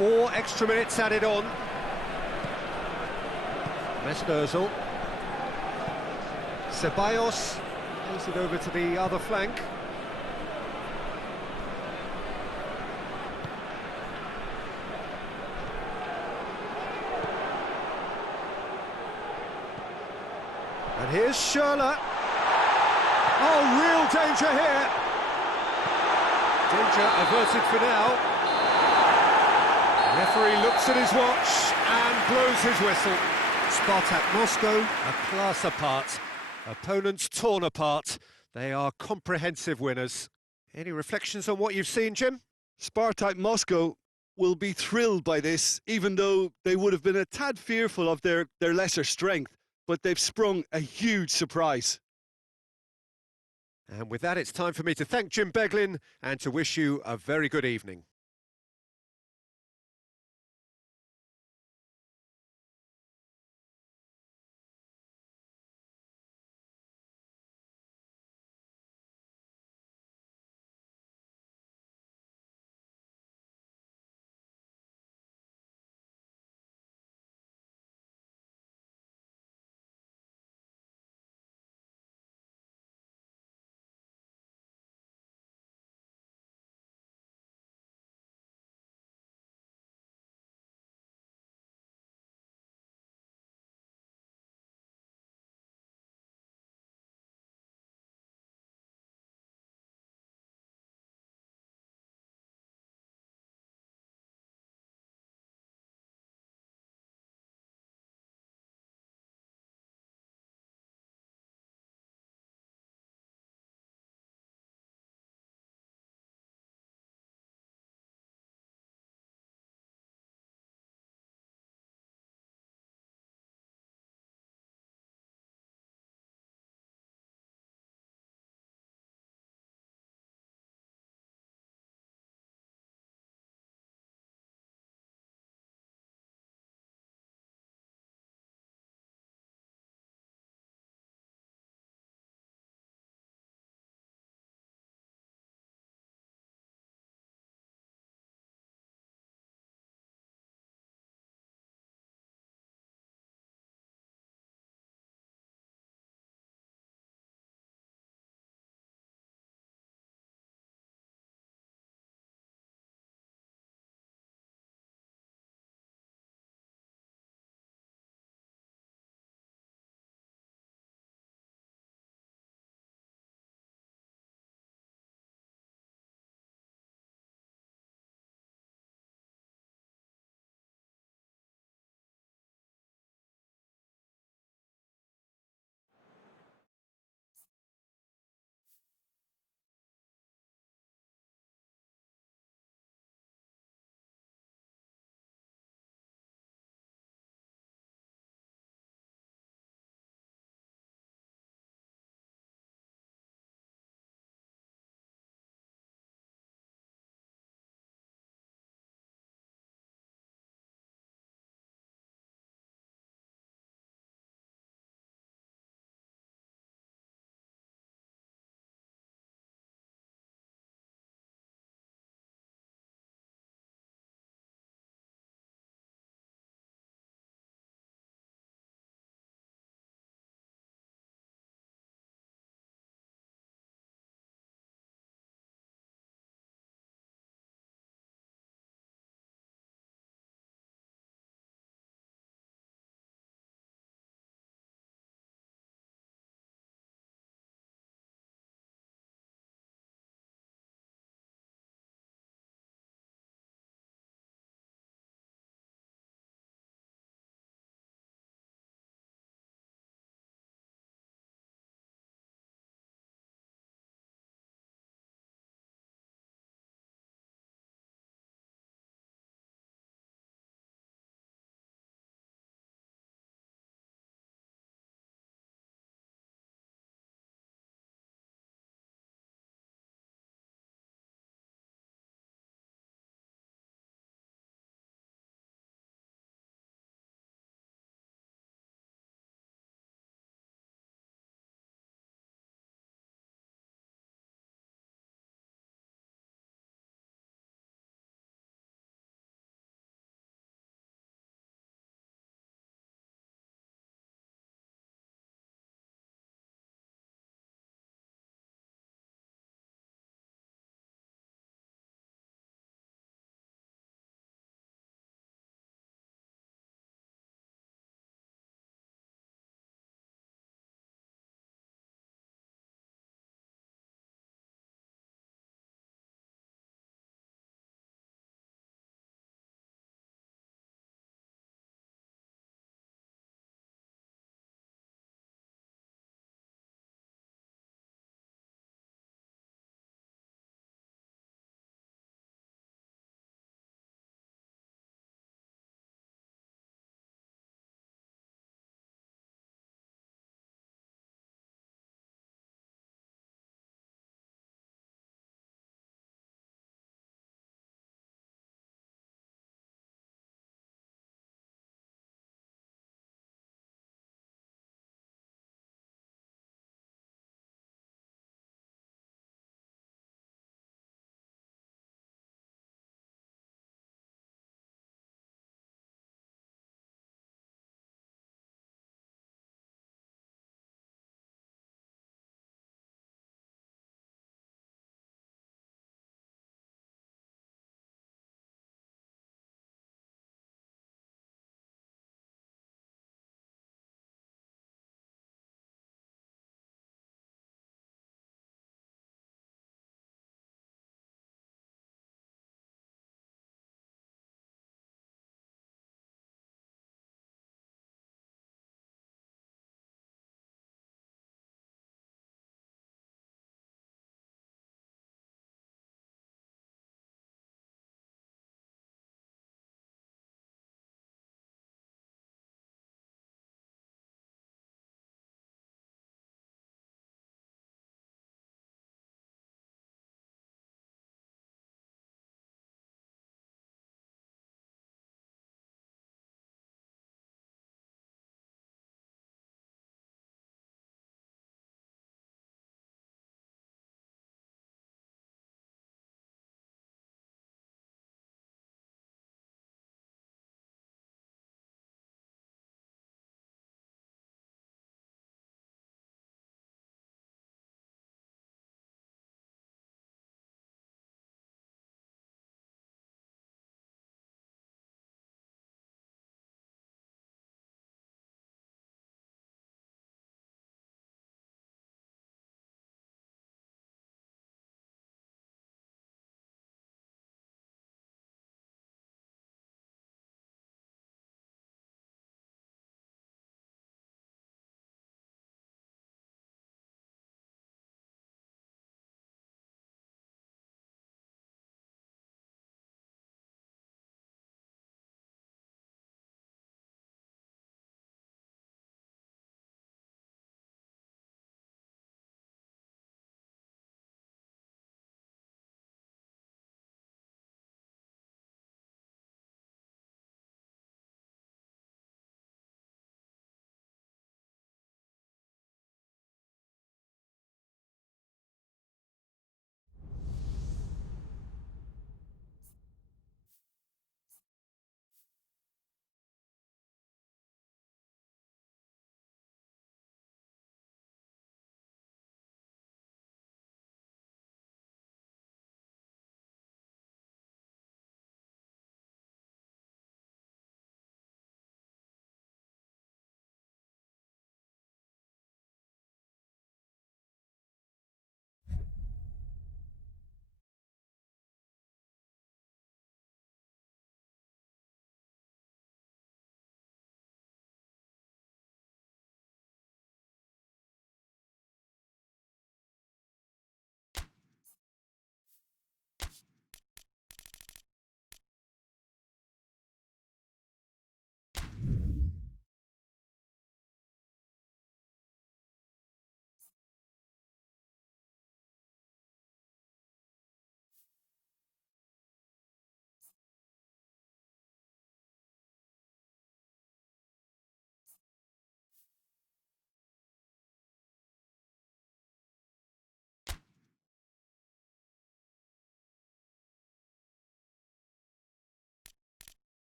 4 extra minutes added on. Mesut Ozil. Ceballos plays it over to the other flank. And here's Schürrle. Oh, real danger here. Danger averted for now. Referee looks at his watch and blows his whistle. Spartak Moscow, a class apart. Opponents torn apart. They are comprehensive winners. Any reflections on what you've seen, Jim? Spartak Moscow will be thrilled by this, even though they would have been a tad fearful of their lesser strength, but they've sprung a huge surprise. And with that, it's time for me to thank Jim Beglin and to wish you a very good evening.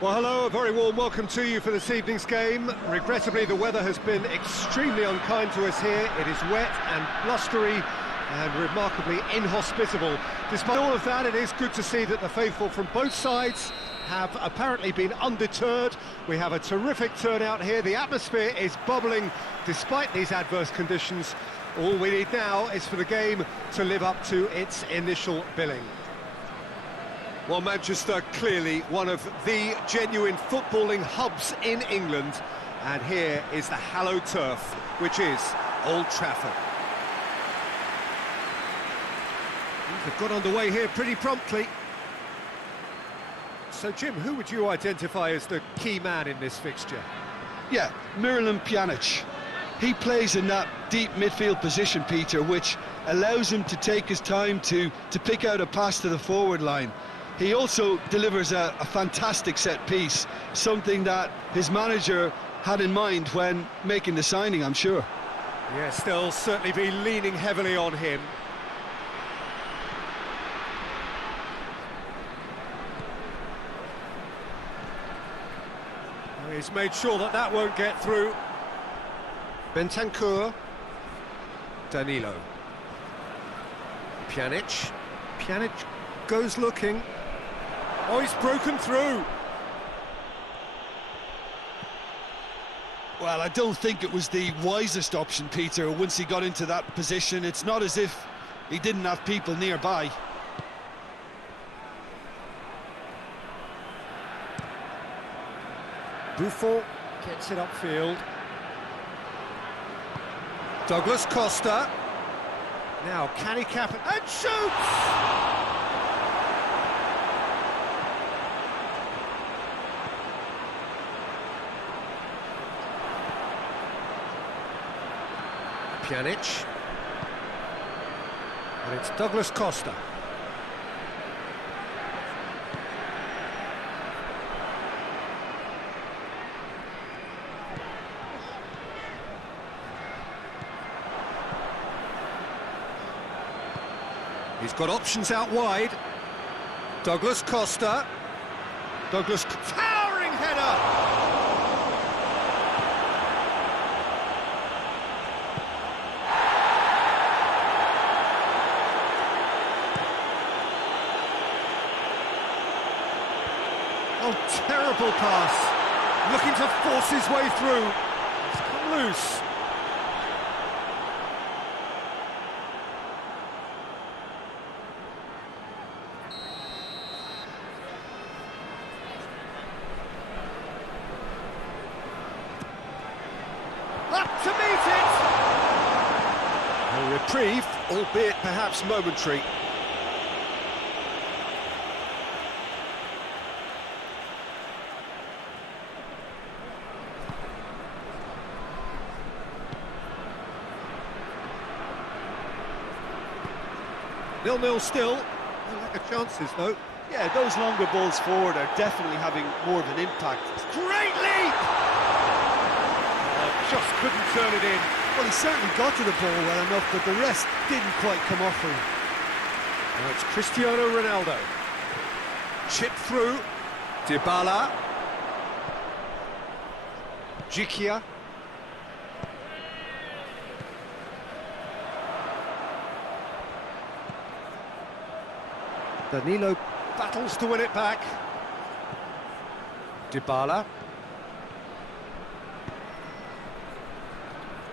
Well, hello, a very warm welcome to you for this evening's game. Regrettably, the weather has been extremely unkind to us here. It is wet and blustery and remarkably inhospitable. Despite all of that, it is good to see that the faithful from both sides have apparently been undeterred. We have a terrific turnout here. The atmosphere is bubbling despite these adverse conditions. All we need now is for the game to live up to its initial billing. Well, Manchester, clearly one of the genuine footballing hubs in England. And here is the hallowed turf, which is Old Trafford. They've got underway here pretty promptly. So, Jim, who would you identify as the key man in this fixture? Yeah, Pjanic. He plays in that deep midfield position, Peter, which allows him to take his time to pick out a pass to the forward line. He also delivers a fantastic set piece, something that his manager had in mind when making the signing, I'm sure. Yes, they'll certainly be leaning heavily on him. He's made sure that that won't get through. Bentancur. Danilo. Pjanic. Pjanic goes looking. Oh, he's broken through. Well, I don't think it was the wisest option, Peter, once he got into that position. It's not as if he didn't have people nearby. Buffon gets it upfield. Douglas Costa. Now, can he cap it? And shoots! Pjanic. And it's Douglas Costa. He's got options out wide. Douglas Costa. Douglas... Towering header! Oh, terrible pass. Looking to force his way through. It's come loose. Up to meet it! A reprieve, albeit perhaps momentary. Nil-nil still. No lack of chances, though. Yeah, those longer balls forward are definitely having more of an impact. Great leap! Just couldn't turn it in. Well, he certainly got to the ball well enough, but the rest didn't quite come off for him. Now it's Cristiano Ronaldo. Chip through. Dybala. Jikia. Danilo battles to win it back. Dybala.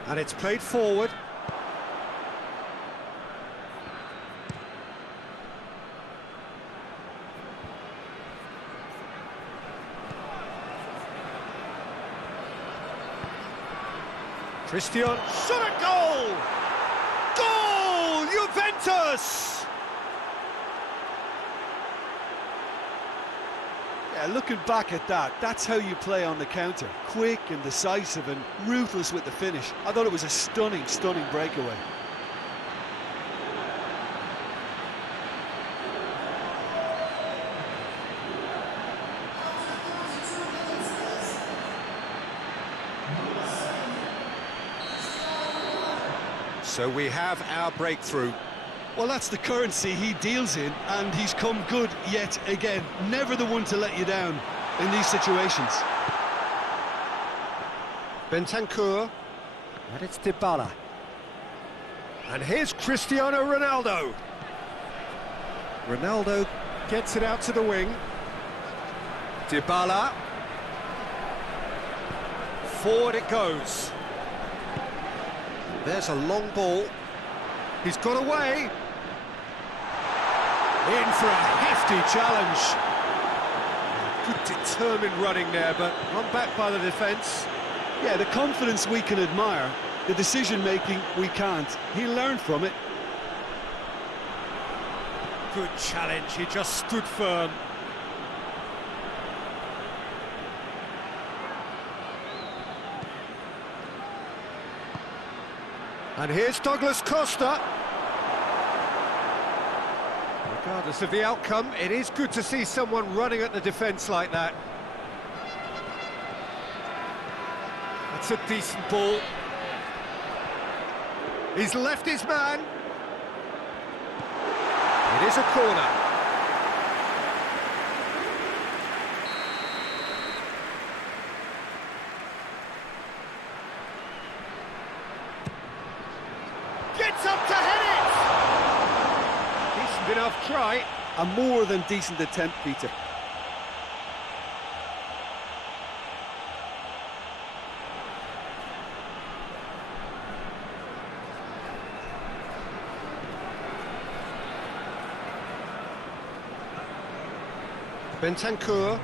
And it's played forward. Christian. Shot at goal! Goal! Juventus! Yeah, looking back at that, that's how you play on the counter. Quick and decisive and ruthless with the finish. I thought it was a stunning, stunning breakaway. So we have our breakthrough. Well, that's the currency he deals in, and he's come good yet again. Never the one to let you down. in these situations. Bentancur, and it's Dybala. And here's Cristiano Ronaldo. Ronaldo gets it out to the wing. Dybala. Forward it goes. There's a long ball. He's got away. In for a hefty challenge. Good determined running there, but run back by the defence. Yeah, the confidence we can admire, the decision-making we can't. He learned from it. Good challenge, he just stood firm. And here's Douglas Costa. Regardless of the outcome, it is good to see someone running at the defence like that. That's a decent ball. He's left his man. It is a corner. Gets up to head it! Decent enough try. A more than decent attempt, Peter. Bentancur.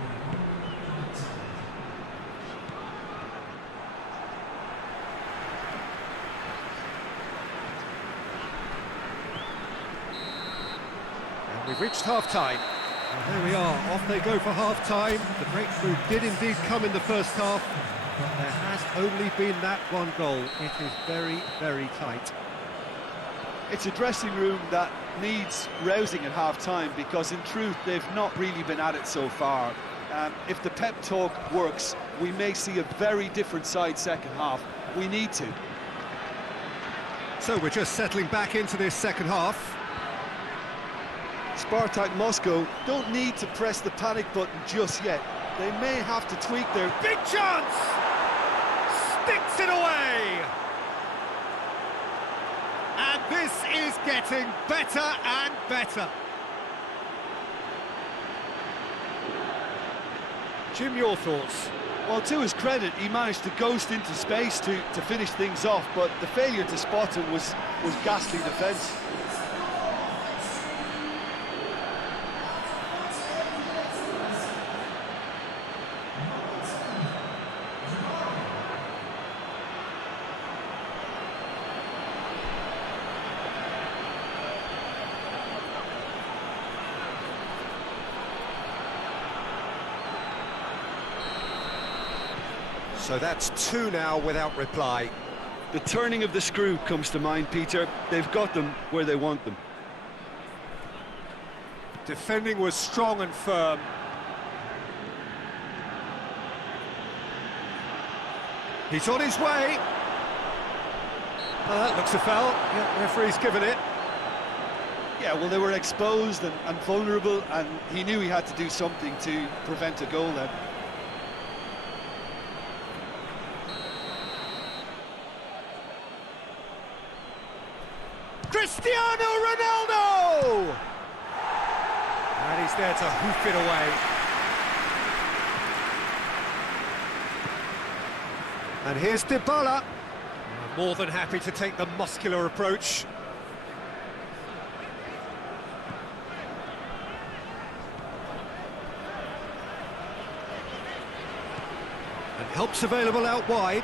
And we've reached half-time. Well, there we are, off they go for half-time. The breakthrough did indeed come in the first half, but there has only been that one goal. It is very, very tight. It's a dressing room that needs rousing at half-time, because in truth they've not really been at it so far. If the pep talk works, we may see a very different side second half. We need to. So we're just settling back into this second half. Spartak Moscow don't need to press the panic button just yet. They may have to tweak their... Big chance! Sticks it away! And this is getting better and better. Jim, your thoughts? Well, to his credit, he managed to ghost into space to finish things off, but the failure to spot him was ghastly defence. So that's two now without reply. The turning of the screw comes to mind, Peter. They've got them where they want them. Defending was strong and firm. He's on his way. That looks a foul. Yeah, referee's given it. Yeah, well, they were exposed and vulnerable, and he knew he had to do something to prevent a goal then. Cristiano Ronaldo! And he's there to hoof it away. And here's Dybala. More than happy to take the muscular approach. And help's available out wide.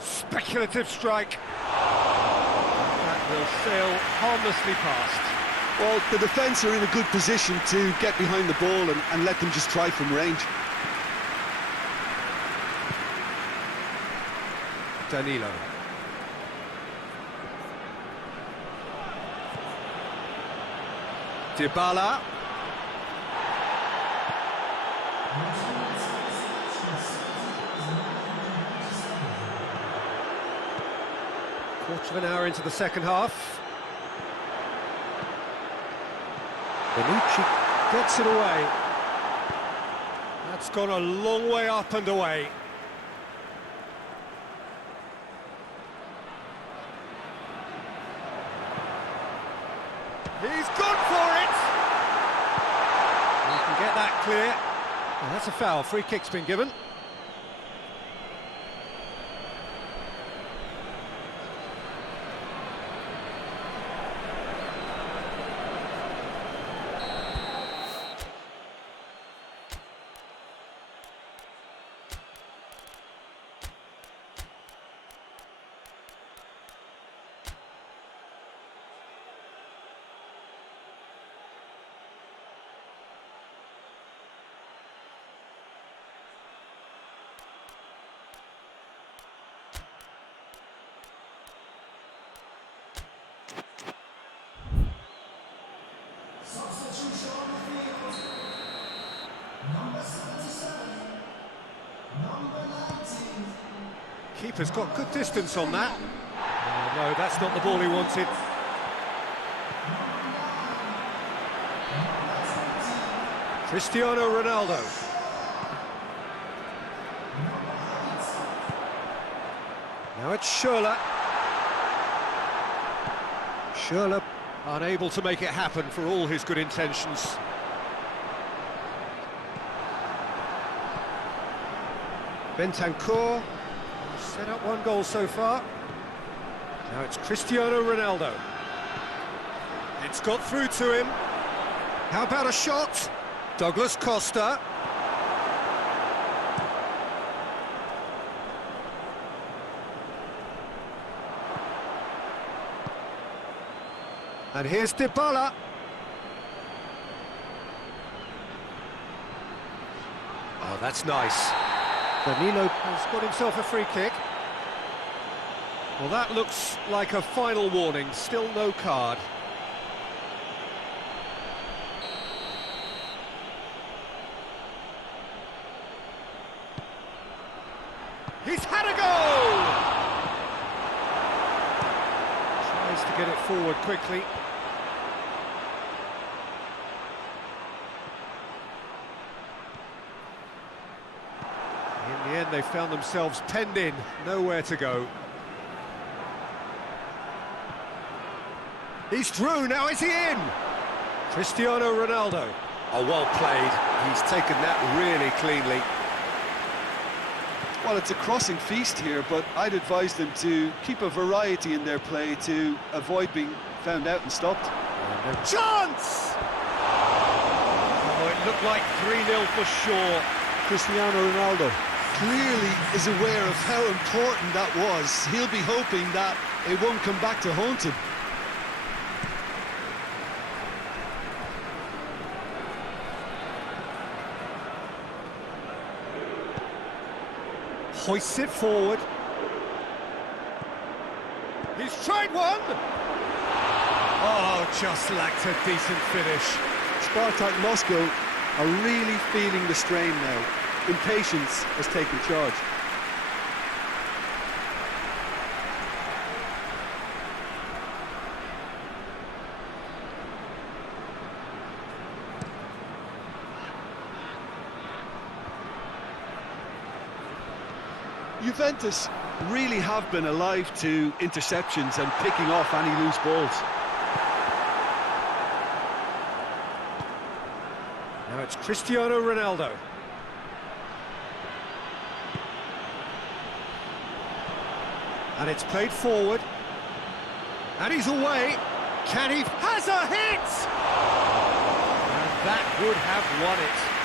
Speculative strike. That will sail harmlessly past. Well, the defence are in a good position to get behind the ball and let them just try from range. Danilo. Dybala. Quarter of an hour into the second half. Bonucci gets it away. That's gone a long way up and away. He's gone for it! You can get that clear. Well, that's a foul. Free kick's been given. Keeper's got good distance on that. Oh, no, that's not the ball he wanted. Cristiano Ronaldo. Now it's Schürrle. Schürrle unable to make it happen for all his good intentions. Bentancur. Set up one goal so far. Now it's Cristiano Ronaldo. It's got through to him. How about a shot? Douglas Costa. And here's Dybala. Oh, that's nice. Danilo has got himself a free kick. Well, that looks like a final warning. Still no card. He's had a goal! Tries to get it forward quickly. In the end, they found themselves penned in, nowhere to go. He's through, now is he in? Cristiano Ronaldo. Oh, well played. He's taken that really cleanly. Well, it's a crossing feast here, but I'd advise them to keep a variety in their play to avoid being found out and stopped. Chance! Oh, it looked like 3-0 for sure. Cristiano Ronaldo clearly is aware of how important that was. He'll be hoping that it won't come back to haunt him. Hoists it forward. He's tried one! Oh, just lacked a decent finish. Spartak Moscow are really feeling the strain now. Impatience has taken charge. Juventus really have been alive to interceptions and picking off any loose balls. Now it's Cristiano Ronaldo. And it's played forward. And he's away. Can he? Has a hit! And that would have won it.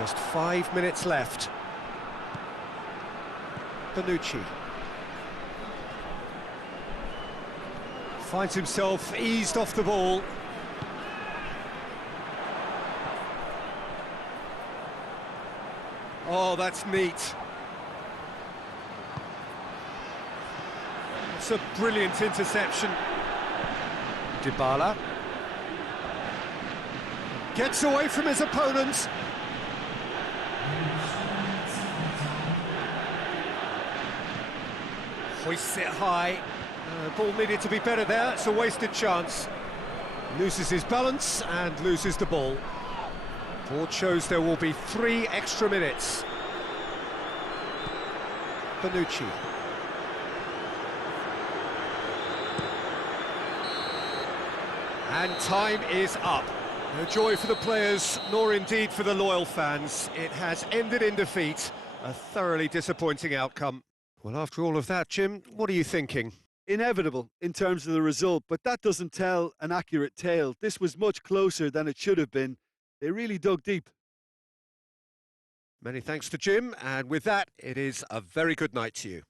Just 5 minutes left. Bonucci finds himself eased off the ball. Oh, that's neat. It's a brilliant interception. Dybala gets away from his opponent. Hoists it high. Ball needed to be better there. It's a wasted chance. Loses his balance and loses the ball. Board shows there will be 3 extra minutes. Bonucci. And time is up. No joy for the players, nor indeed for the loyal fans. It has ended in defeat. A thoroughly disappointing outcome. Well, after all of that, Jim, what are you thinking? Inevitable in terms of the result, but that doesn't tell an accurate tale. This was much closer than it should have been. They really dug deep. Many thanks to Jim, and with that, it is a very good night to you.